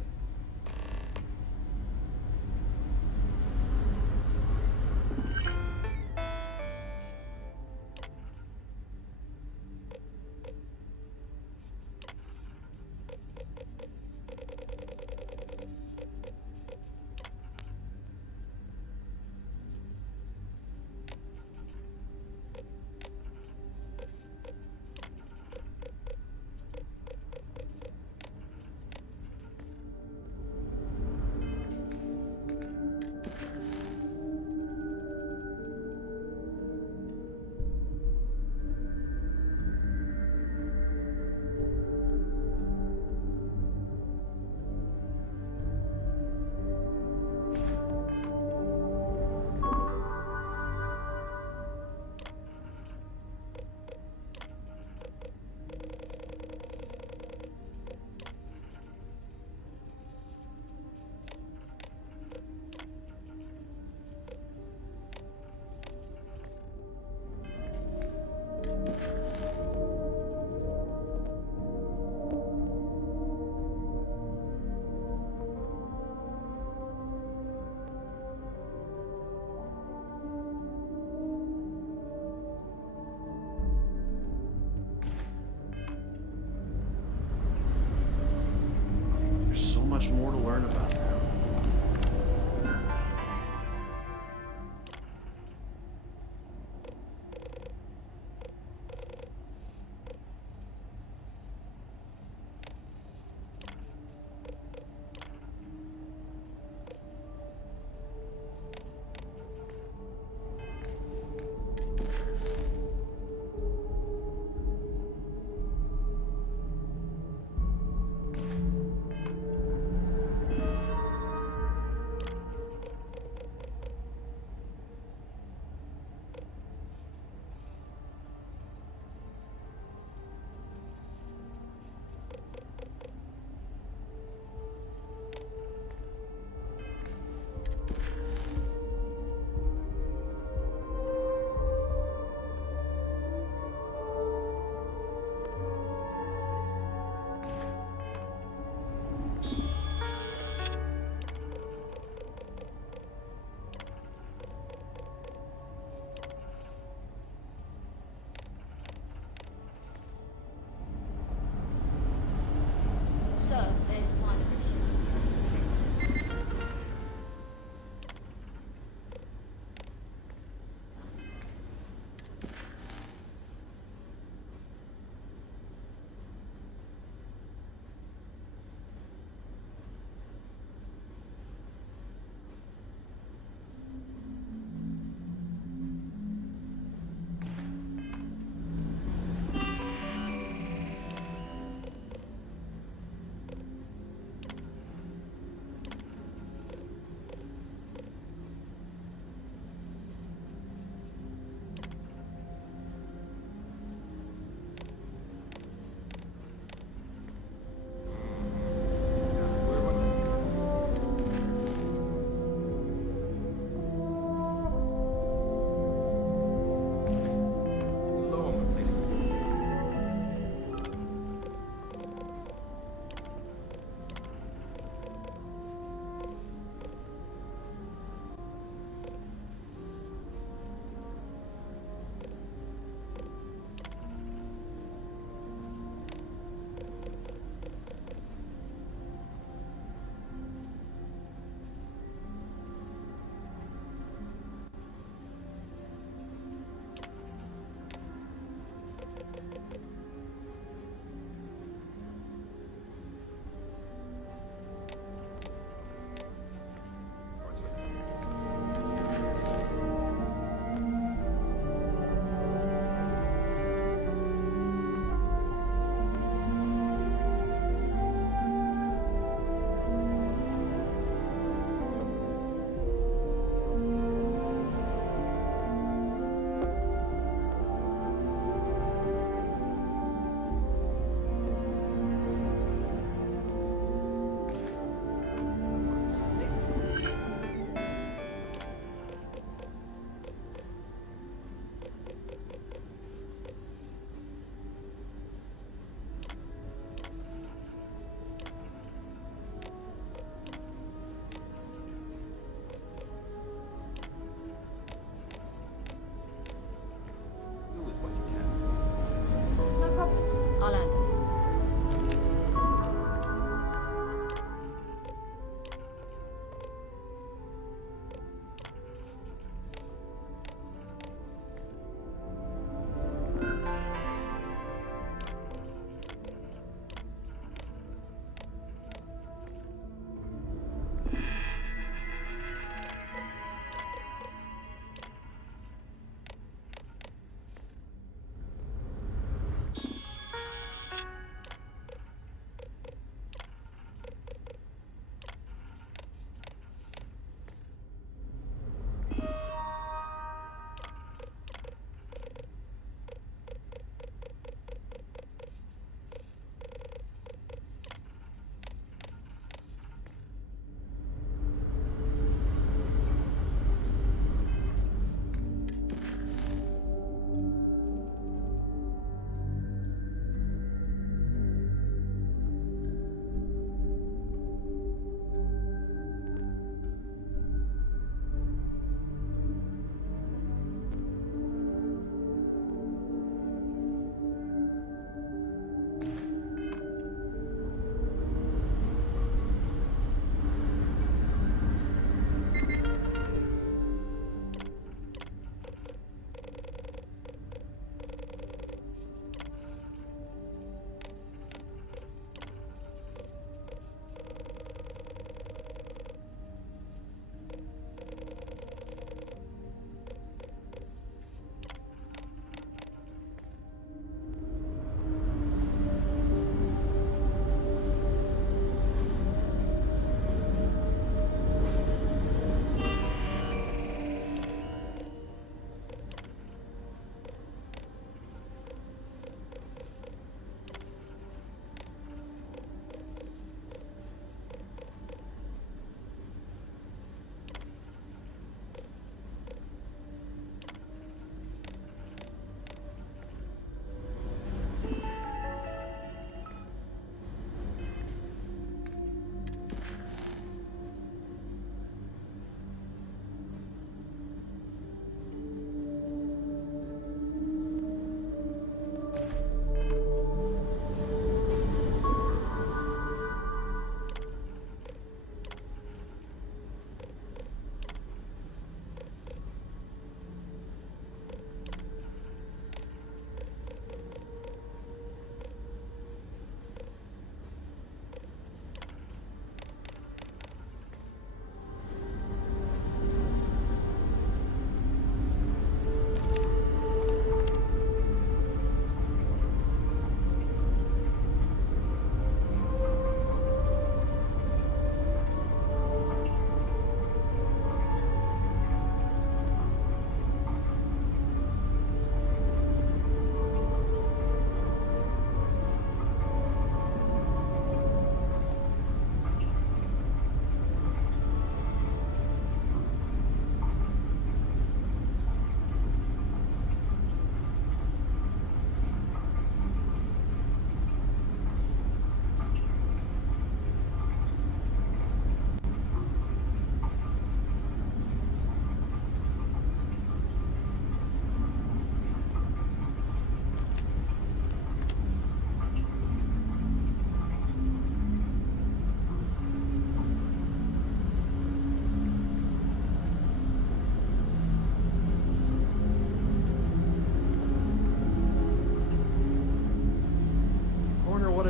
There's so much more to learn about now.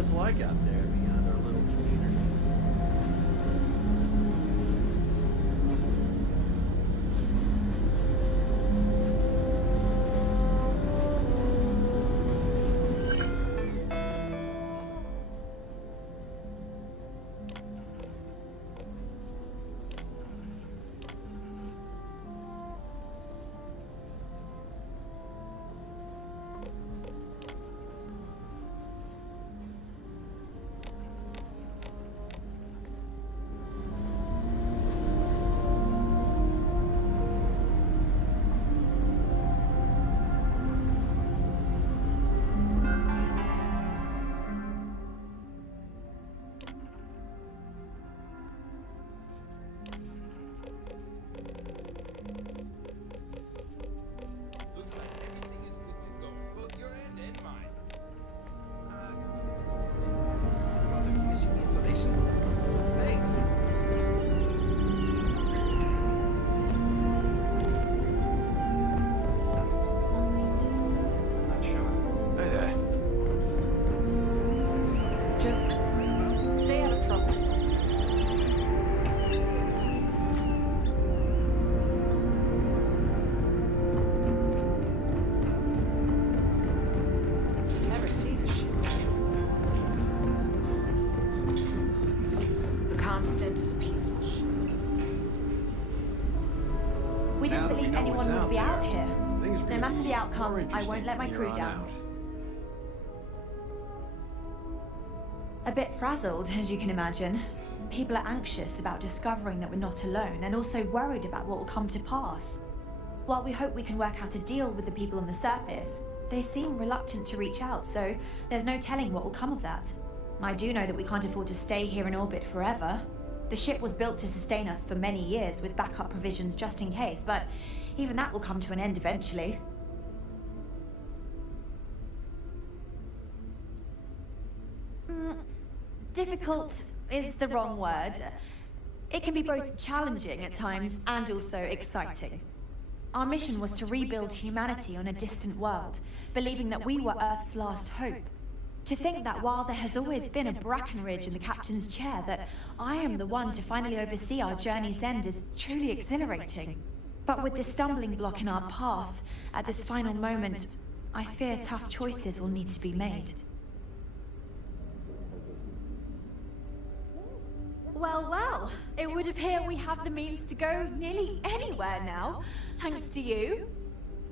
it's like out there beyond our little community. Looks like everything is good to go, both your end and mine. Bother finishing the installation. Thanks. Not sure. Hey there. Just stay out of trouble. Never seen a ship like yours before. The Constant is a peaceful ship. We Now didn't that we believe know anyone what's would out be there, out here. things are No gonna matter be the outcome, more I interesting won't let my from crew here on down. out. A bit frazzled, as you can imagine. People are anxious about discovering that we're not alone, and also worried about what will come to pass. While we hope we can work out a deal with the people on the surface, they seem reluctant to reach out, so there's no telling what will come of that. I do know that we can't afford to stay here in orbit forever. The ship was built to sustain us for many years with backup provisions just in case, but even that will come to an end eventually. Difficult is the wrong word. It can be both challenging at times and also exciting. Our mission was to rebuild humanity on a distant world, believing that we were Earth's last hope. To think that while there has always been a Brackenridge in the captain's chair, that I am the one to finally oversee our journey's end is truly exhilarating. But with this stumbling block in our path, at this final moment, I fear tough choices will need to be made. Well, well, it would appear we have the means to go nearly anywhere now, thanks to you.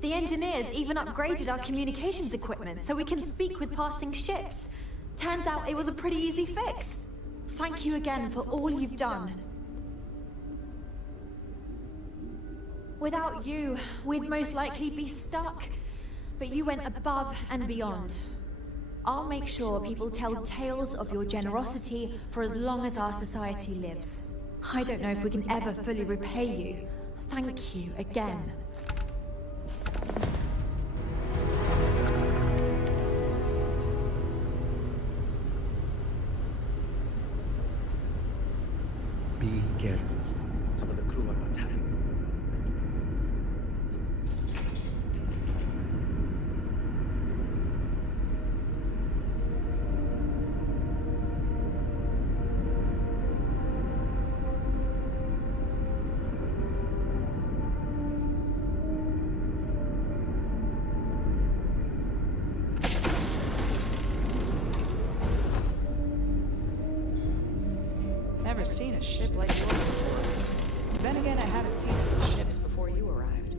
The engineers even upgraded our communications equipment so we can speak with passing ships. Turns out it was a pretty easy fix. Thank you again for all you've done. Without you, we'd most likely be stuck. But you went above and beyond. I'll make sure people tell tales of your generosity for as long as our society lives. I don't know if we can ever fully repay you. Thank you again. Be careful. Some of the crew are not happy. Never seen a ship like yours before. Then again, I haven't seen any ships before you arrived.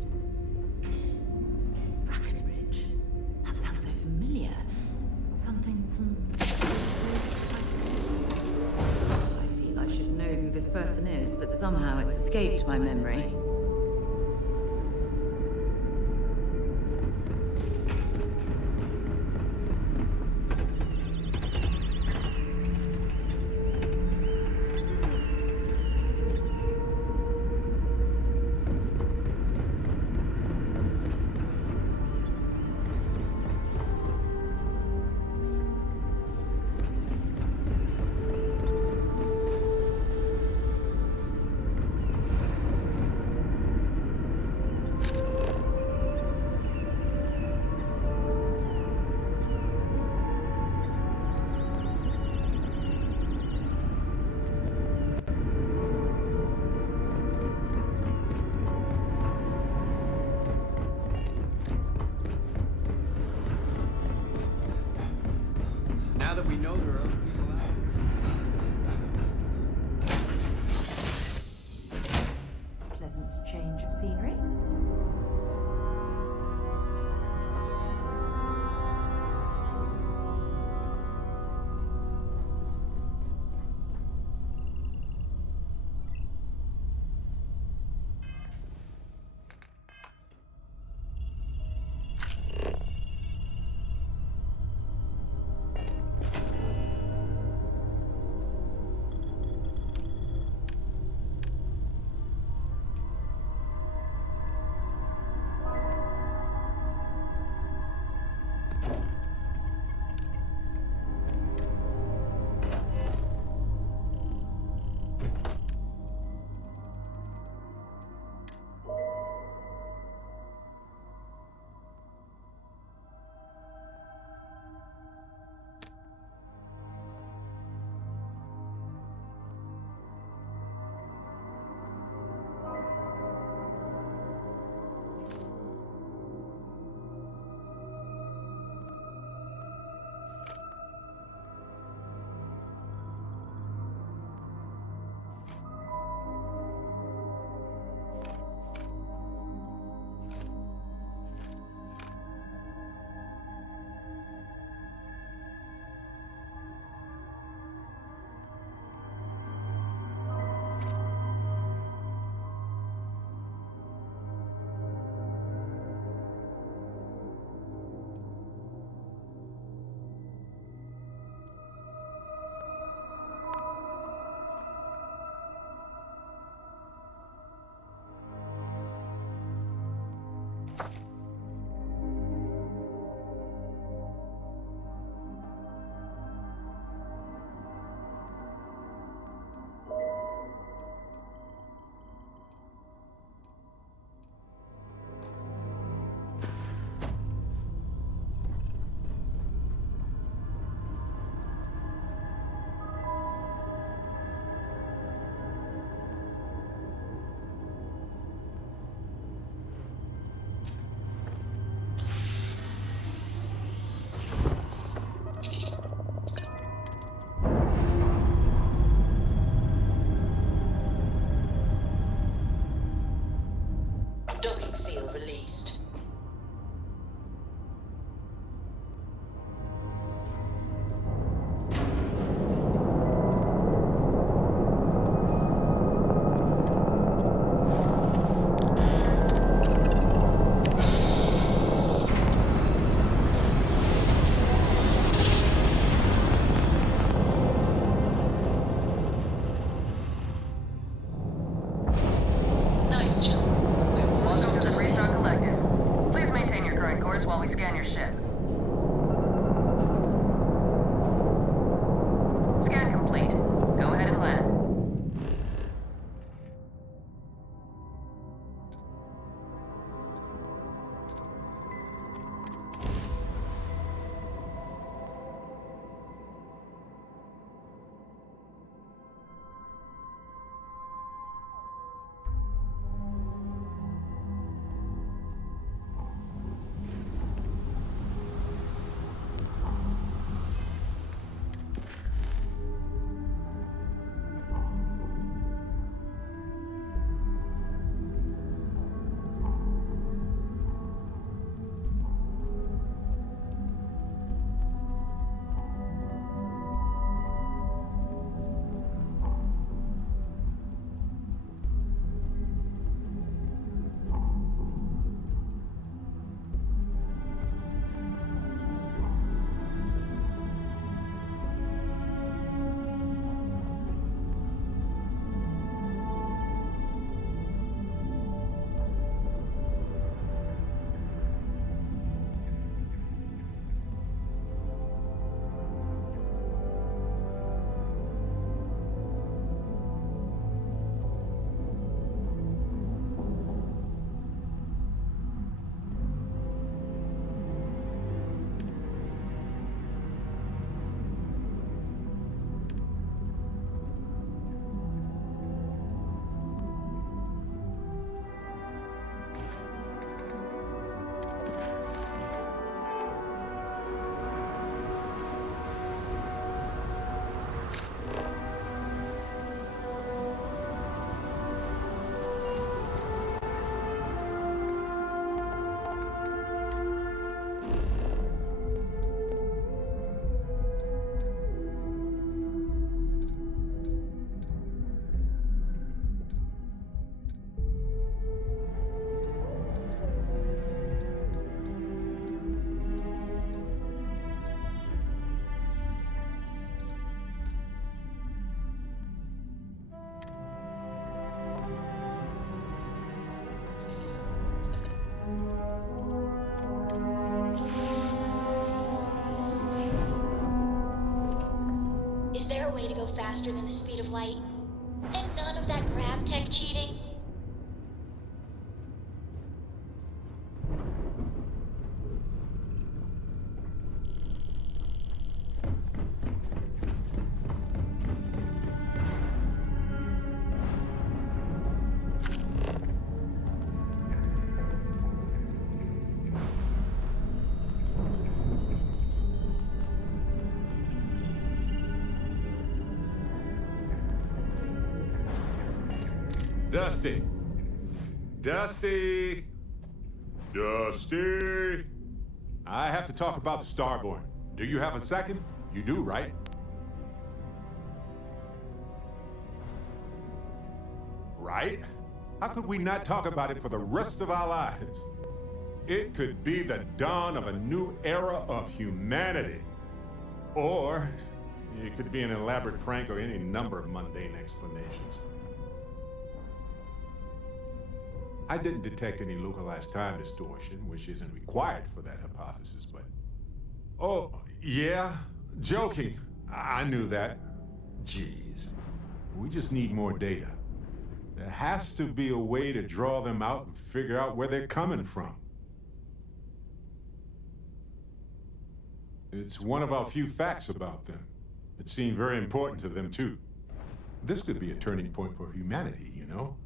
Brackenridge. That sounds so familiar. Something from... I feel I should know who this person is, but somehow it's escaped my memory. pleasant change of scenery. faster than the speed of light. And none of that grav tech cheating. Dusty. Dusty. Dusty. I have to talk about the Starborn. Do you have a second? You do, right? Right? How could we not talk about it for the rest of our lives? It could be the dawn of a new era of humanity. Or it could be an elaborate prank or any number of mundane explanations. I didn't detect any localized time distortion, which isn't required for that hypothesis, but... Oh, yeah? Joking. I knew that. Jeez. We just need more data. There has to be a way to draw them out and figure out where they're coming from. It's one of our few facts about them. It seemed very important to them, too. This could be a turning point for humanity, you know?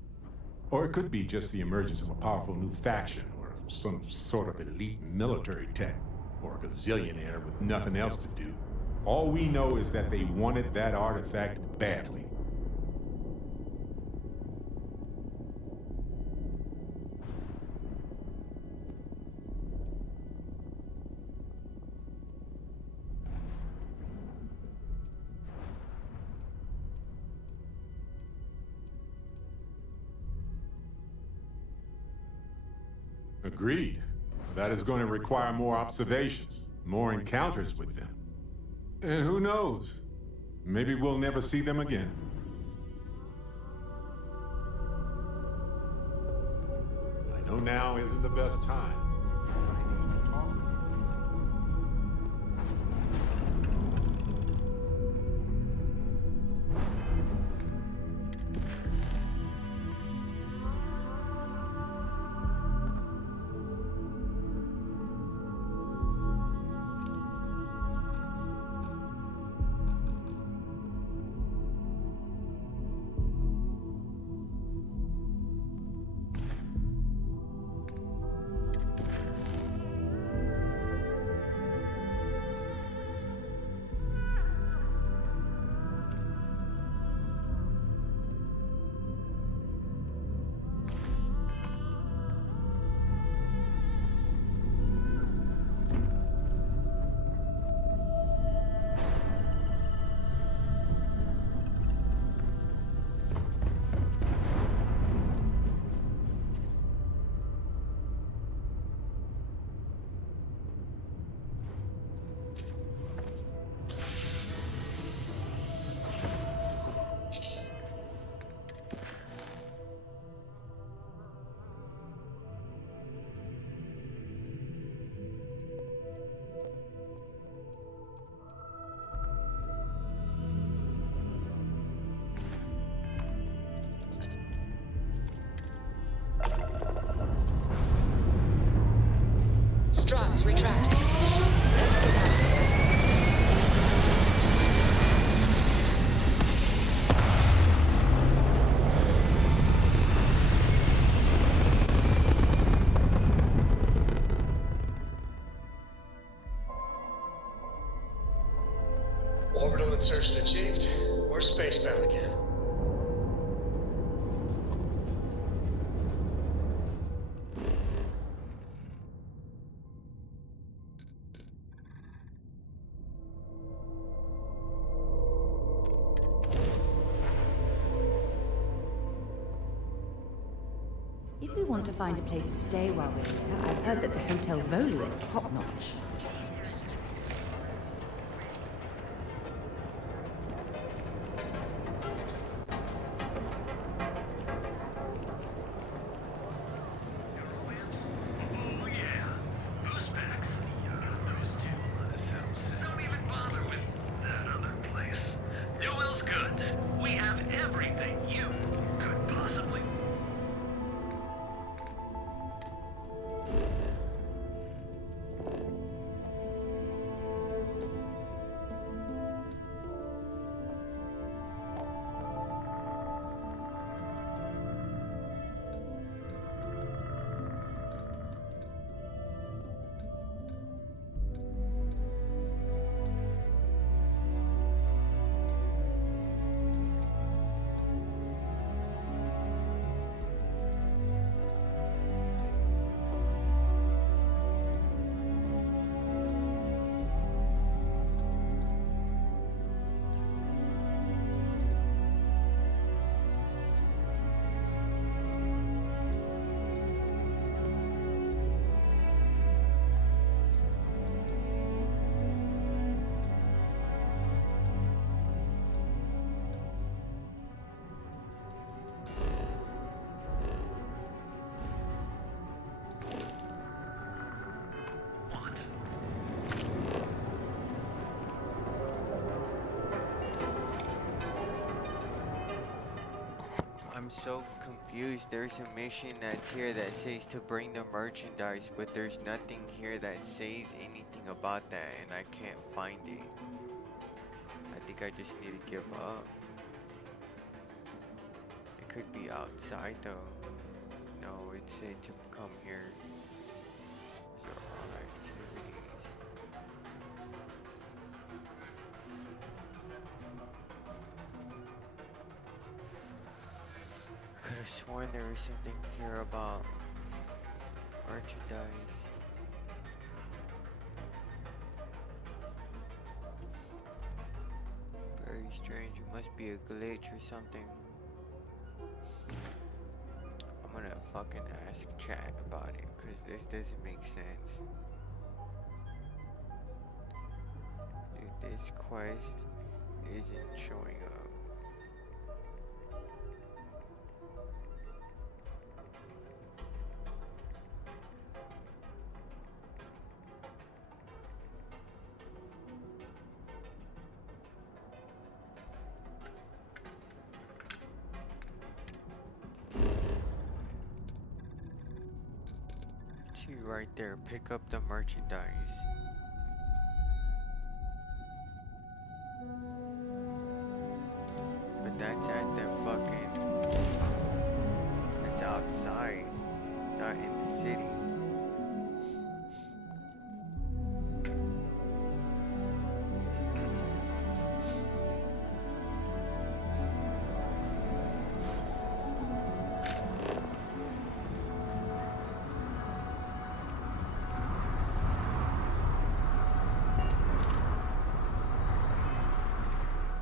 Or it could be just the emergence of a powerful new faction, or some sort of elite military tech, or a gazillionaire with nothing else to do. All we know is that they wanted that artifact badly. Agreed. That is going to require more observations, more encounters with them. And who knows? Maybe we'll never see them again. I know now isn't the best time. Struts retract. Let's get out of here. Orbital insertion achieved. We're spacebound again. If we want to find a place to stay while we're here, I've heard that the Hotel Voli is top-notch. New Will's good. so confused. There's a mission that's here that says to bring the merchandise, but there's nothing here that says anything about that, and I can't find it. I think I just need to give up. It could be outside though. No, it said to come here. These are all activities. I could have sworn there was something here about merchandise. Very strange. It must be a glitch or something. I'm gonna fucking ask chat about it, because this doesn't make sense. Dude, this quest isn't showing up. See right there, pick up the merchandise. But that's at the fucking, that's outside, not in the city.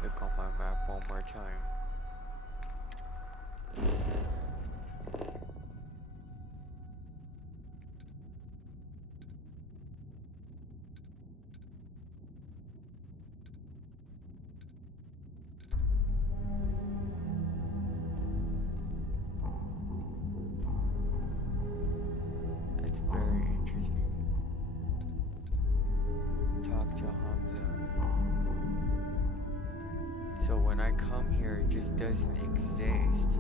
Look on my map one more time. That's very interesting. Talk to Hamza. So when I come here, it just doesn't exist.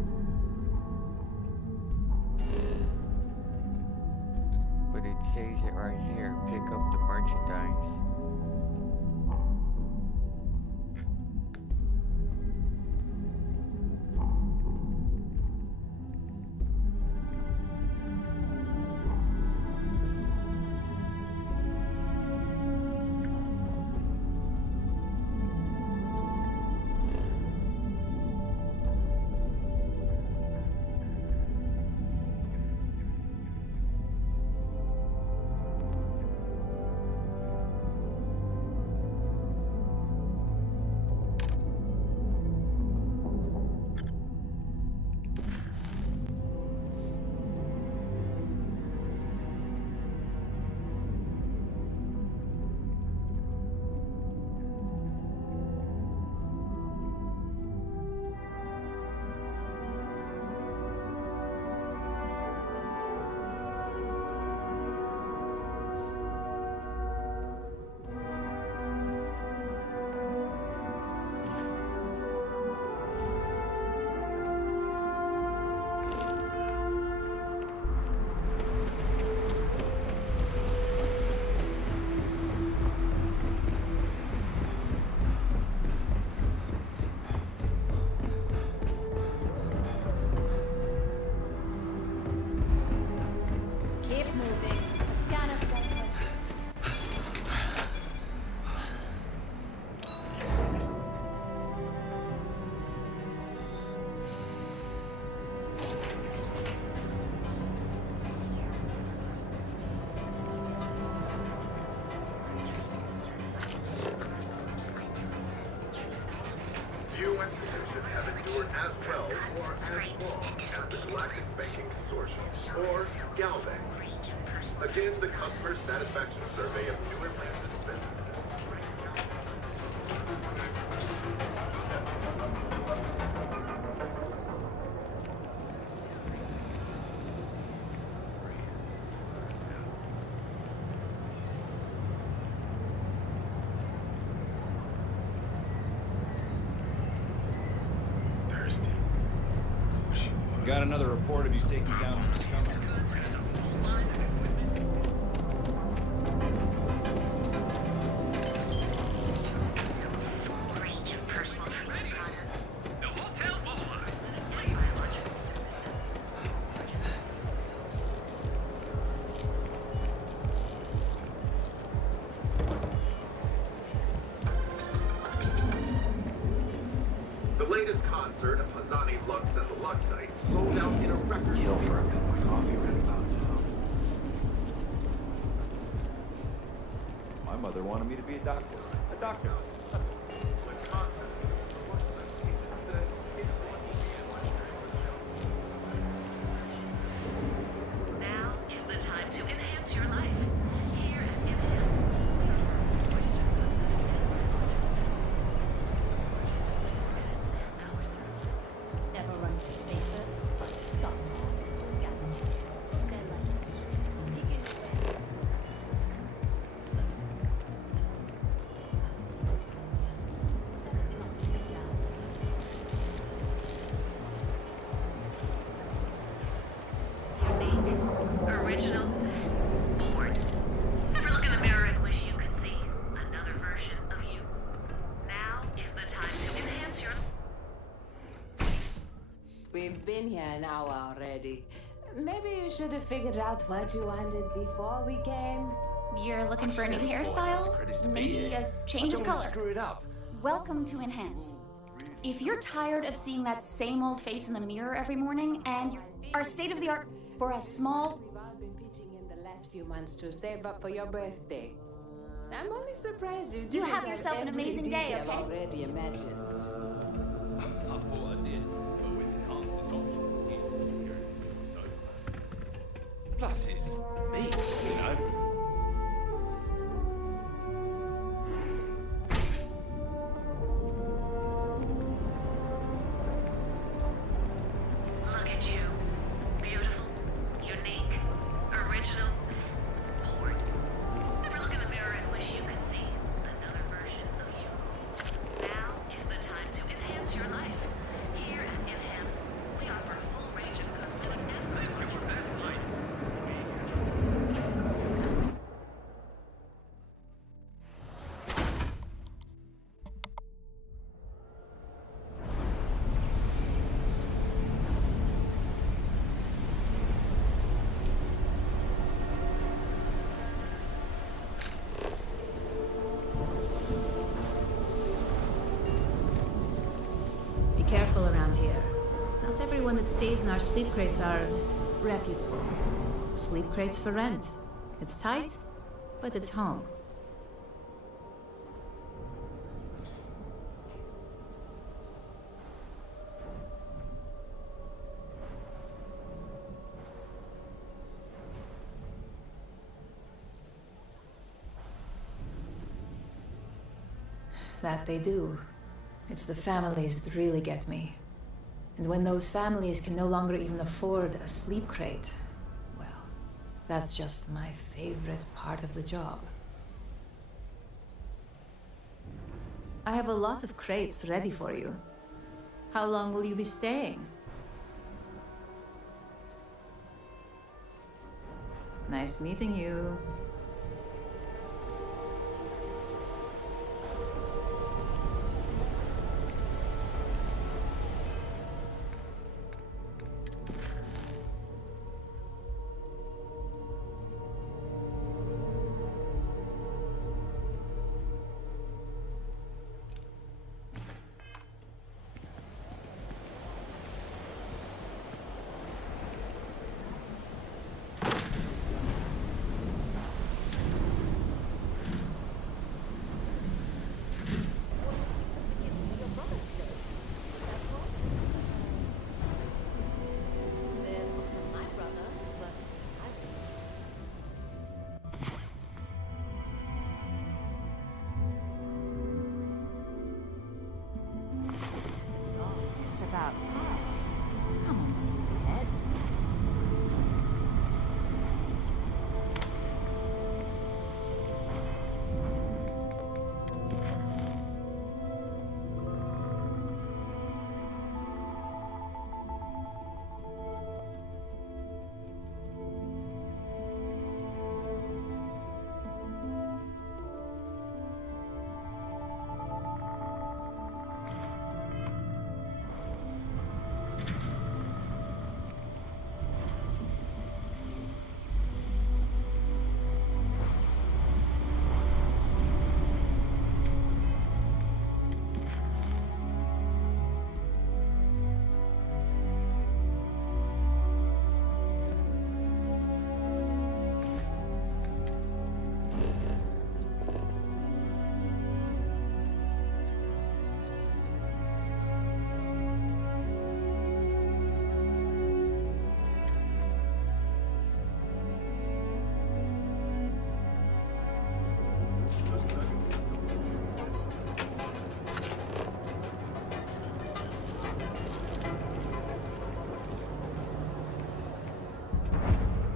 But it says it right here, pick up the merchandise. Keep moving. The scanners won't work. You and Citizen have endured as well or as long as the Galactic Banking Consortium, or GALBANK. Again, the Customer Satisfaction Survey of New Atlantis Bethesda. Thirsty. Of course you are. Got another report of you taking down some scum. The latest concert of Hazani Lux and the Luxite sold out in a record. Kill for a cup of coffee right about now. My mother wanted me to be a doctor. A doctor. Now is the time to enhance your life. Here at Never run to spaces, but scumbags and scavengers. They're like picking away. original, bored. Ever look in the mirror and wish you could see another version of you? Now is the time to enhance your... We've been here an hour already. Maybe you should have figured out what you wanted before we came. You're looking for a new hairstyle? Maybe a change of color? Welcome to Enhance. If you're tired of seeing that same old face in the mirror every morning, and our state-of-the-art for a small... We've all been pitching in the last few months to save up for your birthday. I'm only surprised you didn't have yourself an every amazing day, detail okay? already imagined. I thought I did, but with enhanced options, it's secure sofa. Plus, it's me, you know. Look at you. Beautiful, unique, original, bored. Ever look in the mirror and wish you could see another version of you? Now is the time to enhance your life. Here at Enhance, we offer a full range of cosmetic and Be careful around here. Not everyone that stays in our sleep crates are reputable. Sleep crates for rent. It's tight, but it's home. That they do. It's the families that really get me. And when those families can no longer even afford a sleep crate, well, that's just my favorite part of the job. I have a lot of crates ready for you. How long will you be staying? Nice meeting you. There's also my brother, but It's about time. Come on, sleepyhead.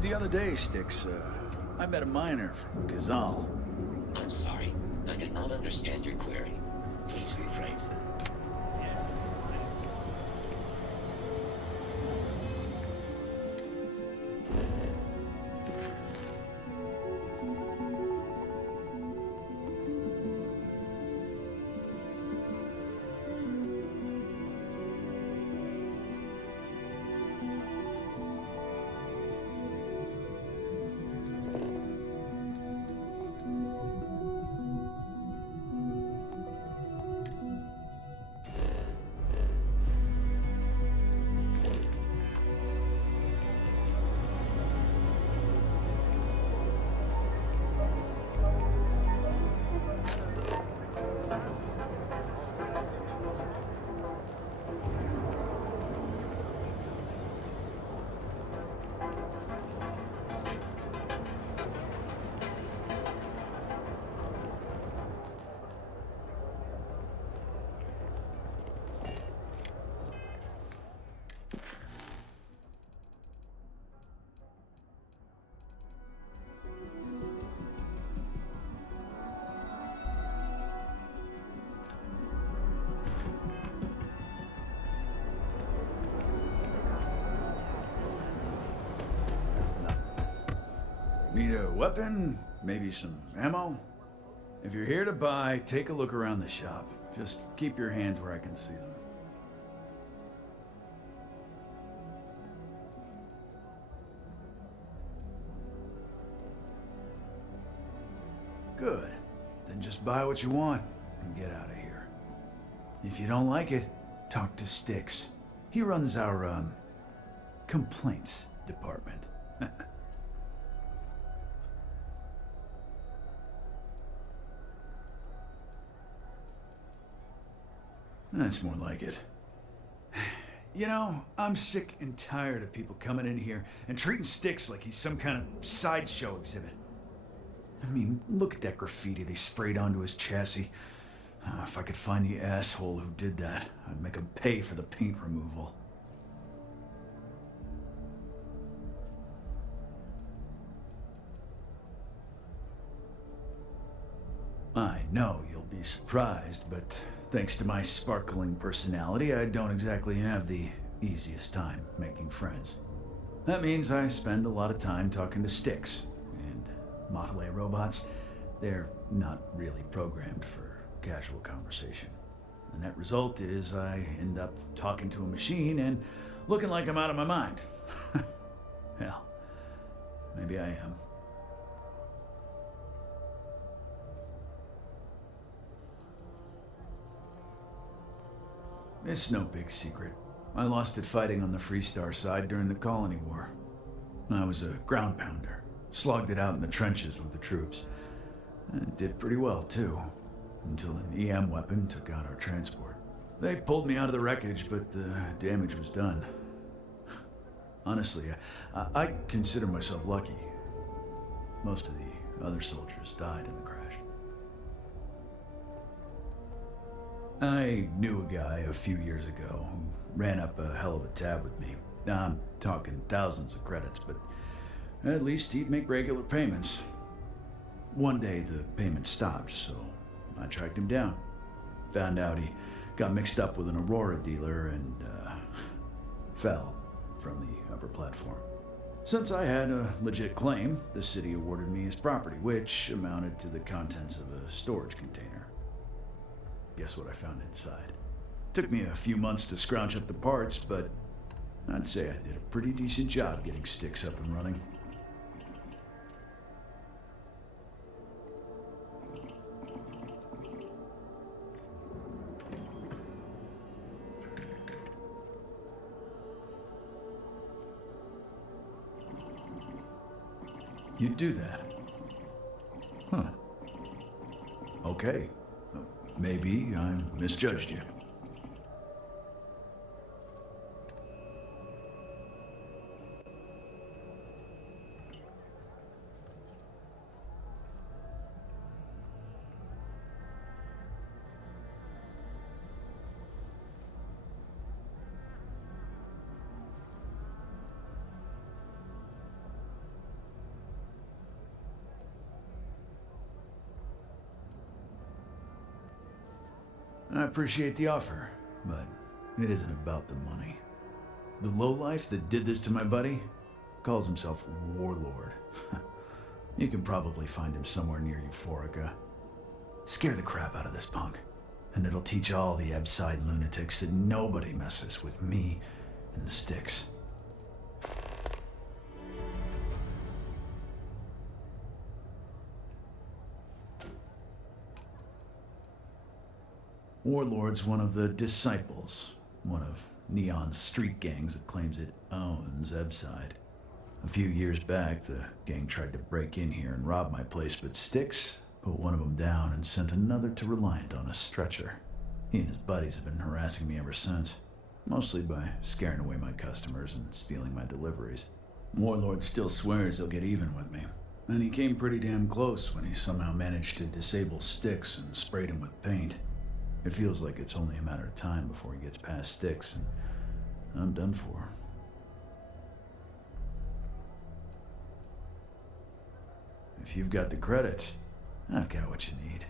the other day, Styx. I met a miner from Kazal. I'm sorry. I did not understand your query. Please rephrase. Need a weapon? Maybe some ammo? If you're here to buy, take a look around the shop. Just keep your hands where I can see them. Good. Then just buy what you want and get out of here. If you don't like it, talk to Styx. He runs our, complaints department. That's more like it. You know, I'm sick and tired of people coming in here and treating Styx like he's some kind of sideshow exhibit. I mean, look at that graffiti they sprayed onto his chassis. If I could find the asshole who did that, I'd make him pay for the paint removal. I know you'll be surprised, but thanks to my sparkling personality, I don't exactly have the easiest time making friends. That means I spend a lot of time talking to Styx, and Model A robots, they're not really programmed for casual conversation. The net result is I end up talking to a machine and looking like I'm out of my mind. Hell, maybe I am. It's no big secret. I lost it fighting on the Freestar side during the Colony War. I was a ground pounder, slogged it out in the trenches with the troops. And did pretty well, too, until an EM weapon took out our transport. They pulled me out of the wreckage, but the damage was done. Honestly, I consider myself lucky. Most of the other soldiers died in the crash. I knew a guy a few years ago who ran up a hell of a tab with me. I'm talking thousands of credits, but at least he'd make regular payments. One day the payment stopped, so I tracked him down. Found out he got mixed up with an Aurora dealer and fell from the upper platform. Since I had a legit claim, the city awarded me his property, which amounted to the contents of a storage container. Guess what I found inside? Took me a few months to scrounge up the parts, but I'd say I did a pretty decent job getting Styx up and running. You'd do that? Huh. Okay. Maybe I misjudged you. I appreciate the offer, but it isn't about the money. The lowlife that did this to my buddy calls himself Warlord. You can probably find him somewhere near Euphorica. Scare the crap out of this punk, and it'll teach all the Ebside lunatics that nobody messes with me and the sticks. Warlord's one of the Disciples, one of Neon's street gangs that claims it owns Ebside. A few years back, the gang tried to break in here and rob my place, but Styx put one of them down and sent another to Reliant on a stretcher. He and his buddies have been harassing me ever since, mostly by scaring away my customers and stealing my deliveries. Warlord still swears he'll get even with me, and he came pretty damn close when he somehow managed to disable Styx and sprayed him with paint. It feels like it's only a matter of time before he gets past Styx, and I'm done for. If you've got the credits, I've got what you need.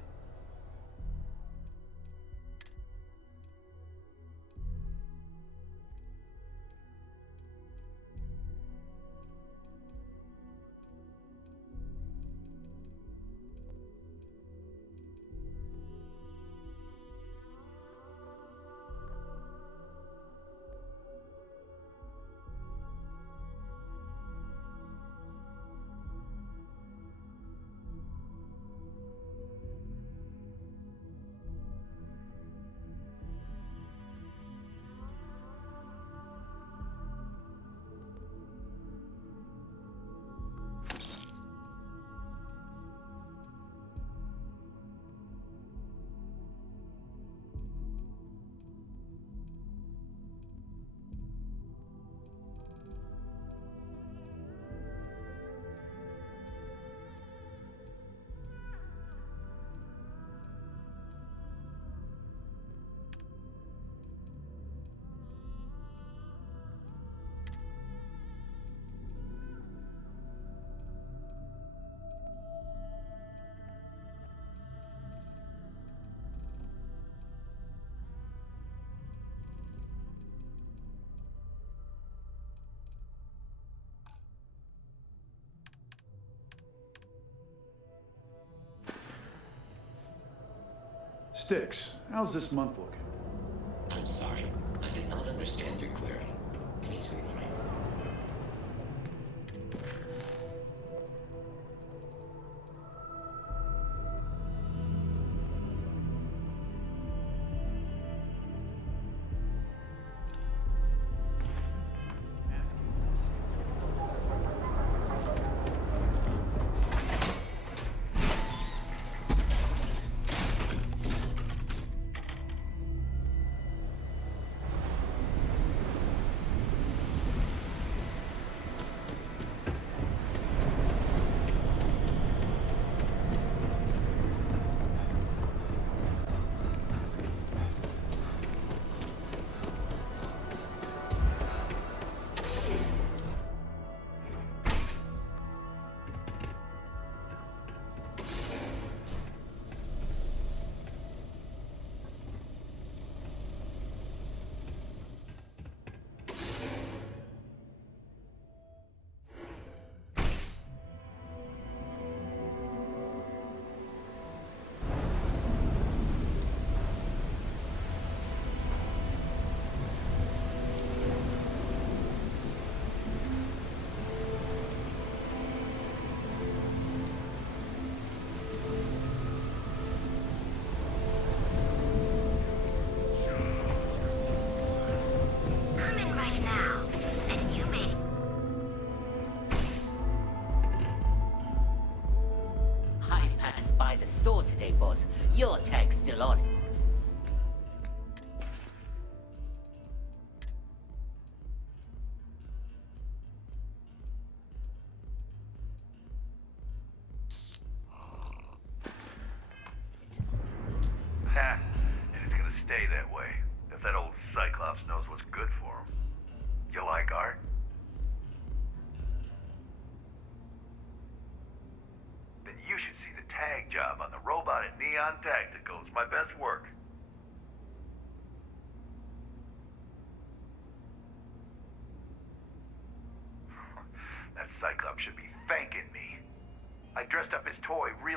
Styx, how's this month looking? I'm sorry. I did not understand your query. Please rephrase. Store today, boss. Your tag's still on. Ha! And it's gonna stay that way, if that old Cyclops knows what's good for him. You like art? Then you should see the tag job on the robot at Neon Tacticals, my best work.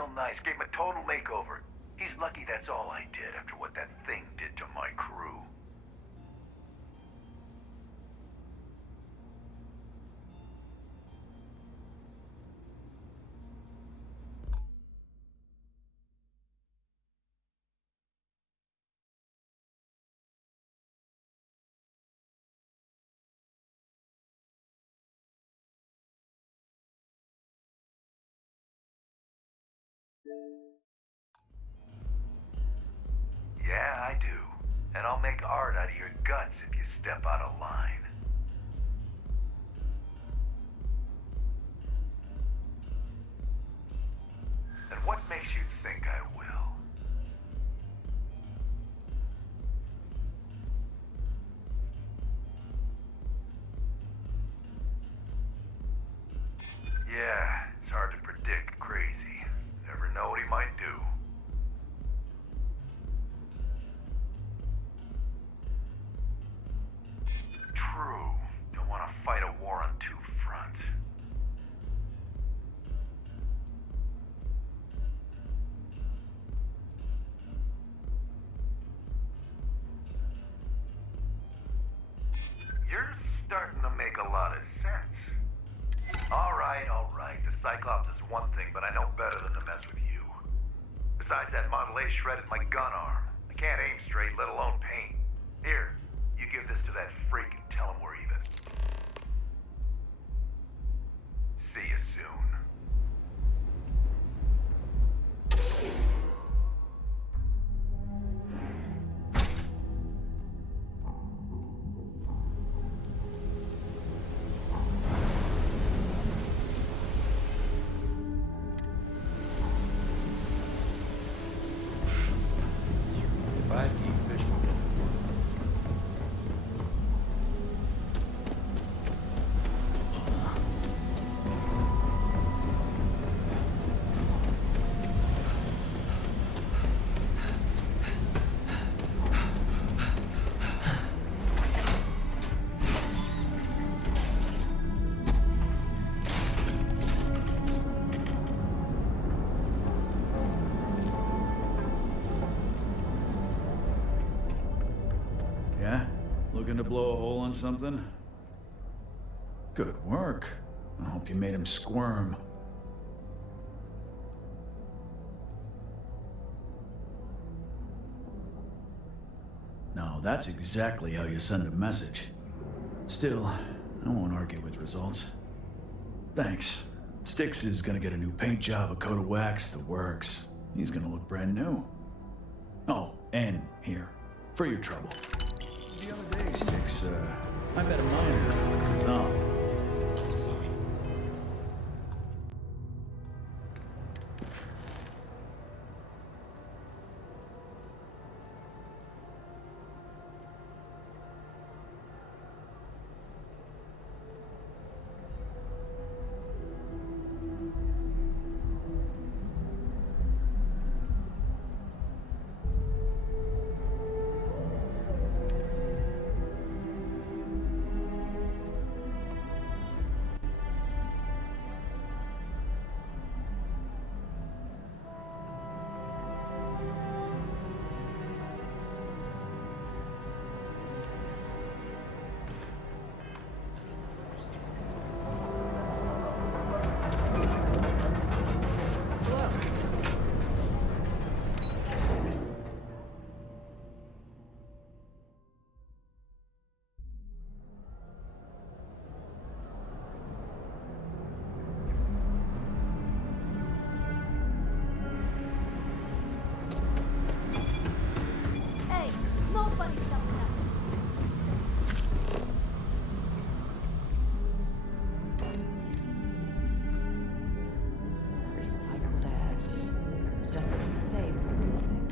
real nice. Gave him a total makeover. He's lucky that's all I did after what that thing did to my crew. Yeah, I do. And I'll make art out of your guts if you step out of line. And what makes you think I will? Yeah, it's hard to predict crazy. Never know what he might do. True. Don't want to fight a war on two fronts. You're starting to make a lot of sense. All right, all right. The Cyclops is one thing, but I know better than to mess with you. Besides, that Model A shredded my gun arm. I can't aim straight, let alone paint. Here, you give this to that freak and tell him we're even. See you soon. If I keep fishing. Yeah? Looking to blow a hole on something? Good work. I hope you made him squirm. No, that's exactly how you send a message. Still, I won't argue with results. Thanks. Styx is gonna get a new paint job, a coat of wax, the works. He's gonna look brand new. Oh, and here, for your trouble. The other day, Styx, I met a miner from Kazan. I'm sorry. Hey, no funny stuff now. Recycled air. Just isn't the same as the real thing.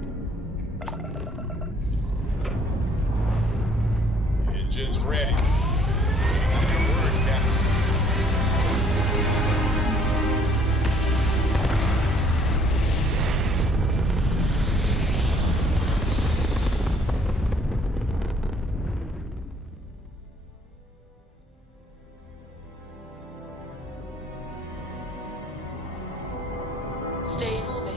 Engine's ready. Your word, Captain. Stay in orbit.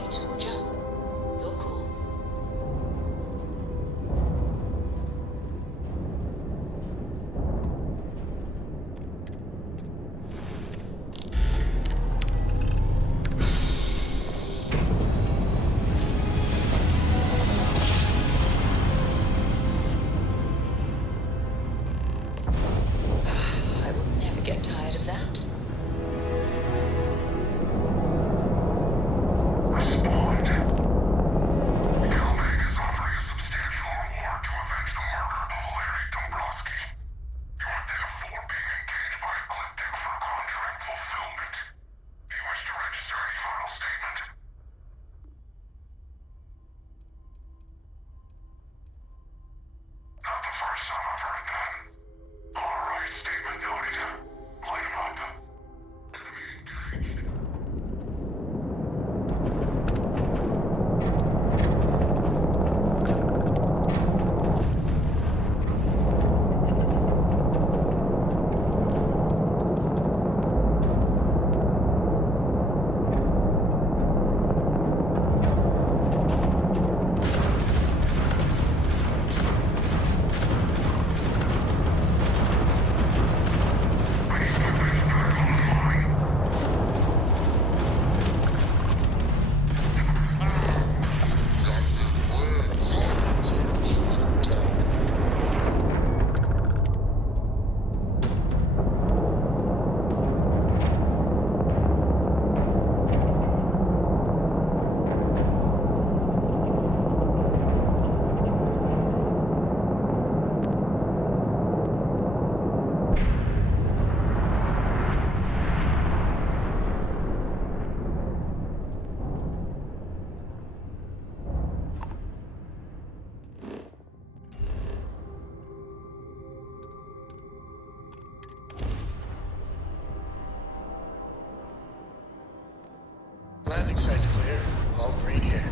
Landing site's clear. All green here.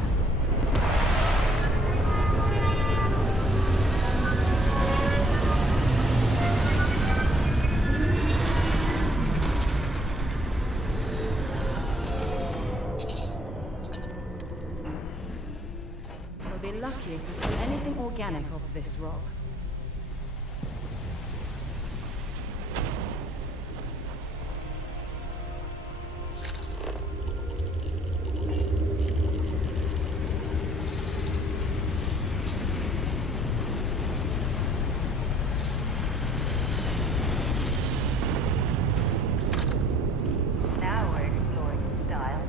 We'll be lucky if we pull anything organic off this rock. Now we're exploring style.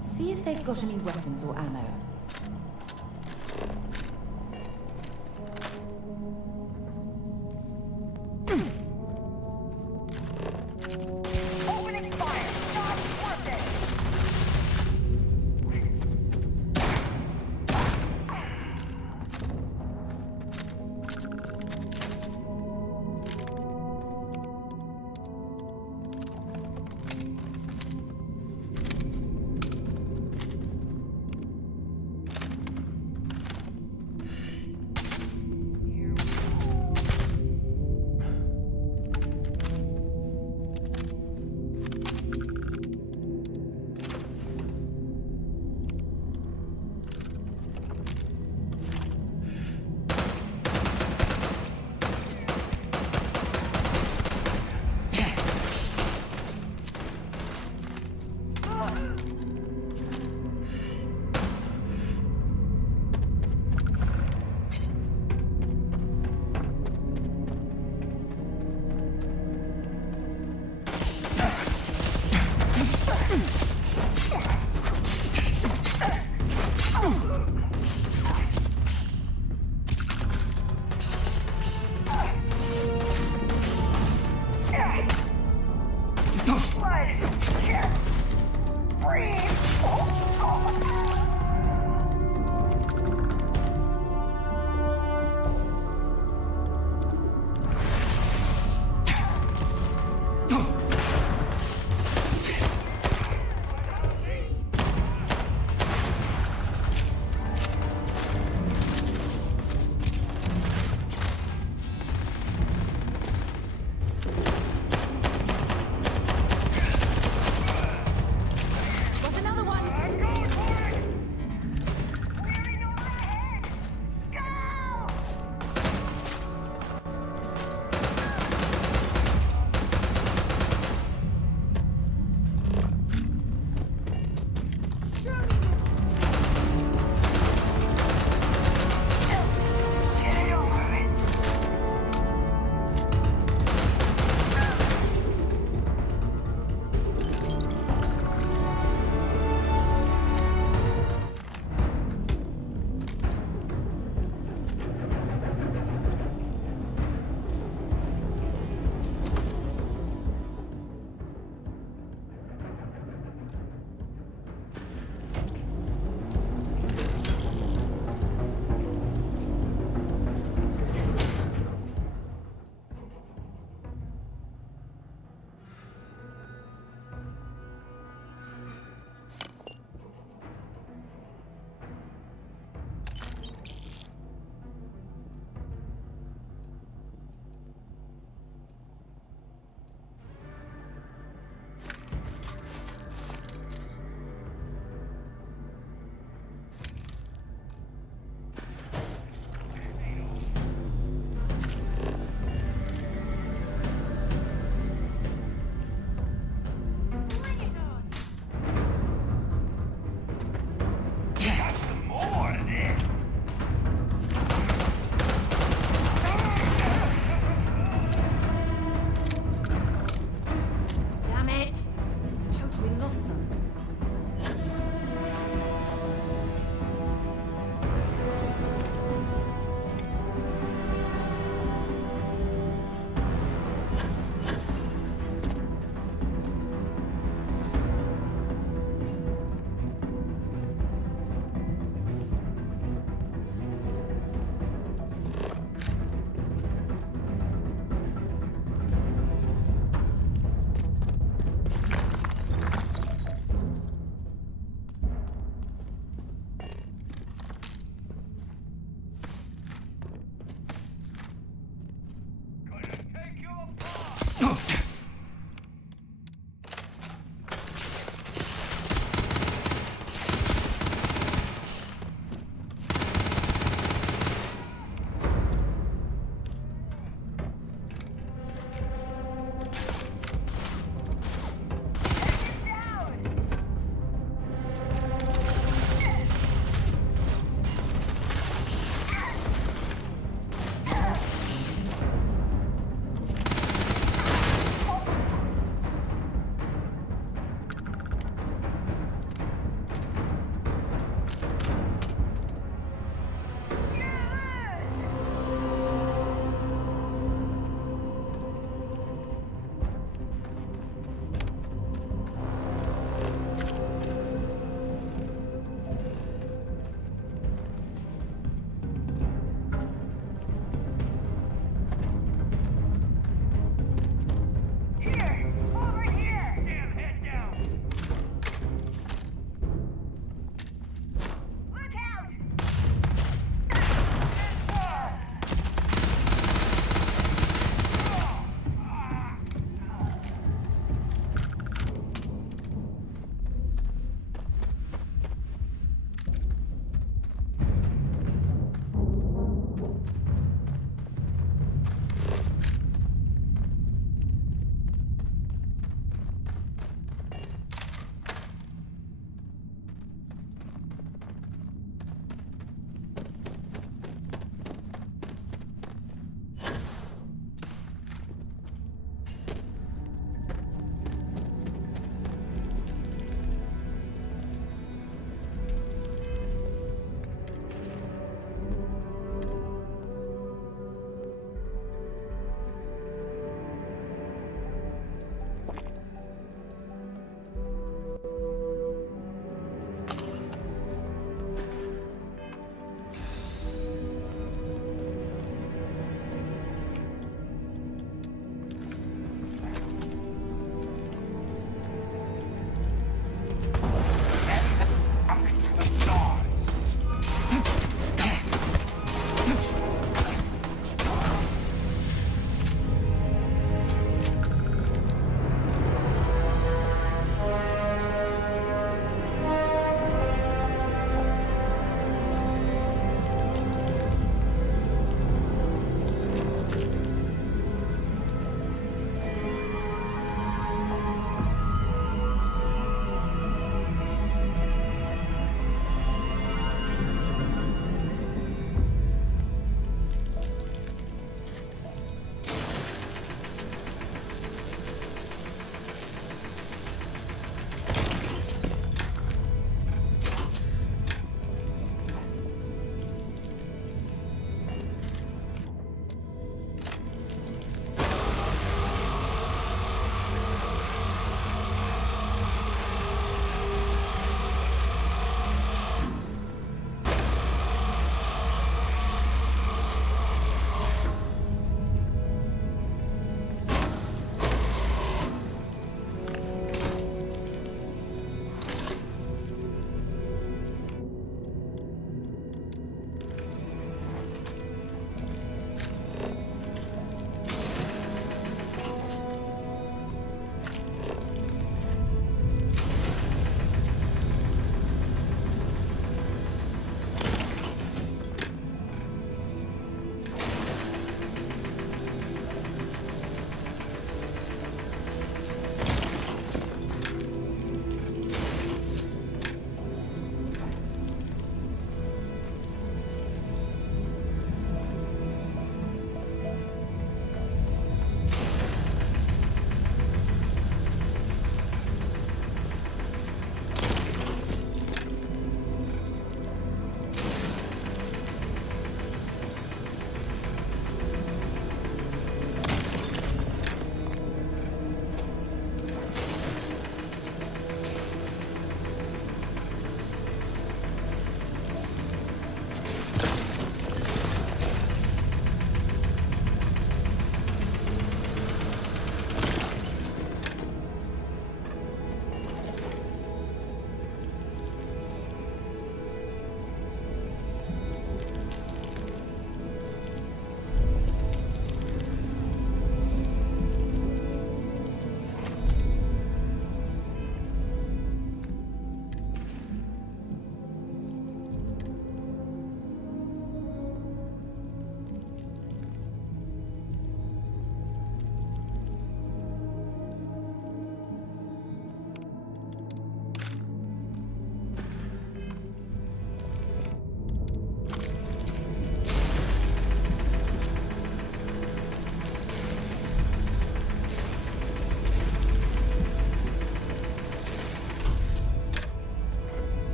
See if they've got any weapons or ammo.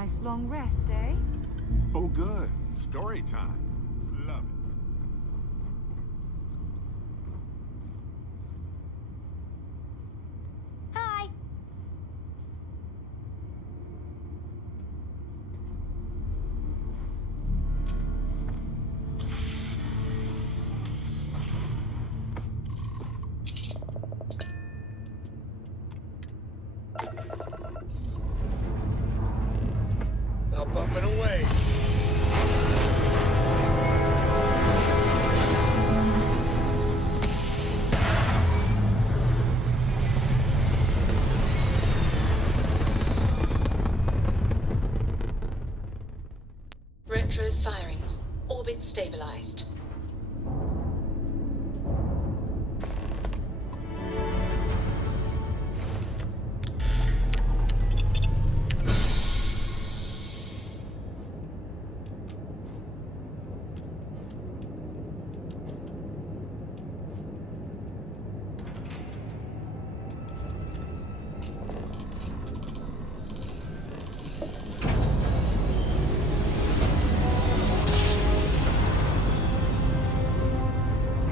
Nice long rest, eh? Oh, good. Story time. Love it. Hi. Up, up, and away. Retros firing. Orbit stabilized.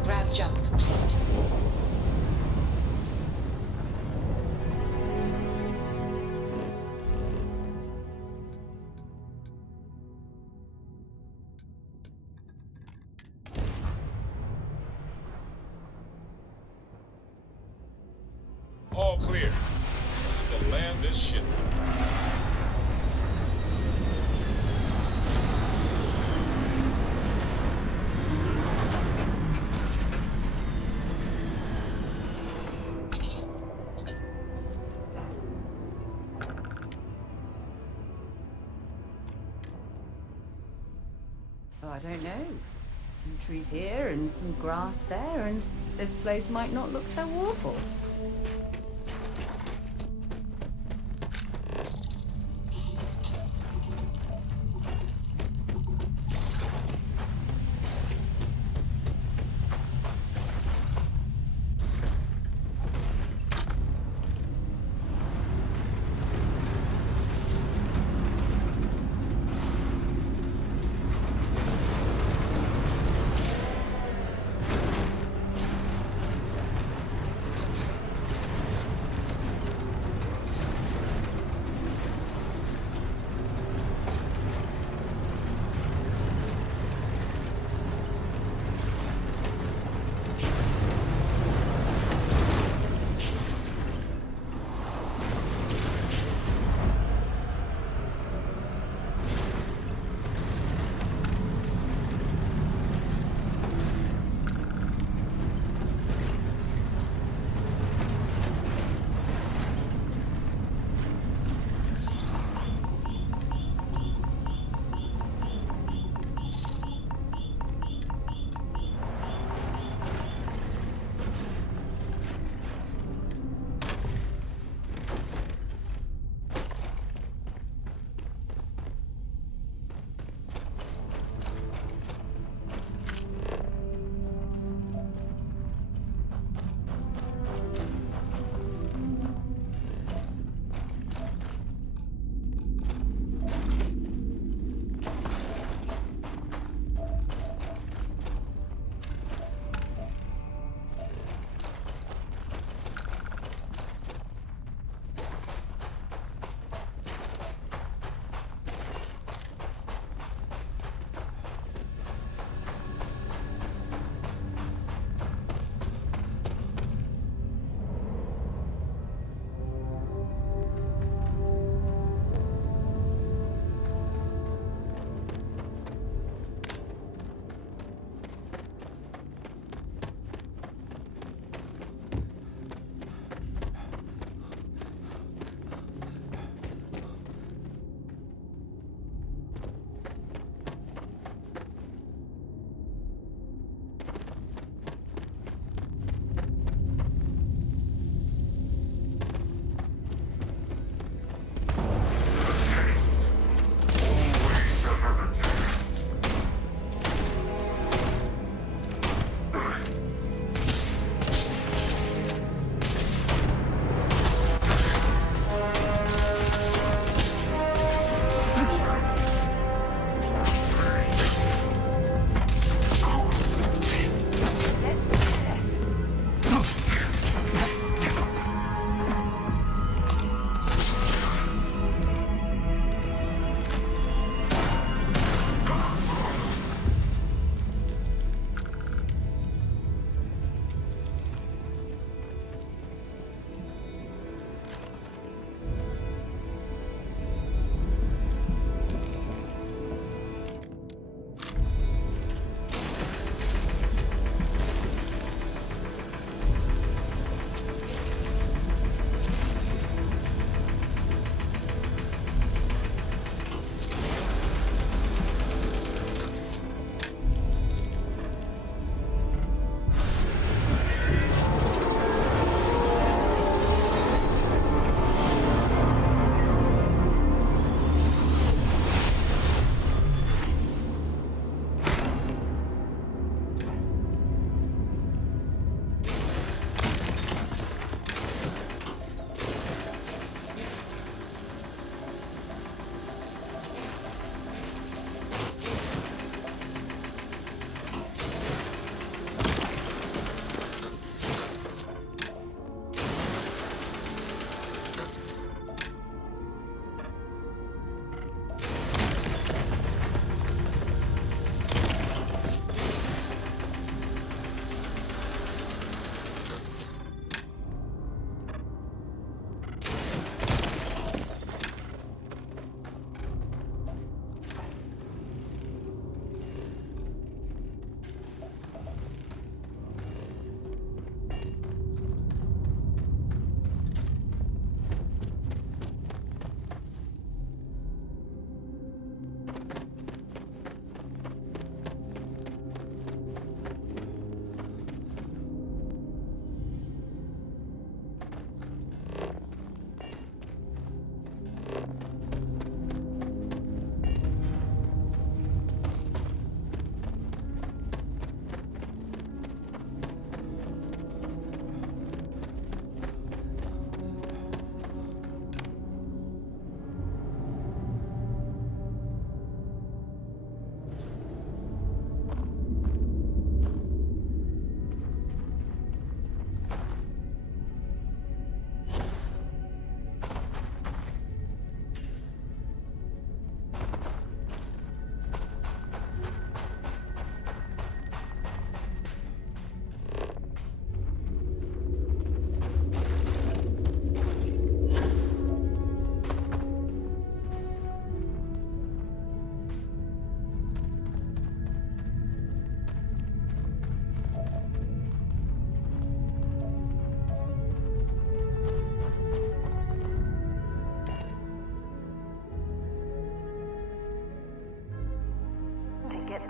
Grav jump complete. All clear. To land this ship. Oh, I don't know. Some trees here and some grass there, and this place might not look so awful.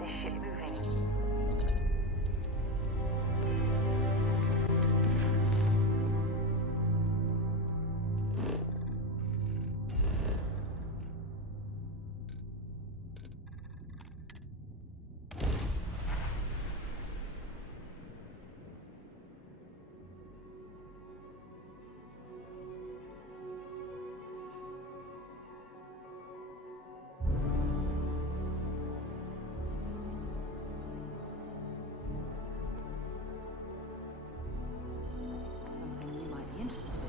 this ship moving. Something you might be interested in.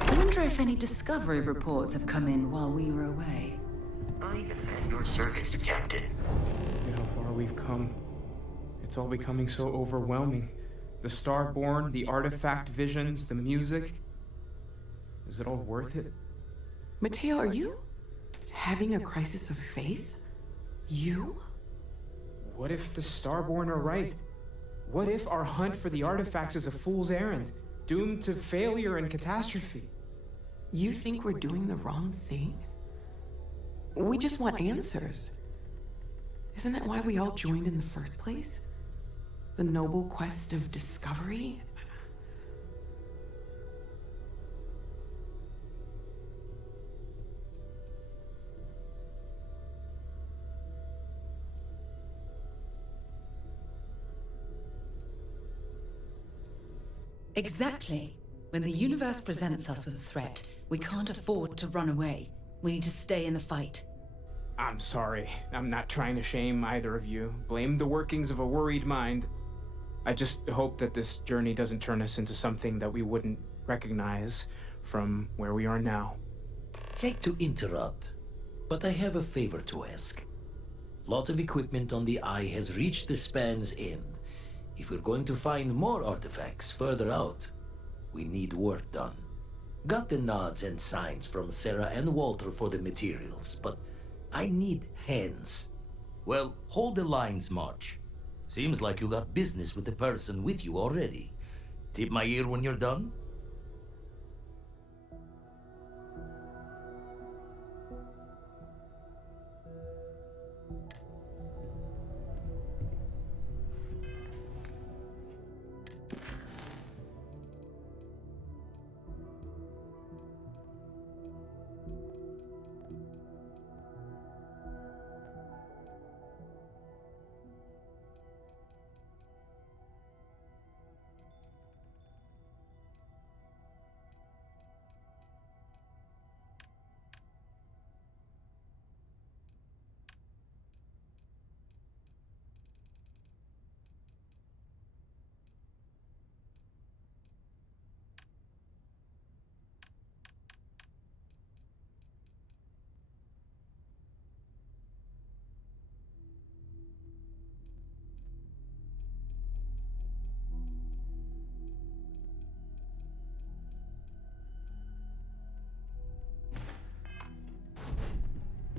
I wonder if any discovery reports have come in while we were away. I am at your service, Captain. Look at how far we've come. It's all becoming so overwhelming. The Starborn, the artifact visions, the music. Is it all worth it? Mateo, are you having a crisis of faith? You? What if the Starborn are right? What if our hunt for the artifacts is a fool's errand, doomed to failure and catastrophe? You think we're doing the wrong thing? We just want answers. Isn't that why we all joined in the first place? The noble quest of discovery? Exactly. When the universe presents us with a threat, we can't afford to run away. We need to stay in the fight. I'm sorry. I'm not trying to shame either of you. Blame the workings of a worried mind. I just hope that this journey doesn't turn us into something that we wouldn't recognize from where we are now. Hate to interrupt, but I have a favor to ask. Lot of equipment on the Eye has reached the span's end. If we're going to find more artifacts further out, we need work done. Got the nods and signs from Sarah and Walter for the materials, but I need hands. Well, hold the lines, March. Seems like you got business with the person with you already. Tip my ear when you're done.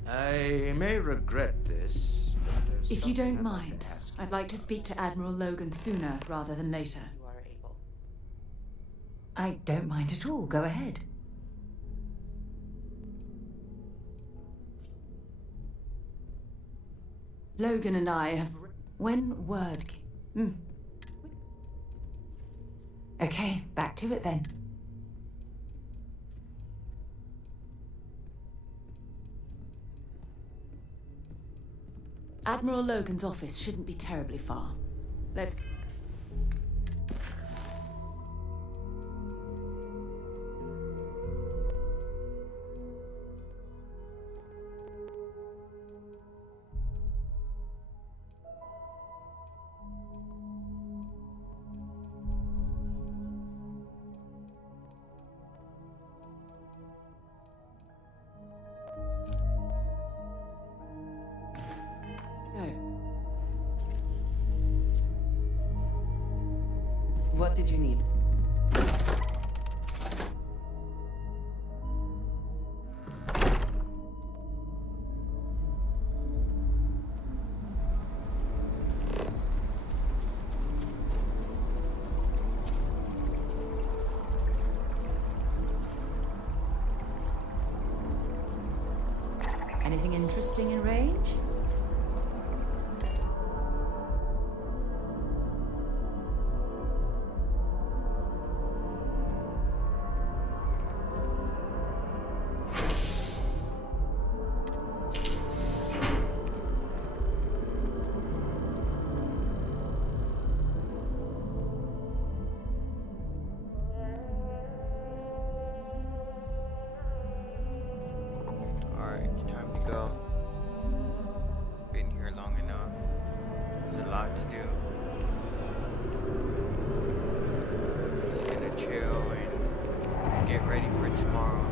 I may regret this, but there's If you something don't I'd like mind, to ask you I'd like to speak to Admiral Logan sooner rather than later. You are able. I don't mind at all. Go ahead. Logan and I have... When word... Okay, back to it then. Admiral Logan's office shouldn't be terribly far. Let's... What did you need? Anything interesting in range? Alright, it's time to go. Been here long enough. There's a lot to do. Just gonna chill and get ready for tomorrow.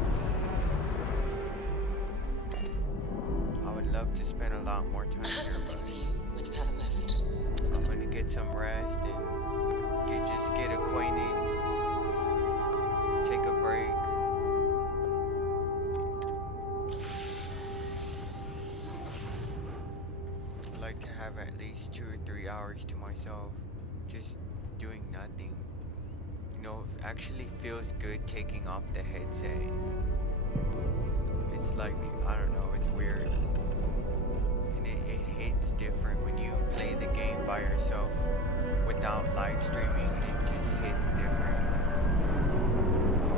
I would love to spend a lot more time here, but when you have a moment. I'm gonna get some rest and just get acquainted, take a break. I like to have at least 2 or 3 hours to myself, just doing nothing. You know, it actually feels good taking off the headset. It's like, I don't know, it's weird. And it hits different when you play the game by yourself without live streaming. It just hits different.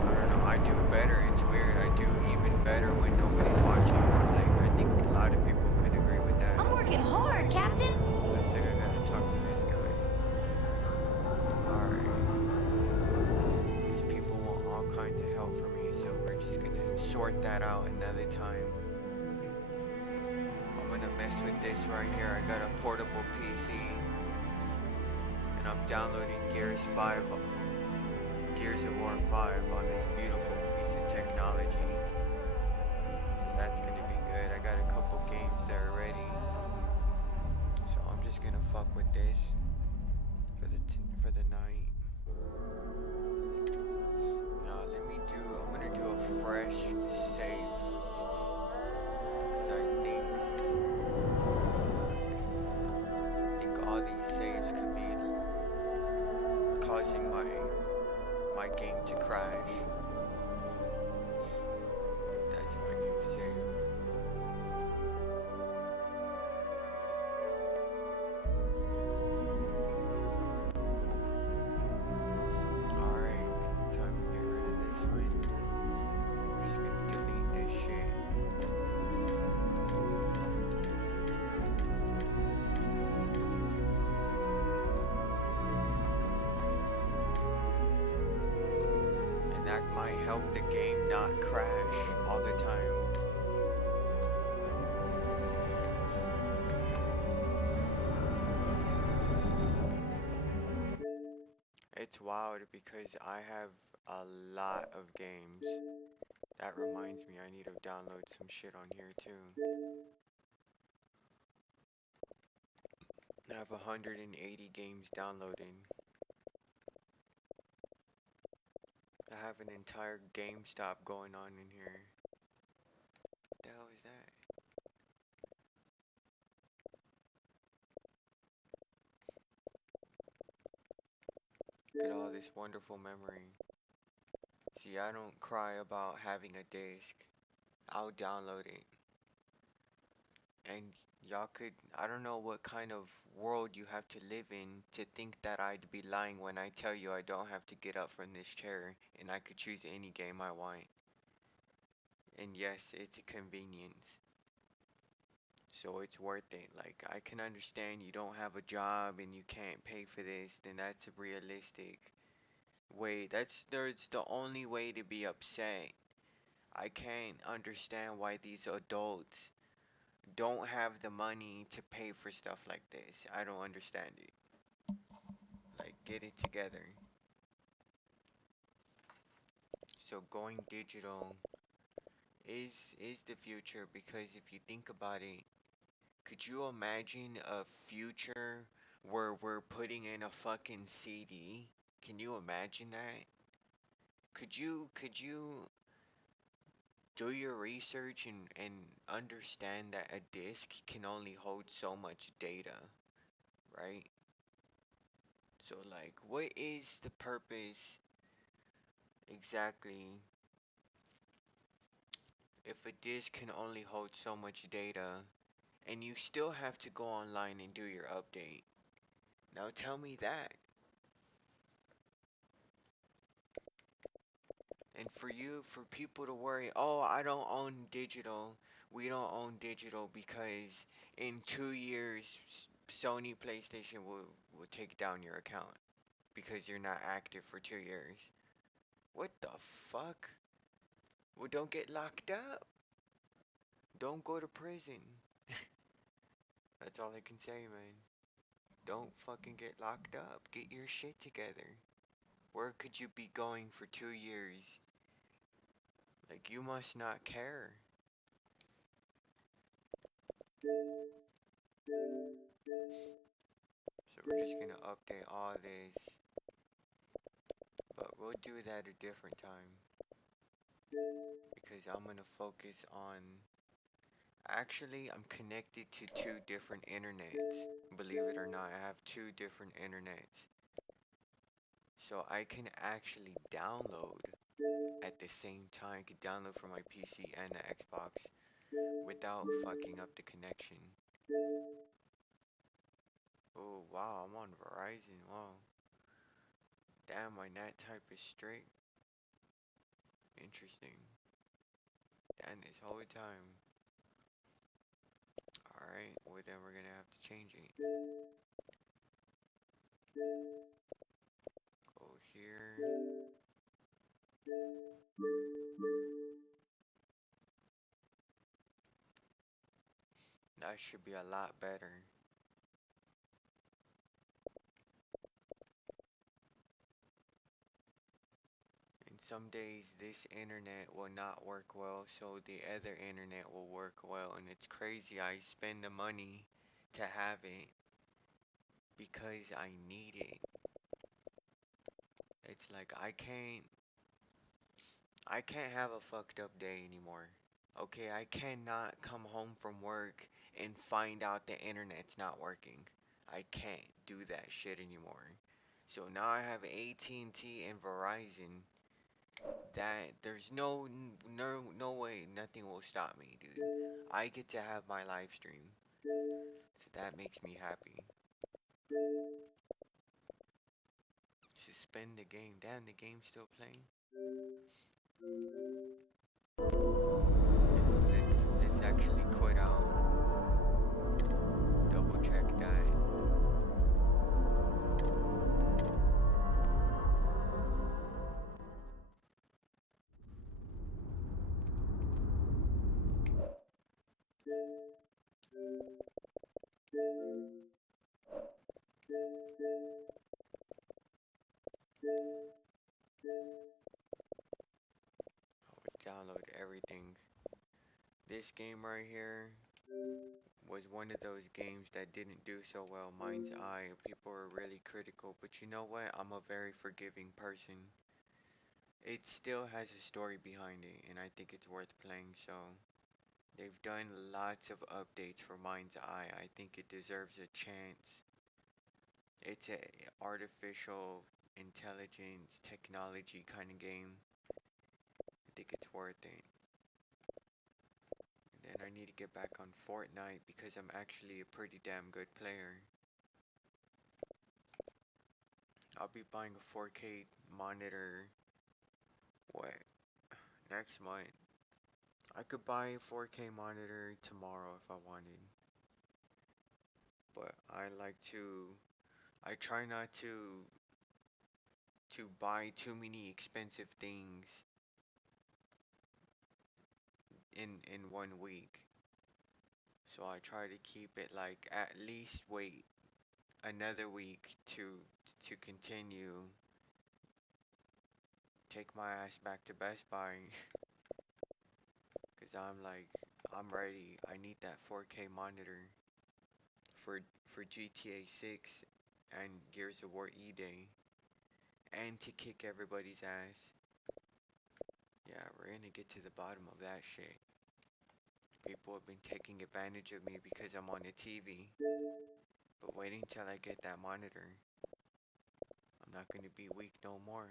I don't know, I do better. It's weird. I do even better when nobody's watching. It's like, I think a lot of people could agree with that. I'm working hard, Captain. Looks like I gotta talk to this guy. Alright. These people want all kinds of help from me, so we're just gonna sort that out another time. I'm gonna mess with this right here. I got a portable PC, and I'm downloading Gears of War 5 on this beautiful piece of technology. So that's gonna be good. I got a couple games that are ready. So I'm just gonna fuck with this for the night. Now I'm gonna do a fresh save. Cause I think all these saves could be causing my game to crash. That's my new save. Alright, time to get rid of this one. I'm just gonna delete this shit. And that might help the game not crash all the time. It's wild because I have a lot of games. That reminds me, I need to download some shit on here too. I have 180 games downloaded. I have an entire GameStop going on in here. What the hell is that? Look at all this wonderful memory. See, I don't cry about having a disc. I'll download it. And y'all could, I don't know what kind of world you have to live in to think that I'd be lying when I tell you I don't have to get up from this chair and I could choose any game I want. And yes, it's a convenience. So it's worth it. Like, I can understand you don't have a job and you can't pay for this, then that's a realistic way. That's the only way to be upset. I can't understand why these adults don't have the money to pay for stuff like this. I don't understand it. Like, get it together. So going digital is the future, because if you think about it, could you imagine a future where we're putting in a fucking CD? Can you imagine that? Could you do your research and understand that a disk can only hold so much data, right? So like, what is the purpose exactly if a disk can only hold so much data, and you still have to go online and do your update? Now tell me that. And for people to worry, oh, I don't own digital. We don't own digital because in 2 years, Sony PlayStation will take down your account because you're not active for 2 years. What the fuck? Well, don't get locked up. Don't go to prison. That's all I can say, man. Don't fucking get locked up. Get your shit together. Where could you be going for 2 years? Like, you must not care. So we're just gonna update all this. But we'll do that a different time. Because I'm gonna focus on... Actually, I'm connected to 2 different internets. Believe it or not, I have 2 different internets. So I can actually download at the same time. I can download from my PC and the Xbox without fucking up the connection. Oh wow, I'm on Verizon. Wow. Damn, my NAT type is straight. Interesting. Damn, this whole time. Alright, well then we're gonna have to change it. Go here. That should be a lot better. And some days this internet will not work well, so the other internet will work well. And it's crazy, I spend the money to have it because I need it. It's like I can't have a fucked up day anymore. Okay, I cannot come home from work and find out the internet's not working. I can't do that shit anymore. So now I have AT&T and Verizon that there's no way nothing will stop me, dude. I get to have my live stream. So that makes me happy. Suspend the game. Damn, the game's still playing. Let's actually quit out. Double check that. Download everything. This game right here was one of those games that didn't do so well. Mind's Eye, people were really critical, but you know what? I'm a very forgiving person. It still has a story behind it, and I think it's worth playing, so they've done lots of updates for Mind's Eye. I think it deserves a chance. It's a artificial intelligence technology kind of game. I think it's worth it. And then I need to get back on Fortnite because I'm actually a pretty damn good player. I'll be buying a 4K monitor, what, next month. I could buy a 4K monitor tomorrow if I wanted. But I try not to buy too many expensive things in 1 week. So I try to keep it like at least wait another week to continue. Take my ass back to Best Buy. Cause I'm ready. I need that 4K monitor for GTA 6 and Gears of War E-Day. And to kick everybody's ass. Yeah, we're gonna get to the bottom of that shit. People have been taking advantage of me because I'm on the TV. But wait until I get that monitor. I'm not gonna be weak no more.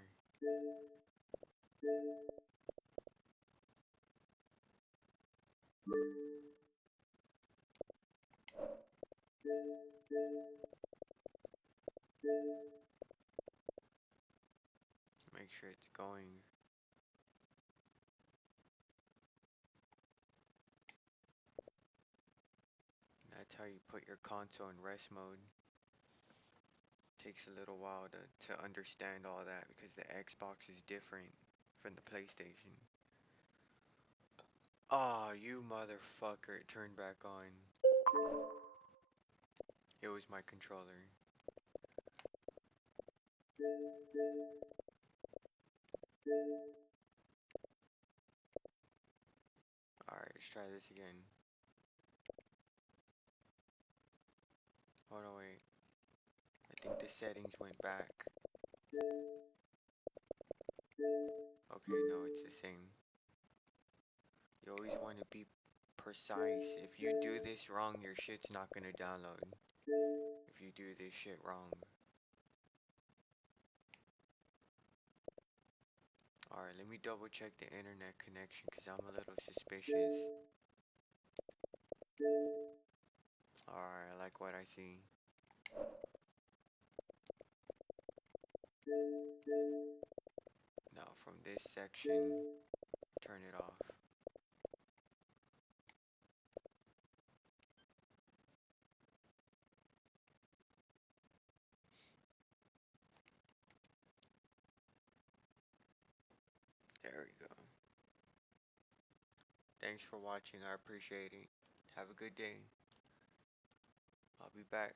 Make sure it's going. That's how you put your console in rest mode. Takes a little while to understand all that because the Xbox is different from the PlayStation. Ah, you motherfucker, it turned back on. It was my controller. Alright, let's try this again. Hold on, wait. I think the settings went back. Okay, no, it's the same. You always want to be precise. If you do this wrong, your shit's not gonna download. If you do this shit wrong. Alright, let me double check the internet connection because I'm a little suspicious. Alright, I like what I see. Now from this section, turn it off. There we go. Thanks for watching, I appreciate it. Have a good day. I'll be back.